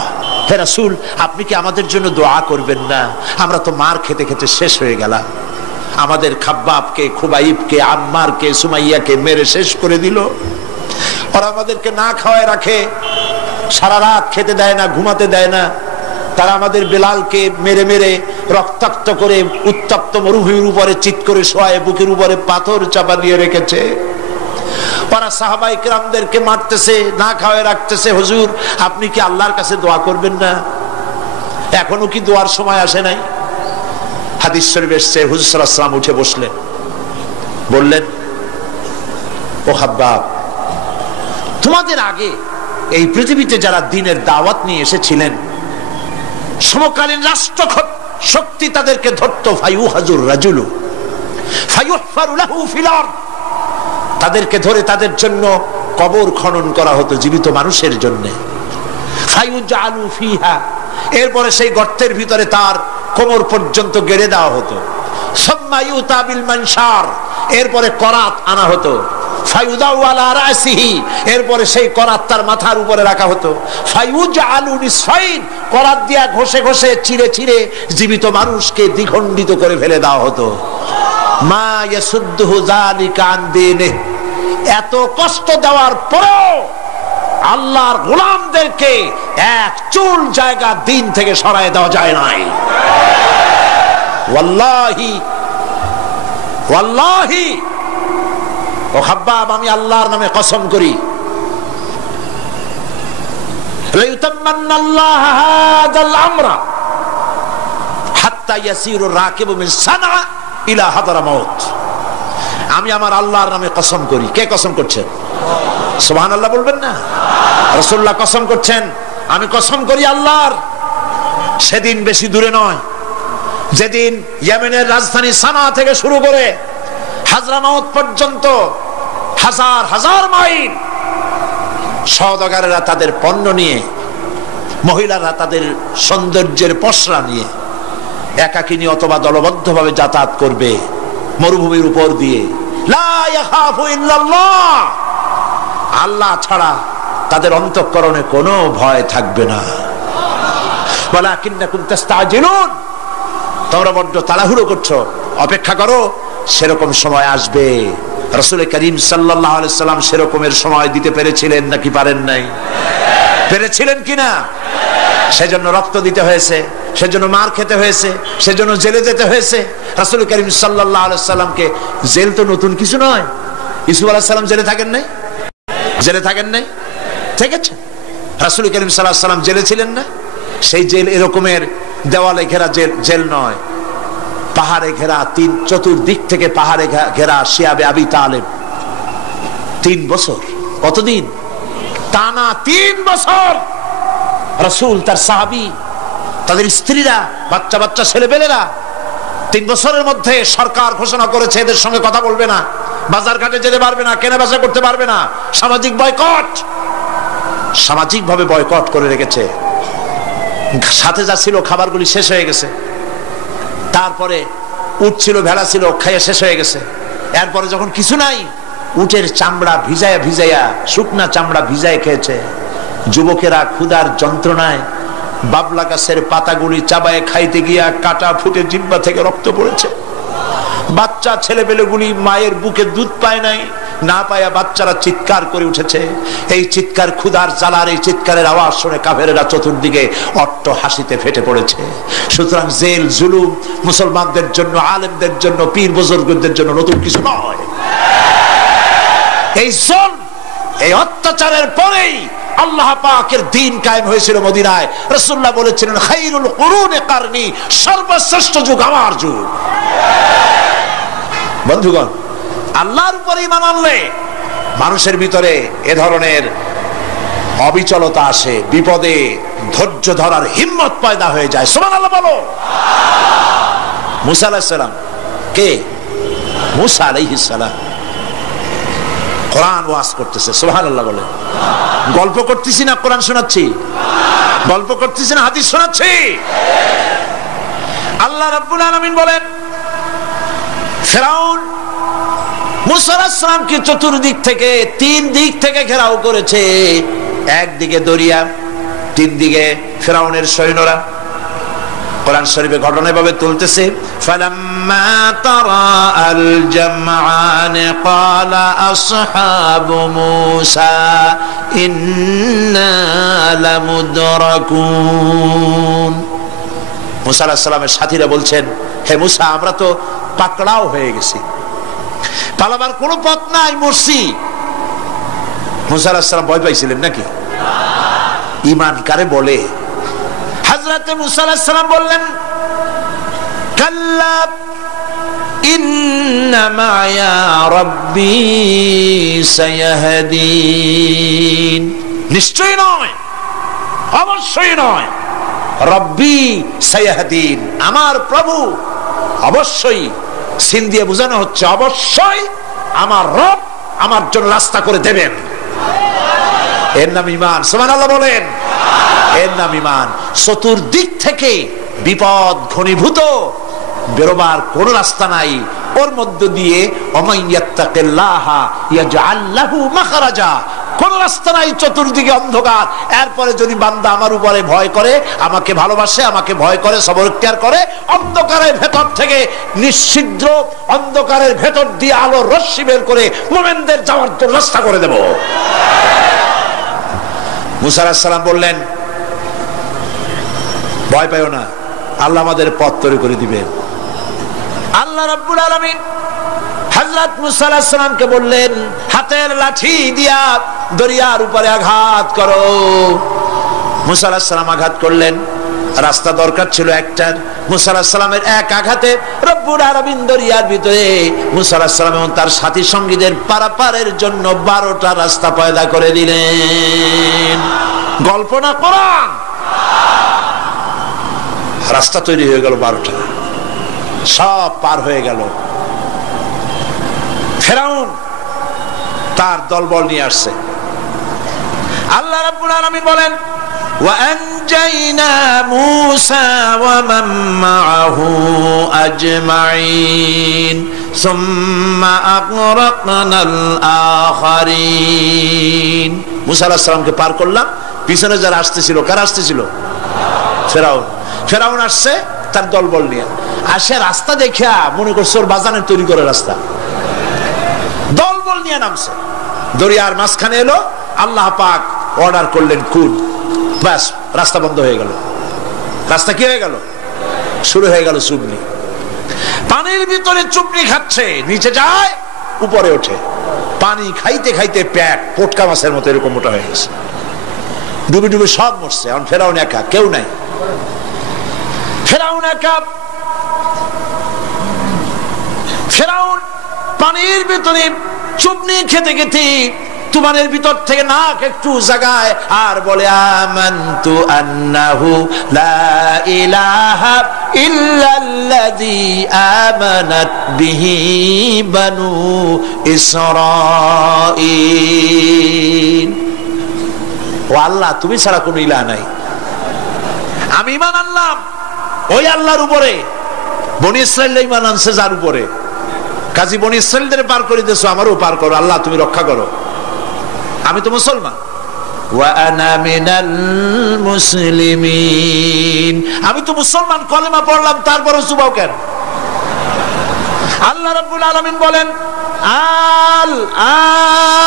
হে রাসূল, আপনি কি আমাদের জন্য দোয়া করবেন না? আমরা তো মার খেতে খেতে শেষ হয়ে গেলাম। আমাদের খাব্বাবকে, খুবাইবকে, আম্মারকে, সুমাইয়াকে মেরে শেষ করে দিল। আর আমাদেরকে না খাওয়ায় রাখে, সারা রাত খেতে দেয় না, ঘুমাতে দেয় না। তারা আমাদের বেলালকে মেরে মেরে রক্তাক্ত করে উত্তপ্ত মরুভূমির উপরে চিৎ করে শোয়ায়, বুকের উপরে পাথর চাপা দিয়ে রেখেছে। ওরা সাহাবায়ে কেরামদেরকে মারতেছে, না খাওয়ায় রাখতেছে। হুজুর, আপনি কি আল্লাহর কাছে দোয়া করবেন না? এখনো কি দোয়ার সময় আসে নাই? হাদিস শরীফে এসেছে, হুজুর সাল্লাল্লাহু আলাইহি ওয়াসাল্লাম উঠে বসলেন, বললেন, ও খাব্বাব, তোমাদের আগে এই পৃথিবীতে যারা দ্বীনের দাওয়াত নিয়ে এসেছিলেন, সমকালীন রাষ্ট্র শক্তি তাদেরকে ধরত, ফায়ুহাজুর রাজুলু ফায়ুহফারু লাহু ফিল আরদ, তাদেরকে ধরে তাদের জন্য কবর খনন করা হতো, জীবিত মানুষের জন্য। ফায়ুজালু ফিহা, এরপরে সেই গর্তের ভিতরে তার কোমর পর্যন্ত গেড়ে দেওয়া হতো। সুম্মা ইউতা বিল মানশার, এরপরে করাত আনা হতো। ফায়ুদাউ আলা রাসিহি, এরপরে সেই করাত তার মাথার উপরে রাখা হতো। ফায়ুজআলু নিসফাইন, করাত দিয়া ঘষে ঘষে চিরে চিরে জীবিত মানুষকে দ্বিখণ্ডিত করে ফেলে দেওয়া হতো। মা ইয়াসুদ্দুহু যালিকা আন দীনিহি, এত কষ্ট দেওয়ার পরেও আল্লাহর গোলামদেরকে এক চুল জায়গা দিন থেকে সরায় দেওয়া যায় নাই। ওয়াল্লাহি ওয়াল্লাহি, ও খাব্বাব, আমি আল্লাহর নামে কসম করি, লাইউতাম্মান্নাল্লাহু হাযাল আমরা হাত্তা ইয়াসিরু রাকিবু মিন সানআ ইলা হাদরামাউত। আমি আমার আল্লাহর নামে কসম করি। কে কসম করছেন? সুবহানাল্লাহ বলবেন না? রাসূলুল্লাহ কসম করছেন, আমি কসম করি আল্লাহর, সেদিন বেশি দূরে নয়, যেদিন ইয়েমেনের রাজধানী সানা থেকে শুরু করে হাজরামাউত পর্যন্ত হাজার হাজার মাইল সওদাগরেরা তাদের পণ্য নিয়ে, মহিলারা তাদের সৌন্দর্যের পসরা নিয়ে একাকিনী অথবা দলবদ্ধভাবে যাতায়াত করবে মরুভূমির উপর দিয়ে। লা ইয়াখাফু ইল্লাল্লাহ, আল্লাহ ছাড়া তাদের অন্তঃকরণে কোনো ভয় থাকবে না। ওয়ালাকিন্নাকুম তাস্তাজিলুন, তোমরা বড্ড তাড়াহুড়ো করছো, অপেক্ষা করো, সেরকম সময় আসবে। রাসূল করিম সাল্লাল্লাহু আলাইহি সাল্লাম সেরকমের সময় দিতে পেরেছিলেন নাকি পারেন নাই? পেরেছিলেন কিনা? সেজন্য রক্ত দিতে হয়েছে, সেজন্য মার খেতে হয়েছে, সেজন্য জেলে যেতে হয়েছে। রাসূল করিম সাল্লাল্লাহু আলাইহি সাল্লামকে, জেল তো নতুন কিছু নয়। ইউসুফ আলাইহিস সালাম জেলে থাকেন নাই? জেলে থাকেন নাই? ঠিক আছে, রাসূল করিম সাল্লাল্লাহু আলাইহি সাল্লাম জেলে ছিলেন না? সেই জেল এরকমের দেওয়ালে ঘেরা জেল নয়, পাহাড়ে ঘেরা, চতুর্দিক থেকে পাহাড়ে ঘেরা শিয়াবে আবি তালেব 3 বছর। কতদিন? টানা 3 বছর রাসূল, তার সাহাবী, তাদের স্ত্রীরা, বাচ্চা বাচ্চা ছেলেপেলেরা 3 বছরের মধ্যে সরকার ঘোষণা করেছে এদের সঙ্গে কথা বলবে না, বাজার ঘাটে যেতে পারবে না, কেনা বেচা করতে পারবে না, সামাজিক বয়কট, সামাজিকভাবে বয়কট করে রেখেছে। সাথে যা ছিল খাবারগুলি শেষ হয়ে গেছে, তারপরে উট ছিল, ভেড়া ছিল, খাইয়ে শেষ হয়ে গেছে। এরপরে যখন কিছু নাই, উটের চামড়া ভিজাইয়া ভিজাইয়া, শুকনা চামড়া ভিজায় খেয়েছে। যুবকেরা ক্ষুধার যন্ত্রণায় বাবলা গাছের পাতাগুলি চাবায়ে খাইতে গিয়া কাটা ফুটে জিহ্বা থেকে রক্ত পড়েছে। বাচ্চা ছেলেপেলেগুলি মায়ের বুকে দুধ পায় নাই, না পায়া বাচ্চারা চিৎকার করে উঠেছে। এই চিৎকার, ক্ষুধার জ্বালার এই চিৎকারের আওয়াজ শুনে কাফেরেরা চতুর্দিকে অট্ট হাসিতে ফেটে পড়েছে। সুতরাং জেল জুলুম মুসলমানদের জন্য, আলেমদের জন্য, পীর বুজুর্গদের জন্য নতুন কিছু নয়। এই জুলম, এই অত্যাচারের পরেই আল্লাহ পাকের দ্বীন কায়েম হয়েছিল মদিনায়। রাসূলুল্লাহ বলেছিলেন, খায়রুল কুরুনি কারনি, সর্বশ্রেষ্ঠ যুগ আমার যুগ। বন্ধুগণ, আল্লাহর উপরে ঈমান আনলে মানুষের ভিতরে এ ধরনের অবিচলতা আসে, বিপদে ধৈর্য ধরার হিম্মত পয়দা হয়ে যায়। সুবহানাল্লাহ বলো। মুসা আলাইহিস সালাম কে? মুসা আলাইহিস সালাম কোরআন ওয়াজ করতেছে। সুবহানাল্লাহ বলে। গল্প করতেছি না কোরআন শোনাচ্ছি? গল্প করতেছি না হাদিস শোনাচ্ছি? আল্লাহ রাব্বুল আলামিন বলেন, ফিরআউন মুসা আলাইহিস সালামকে চতুর্দিক থেকে, তিন দিক থেকে ঘেরাও করেছে। একদিকে দরিয়া, তিন দিকে ফিরআউনের সৈন্যরা। কোরআন শরীফে ঘটনা এভাবে তুলতেছে, ফালাম্মা তারা আল জামআন ক্বালা আসহাবু মূসা ইন্না লামুদরাকুন। মুসা আলাইহিস সালামের সাথীরা বলছেন, হে মুসা, আমরা তো পাকড়াও হয়ে গেছি, পালাবার কোনো পথ নাই, মরছি। মুসা আলাইহিস সালাম ভয় পাইছিলেন নাকি? ঈমান কারে বলে? হযরত মুসা আলাইহিস সালাম বললেন, কাল্লা ইন্না মা'য়া রাব্বী সায়াহদিন। নিশ্চয়ই নয়, অবশ্যই নয়, রব্বী সায়াহদিন, আমার প্রভু অবশ্যই, সিন দিয়ে বোঝানো হচ্ছে অবশ্যই আমার রব আমার জন্য রাস্তা করে দেবেন। এর নাম ঈমান। সুবহানাল্লাহ বলেন। এর নাম ঈমান। চতুর্দিক থেকে বিপদ ঘনীভূত, বেরোবার কোন রাস্তা নাই। ওর মধ্য দিয়ে ওমাইয়াত্তাকিল্লাহা ইয়াজআল লাহু মাখরাজা, কোন রাস্তা নাই, চতুর্দিকে অন্ধকার। এরপরে যদি বান্দা আমার উপরে ভয় করে, আমাকে ভালোবাসে, আমাকে ভয় করে, সবর ইখতিয়ার করে, অন্ধকারের ভেতর থেকে নিশ্ছিদ্র অন্ধকারের ভেতর দিয়ে আলোর রশ্মি বের করে মুমিনদের যাওয়ার জন্য রাস্তা করে দেব। মুসা আলাইহিস সালাম বললেন, ভয় পাইও না, আল্লাহ আমাদের পথ তৈরি করে দিবেন। আল্লাহ রাব্বুল আলামিন হযরত মুসা আলাইহিস সালামকে বললেন, হাতের লাঠি দিয়া দরিয়ার উপরে আঘাত করো। মুসা আলাইহিস সালাম আঘাত করলেন। রাস্তা দরকার ছিল একটার। মুসা আলাইহিস সালামের এক আঘাতে রব্বুল আলামিন দরিয়ার ভিতরে মুসা আলাইহিস সালাম এবং তার সাথী সঙ্গীদের পারাপারের জন্য 12টা রাস্তা পয়দা করে দিলেন। গল্প না কোরআন। রাস্তা তৈরি হয়ে গেল 12টা, সব পার হয়ে গেল। ফিরআউন তার দলবল নিয়ে আসছে। আল্লাহ রাব্বুল আলামিন বলেন, ওয়া আনজাইনা মূসা ওয়া মান মাআহু আজমাইন সুম্মা আগরাকনাল আখারিন। মূসা আলাইহিস সালামকে পার করলাম, পিছনে যারা আসতেছিল, কারা আসতেছিল? ফিরআউন। ফিরআউন আসছে তার দলবল নিয়ে। আসে রাস্তা দেখিয়া মনে করছে ওর বাজানের তৈরি করে রাস্তা, দলবল নিয়ে নামছে। দরিয়ার মাঝখানে এলো, আল্লাহ পাক অর্ডার করলেন কুন, ব্যাস রাস্তা বন্ধ হয়ে গেল। রাস্তা কি হয়ে গেল? শুরু হয়ে গেল চুবনি। পানির ভিতরে চুবনি খাচ্ছে, নিচে যায়, উপরে ওঠে। পানি খাইতে খাইতে পেট পটকা মাছের মতো এরকম মোটা হয়ে গেছে। ডুবে ডুবে সব মরছে। এখন ফেরাউন একা, কেউ নাই। ফেরাউন একা। ফেরাউন পানির ভিতরে চুবনি খেতে খেতে তুমানের ভিতর থেকে নাক একটু জাগায় আর বলে, আমানতু আন্নাহু লা ইলাহা ইল্লাল্লাযী আমানাত বিহি বানু ইসরাঈল। ও আল্লাহ, তুমি ছাড়া কোনো ইলাহ নাই, আমি ঈমান আনলাম ওই আল্লাহর উপরে বনি ইসরাইল ঈমান আনছে যার উপরে, কাজী বনি ইসরাইলদের পার করে দিয়েছো, আমারও পার করো, আল্লাহ তুমি রক্ষা করো, আমি তো মুসলমান। ওয়া আনা মিনাল মুসলিমিন, আমি তো মুসলমান, কলেমা পড়লাম, তারপরও চুবাও কেন? আল্লাহ রাব্বুল আলামিন বলেন আল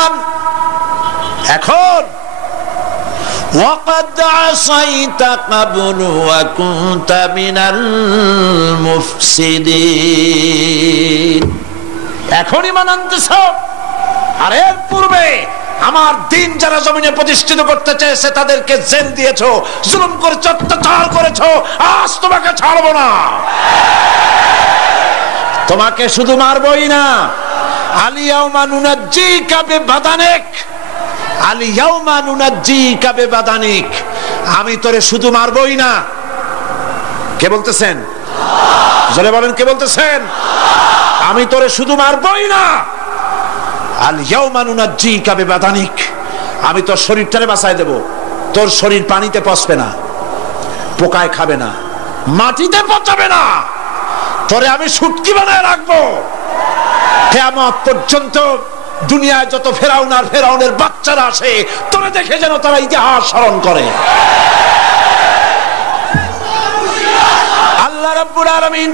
আন, এখন ওয়াকাদ আসাইতা ক্বাবলু ওয়া কুনতা মিনাল মুফসিদিন, এখন ঈমান আনতেছ, আর এর পূর্বে আমার দিন যারা জমিনে প্রতিষ্ঠিত করতে চেয়েছে তাদেরকে জেল দিয়েছো, জুলুম করেছো, অত্যাচার করেছো, আজ তোমাকে ছাড়বো না। তোমাকে শুধু মারবই না, আলিয়াউমা নুনাজ্জিকা বিবাদানিক, আলিয়াউমা নুনাজ্জিকা বিবাদানিক, আমি তোরে শুধু মারবই না। কে বলতেছেন? জোরে বলেন, কে বলতেছেন? আমি তোরে শুধু মারবই না, আলিয়াউমা নুনাজ্জিকা বিবাদানিক, আমি তোর শরীরটারে বাঁচায় দেব, তোর শরীর পানিতে পচবে না, পোকায় খাবে না, মাটিতে পচাবে না, তোরে আমি শুটকি বানায় রাখবো কিয়ামত পর্যন্ত। দুনিয়ায় যত ফেরাউন আর ফেরাউনের বাচ্চারা আসে, তোরে দেখে যেন তারা ইতিহাস স্মরণ করে। আল্লাহ রাব্বুল আলামিন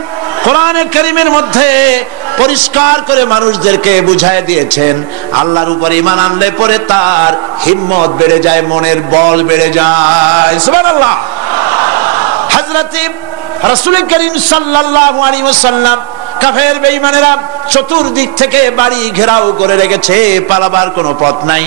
কোরআনে কারীমের মধ্যে পরিষ্কার করে মানুষদেরকে বুঝায় দিয়েছেন, আল্লাহর উপর ঈমান আনলে পরে তার হিম্মত বেড়ে যায়, মনের বল বেড়ে যায়। সুবহানাল্লাহ। হযরত রাসূল করিম সাল্লাল্লাহু আলাইহি ওয়াসাল্লাম কাফের বেঈমানেরা চতুর্দিক থেকে বাড়ি ঘেরাও করে রেখেছে, পালাবার কোনো পথ নাই।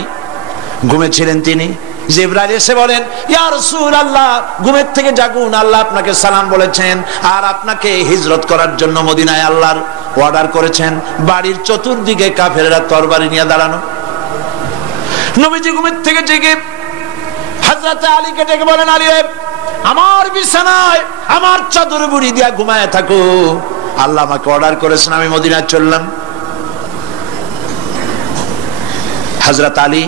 ঘুমেছিলেন তিনি, জিবরাইল এসে বলেন, ইয়া রাসূলুল্লাহ, ঘুমের থেকে জাগুন, আল্লাহ আপনাকে সালাম বলেছেন, আর আপনাকে হিজরত করার জন্য মদিনায় আল্লাহর অর্ডার করেছেন। বাড়ির চতুর্দিকে কাফেররা তরবারি নিয়ে দাঁড়ানো। নবীজি ঘুমের থেকে জেগে হযরত আলীকে ডেকে বলেন, আলী রে, আমার বিছানায় আমার চাদর মুড়ি দিয়া ঘুমায় থাকো, আল্লাহ আমাকে অর্ডার করেছেন, আমি মদিনায় চললাম। হযরত আলী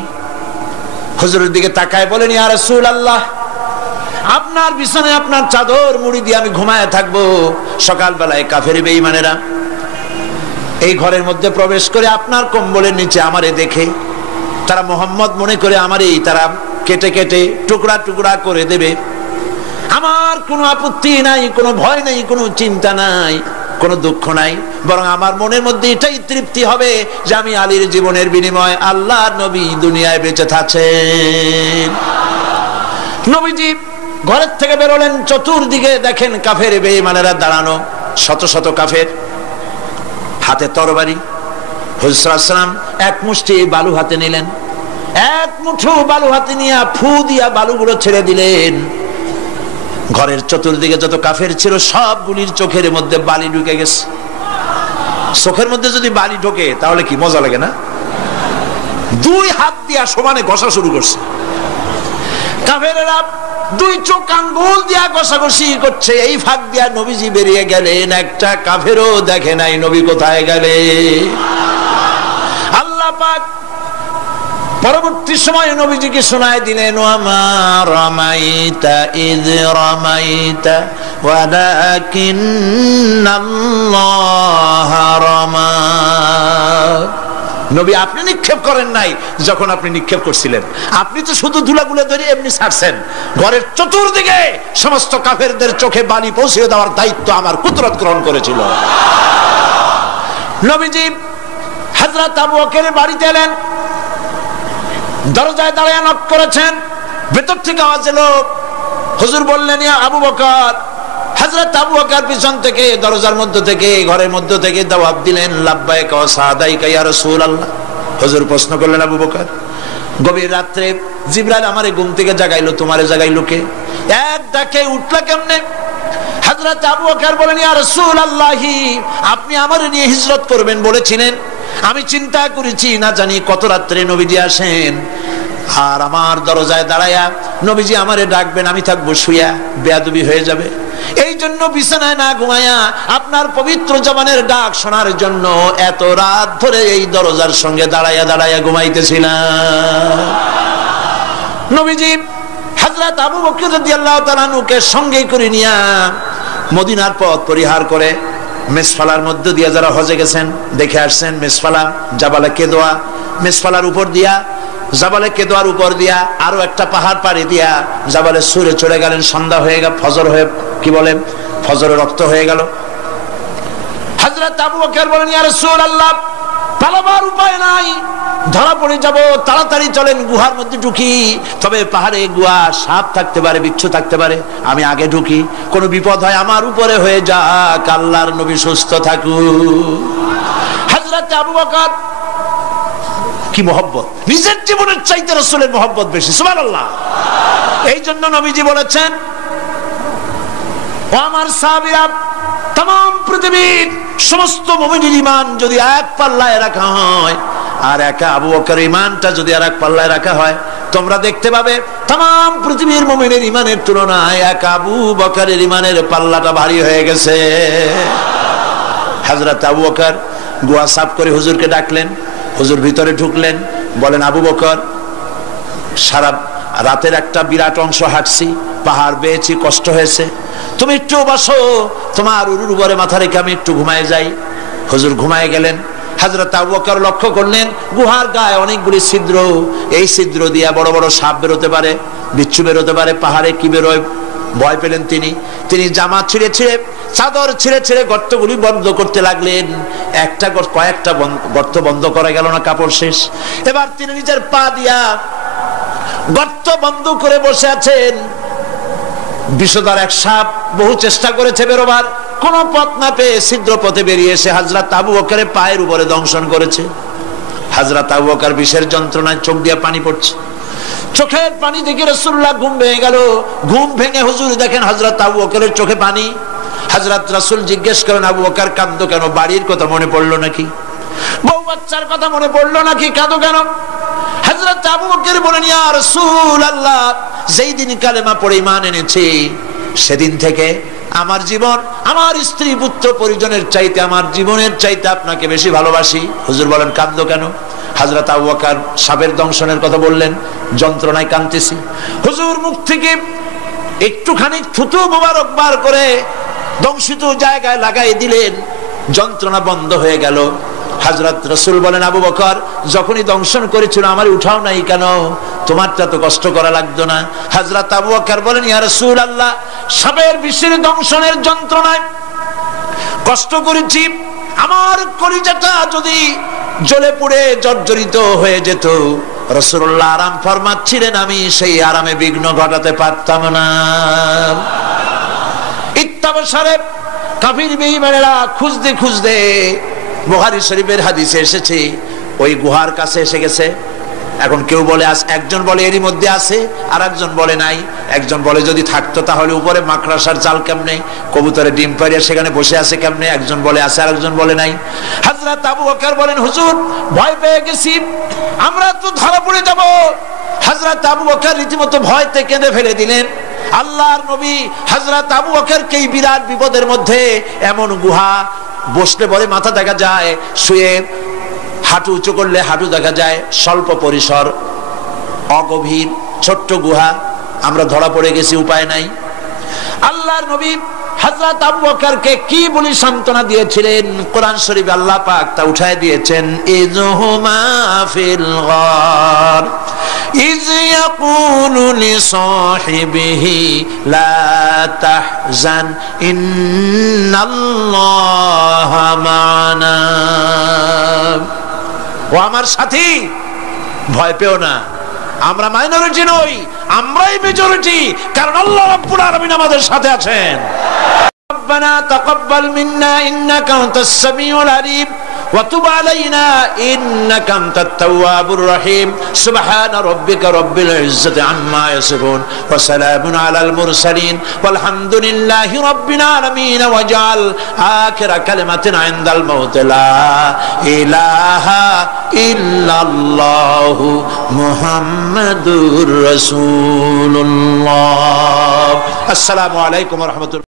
হুজুরের দিকে তাকায় বলেন, ইয়া রাসূলুল্লাহ, আপনার বিছানায় আপনার চাদর মুড়ি দিয়ে আমি ঘুমায় থাকবো, সকালবেলায় কাফের বেঈমানেরা এই ঘরের মধ্যে প্রবেশ করে আপনার কম্বলের নিচে আমারে দেখে তারা মোহাম্মদ মনে করে আমারই তারা কেটে কেটে টুকরা টুকরা করে দেবে। আমার কোনো আপত্তি নাই, কোনো ভয় নাই, কোনো চিন্তা নাই, কোনো দুঃখ নাই, বরং আমার মনের মধ্যে এটাই তৃপ্তি হবে যে আমি আলীর জীবনের বিনিময়ে আল্লাহর নবী দুনিয়ায় বেঁচে থাকেন। নবীজি ঘরের থেকে বেরোলেন, চতুর্দিকে দেখেন কাফের বেঈমানেরা দাঁড়ানো, শত শত কাফের, হাতে তরবারি। হুজুর সাল্লাল্লাহু আলাইহি ওয়াসাল্লাম এক মুষ্টি বালু হাতে নিলেন, এক মুঠো বালু হাতে নিয়ে ফু দিয়া বালুগুলো ছেড়ে দিলেন। ঘরের চতুর্দিকে যত কাফের ছিল সবগুলির চোখের মধ্যে বালি ঢুকে গেছে। চোখের মধ্যে যদি বালি ঢোকে তাহলে কি মজা লাগে না? দুই হাত দিয়া সমানে ঘষা শুরু করছে কাফেরেরা, দুই চোখ আঙ্গুল দিয়া ঘষাঘষি করছে। এই ফাঁক দিয়া নবীজি বেরিয়ে গেলেন, একটা কাফেরও দেখে নাই নবী কোথায় গেলে। আল্লাহ পাক পরবর্তী সময়ে নবীজিকে শোনায় দিলেন, ওয়ামা রামাইতা ইয রামাইতা ওয়ালাকিন্নাল্লাহ রামা। নবী, আপনি নিক্ষেপ করেন নাই যখন আপনি নিক্ষেপ করছিলেন, আপনি তো শুধু ধুলাগুলো ধরে এমনি ছাড়ছেন। ঘরের চতুর্দিকে সমস্ত কাফেরদের চোখে বালি পৌঁছে দেওয়ার দায়িত্ব আমার কুদরত গ্রহণ করেছিল। নবীজি হযরত আবু বকরের বাড়িতে এলেন, দরজায় দাঁড়িয়ে নক করেছেন, ভেতর থেকে আওয়াজ এলো। হুজুর বললেন, ইয়া আবু বকর। হযরত আবু বকর পিছন থেকে দরজার মধ্য থেকে ঘরের মধ্য থেকে জবাব দিলেন, লাব্বাইকা ওয়া সাদাইকা ইয়া রাসূলুল্লাহ। হুজুর প্রশ্ন করলেন, আবু বকর, গভীর রাত্রে জিবরাইল আমারে ঘুম থেকে জাগাইলো, তোমারে জাগাইলো কে? এক ডাকে উঠলা কেমনে? হযরত আবু বকর বলেন, ইয়া রাসূলুল্লাহ, আপনি আমারে নিয়ে হিজরত করবেন বলেছিলেন, আমি চিন্তা করেছি না জানি কত রাত্রে নবীজি আসেন, আর আমার দরজায় দাঁড়ায়া নবীজি আমারে ডাকবেন, আমি থাকবো শুয়া, বেয়াদবি হয়ে যাবে। এই জন্য বিছানায় না ঘুমায়া আপনার পবিত্র জবানের ডাক শোনার জন্য এত রাত ধরে এই দরজার সঙ্গে দাঁড়ায়া দাঁড়ায়া ঘুমাইতেছিলাম। নবীজি হযরত আবু বকর রাদিয়াল্লাহু তাআলা আনহুকে সঙ্গে করে নিয়া মদিনার পথ পরিহার করে মেসফালার মধ্য দিয়ে যারা হজে গেছেন দেখে আসছেন, মেসফালা জাবালে কেদোয়া, মেসফালার উপর দিয়া জাবালে কেদোয়ার উপর দিয়া আরো একটা পাহাড় পাড়ি দিয়া জাবালে সুরে চলে গেলেন। সন্ধ্যা হয়ে গেল, ফজর হয়ে কি বলে ফজরের রক্ত হয়ে গেল। হযরত আবু বকর বলেন, ইয়া রাসূলুল্লাহ, পালাবার উপায় নাই, ধরা পড়ে যাব, তাড়াতাড়ি চলেন গুহার মধ্যে ঢুকি। তবে পাহাড়ে গুহা, সাপ থাকতে পারে, বিচ্ছু থাকতে পারে, আমি আগে ঢুকি, কোনো বিপদ হয় আমার উপরে হয়ে যাক, আল্লাহর নবী সুস্থ থাকুক। হযরত আবু বকর কি মহব্বত, নিজের জীবনের চাইতে রাসূলের মহব্বত বেশি, সুবহানাল্লাহ। এই জন্য নবীজি বলেছেন, ও আমার সাহাবীরা, तमाम পৃথিবীর সমস্ত মুমিনের ঈমান যদি এক পাল্লায় রাখা হয় আর একা আবু বকরের ঈমানটা যদি আরেক পাল্লায় রাখা হয়, তোমরা দেখতে পাবে तमाम পৃথিবীর মুমিনের ঈমানের তুলনায় এক আবু বকরের ঈমানের পাল্লাটা ভারী হয়ে গেছে। হযরত আবু বকর গুহা সাফ করে হুজুরকে ডাকলেন, হুজুর ভিতরে ঢুকলেন, বলেন, আবু বকর, সারা রাতের একটা বিরাট অংশ হাঁটছি, পাহাড় বেয়েছি, কষ্ট হয়েছে, তুমি একটু বসো, তোমার উরুর উপরে মাথা রেখে আমি একটু ঘুমায় যাই। হুজুর ঘুমায় গেলেন। হযরত আবু বকর লক্ষ্য করলেন গুহার গায়ে অনেকগুলি ছিদ্র, এই ছিদ্র দিয়ে বড় বড় সাপ বেরোতে পারে, বিচ্ছু বেরোতে পারে, পাহাড়ে কি বেরোয় ভয় পেলেন তিনি জামা ছিঁড়ে ছিঁড়ে, চাদর ছিঁড়ে ছিঁড়ে গর্তগুলি বন্ধ করতে লাগলেন। কয়েকটা গর্ত বন্ধ করা গেল না, কাপড় শেষ। এবার তিনি নিজের পা দিয়া গর্ত বন্ধ করে বসে আছেন। বিষধর এক সাপ বহু চেষ্টা করেছে বেরোবার, কোন পথ না পেয়ে ছিদ্র পথে বেরিয়ে এসে হযরত আবু বকরের পায়ের উপরে দংশন করেছে। হযরত আবু বকর বিষের যন্ত্রণায় চোখ দিয়ে পানি পড়ছে, চোখের পানি দেখে রাসূলুল্লাহ ঘুম ভেঙে গেল। ঘুম ভেঙে হুজুর দেখেন হযরত আবু বকরের চোখে পানি। হযরত রাসূল জিজ্ঞেস করেন, আবু বকর কাঁদো কেন? বাড়ির কথা মনে পড়লো নাকি? বউ বাচ্চার কথা মনে পড়লো নাকি? কাঁদো কেন? হযরত আবু বকর বলেন, ইয়া রাসূলুল্লাহ, যেই দিন কালেমা পড়ে ঈমান এনেছি সেদিন থেকে আমার জীবন, আমার স্ত্রী পুত্র পরিজনের চাইতে, আমার জীবনের চাইতে আপনাকে বেশি ভালোবাসি। হুজুর বলেন, কাঁদো কেন? হযরত আবু বকর সাপের দংশনের কথা বললেন, যন্ত্রণায় কাঁদতেছি। হুজুর মুখ থেকে একটুখানি থুতু মোবারক বার করে দংশিত জায়গায় লাগাই দিলেন, যন্ত্রণা বন্ধ হয়ে গেল। হযরত রাসূল বলেন, আবু বকর, যখনই দংশন করেছিল আমার উঠাও নাই কেন? তোমারটা তো কষ্ট করা লাগতো না। হযরত আবু বকর বলেন, ইয়া রাসূলুল্লাহ, সাপের বিষের দংশনের যন্ত্রণায় কষ্ট করেছি, আমার কলিজাটা যদি জ্বলে পুড়ে জর্জরিত হয়ে যেত, রাসূলুল্লাহ আরাম ফরমাচ্ছিলেন, আমি সেই আরামে বিঘ্ন ঘটাতে পারতাম না। ইত্তাবসারে কাফির বেঈমানেরা খুঁজতে খুঁজতে, বুখারী শরীফের হাদিসে এসেছে, ওই গুহার কাছে এসে গেছে। এখন কেউ বলে একজন বলে এরই মধ্যে আছে, আর একজন বলে নাই। একজন বলে যদি থাকতো তাহলে উপরে মাকড়াসার জাল কেমনে, কবুতরের ডিম পাড়িয়ে সেখানে বসে আছে কেমনে? একজন বলে আছে, আর একজন বলে নাই। হযরত আবু বকর বলেন, হুজুর ভয় পেয়ে গেছি, আমরা তো ধরা পড়ে যাব। হযরত আবু বকর রীতিমতো ভয়তে কেঁদে ফেলে দিলেন। আল্লাহর নবী হযরত আবু বকরকে এই বিরাট বিপদের মধ্যে, এমন গুহা, বসলে পরে মাথা দেখা যায়, শুয়ে হাঁটু উঁচু করলে হাঁটু দেখা যায়, স্বল্প পরিসর, অগভীর, ছোট্ট গুহা, আমরা ধরা পড়ে গেছি, উপায় নাই। আল্লাহর নবী হযরত আবু বকরকে কি বলি সান্ত্বনা দিয়েছিলেন, কোরআন শরীফে আল্লাহ পাক তা উঠায় দিয়েছেন। ইযহুমা ফিল গার ইয ইয়াকুলু লিসাহিবিহি লা তাহজান ইন্নাল্লাহা মা'না। ও আমার সাথী, ভয় পেও না, আমরা মাইনরিটি নই, আমরাই মেজরিটি, কারণ আল্লাহ রাব্বুল আলামিন আমাদের সাথে আছেন। রব্বানা তাকাব্বাল মিন্না ইন্নাকা আনতাস সামিউল আলিম ওয়া তুব আলাইনা ইন্নাকা আনতাত তাওয়াবুর রহিম। সুবহানা রাব্বিকা রাব্বিল ইজ্জাতি আম্মা ইয়াসিফুন ওয়া সালামুন আলাল মুরসালিন ওয়ালহামদুলিল্লাহি রাব্বিল আলামিন। ওয়াজআল আখিরা কালিমাতিন ইনদাল মাউত লা ইলাহা ইল্লাল্লাহু মুহাম্মাদুর রাসূলুল্লাহ। আসসালামু আলাইকুম ওয়া রাহমাতুল্লাহ।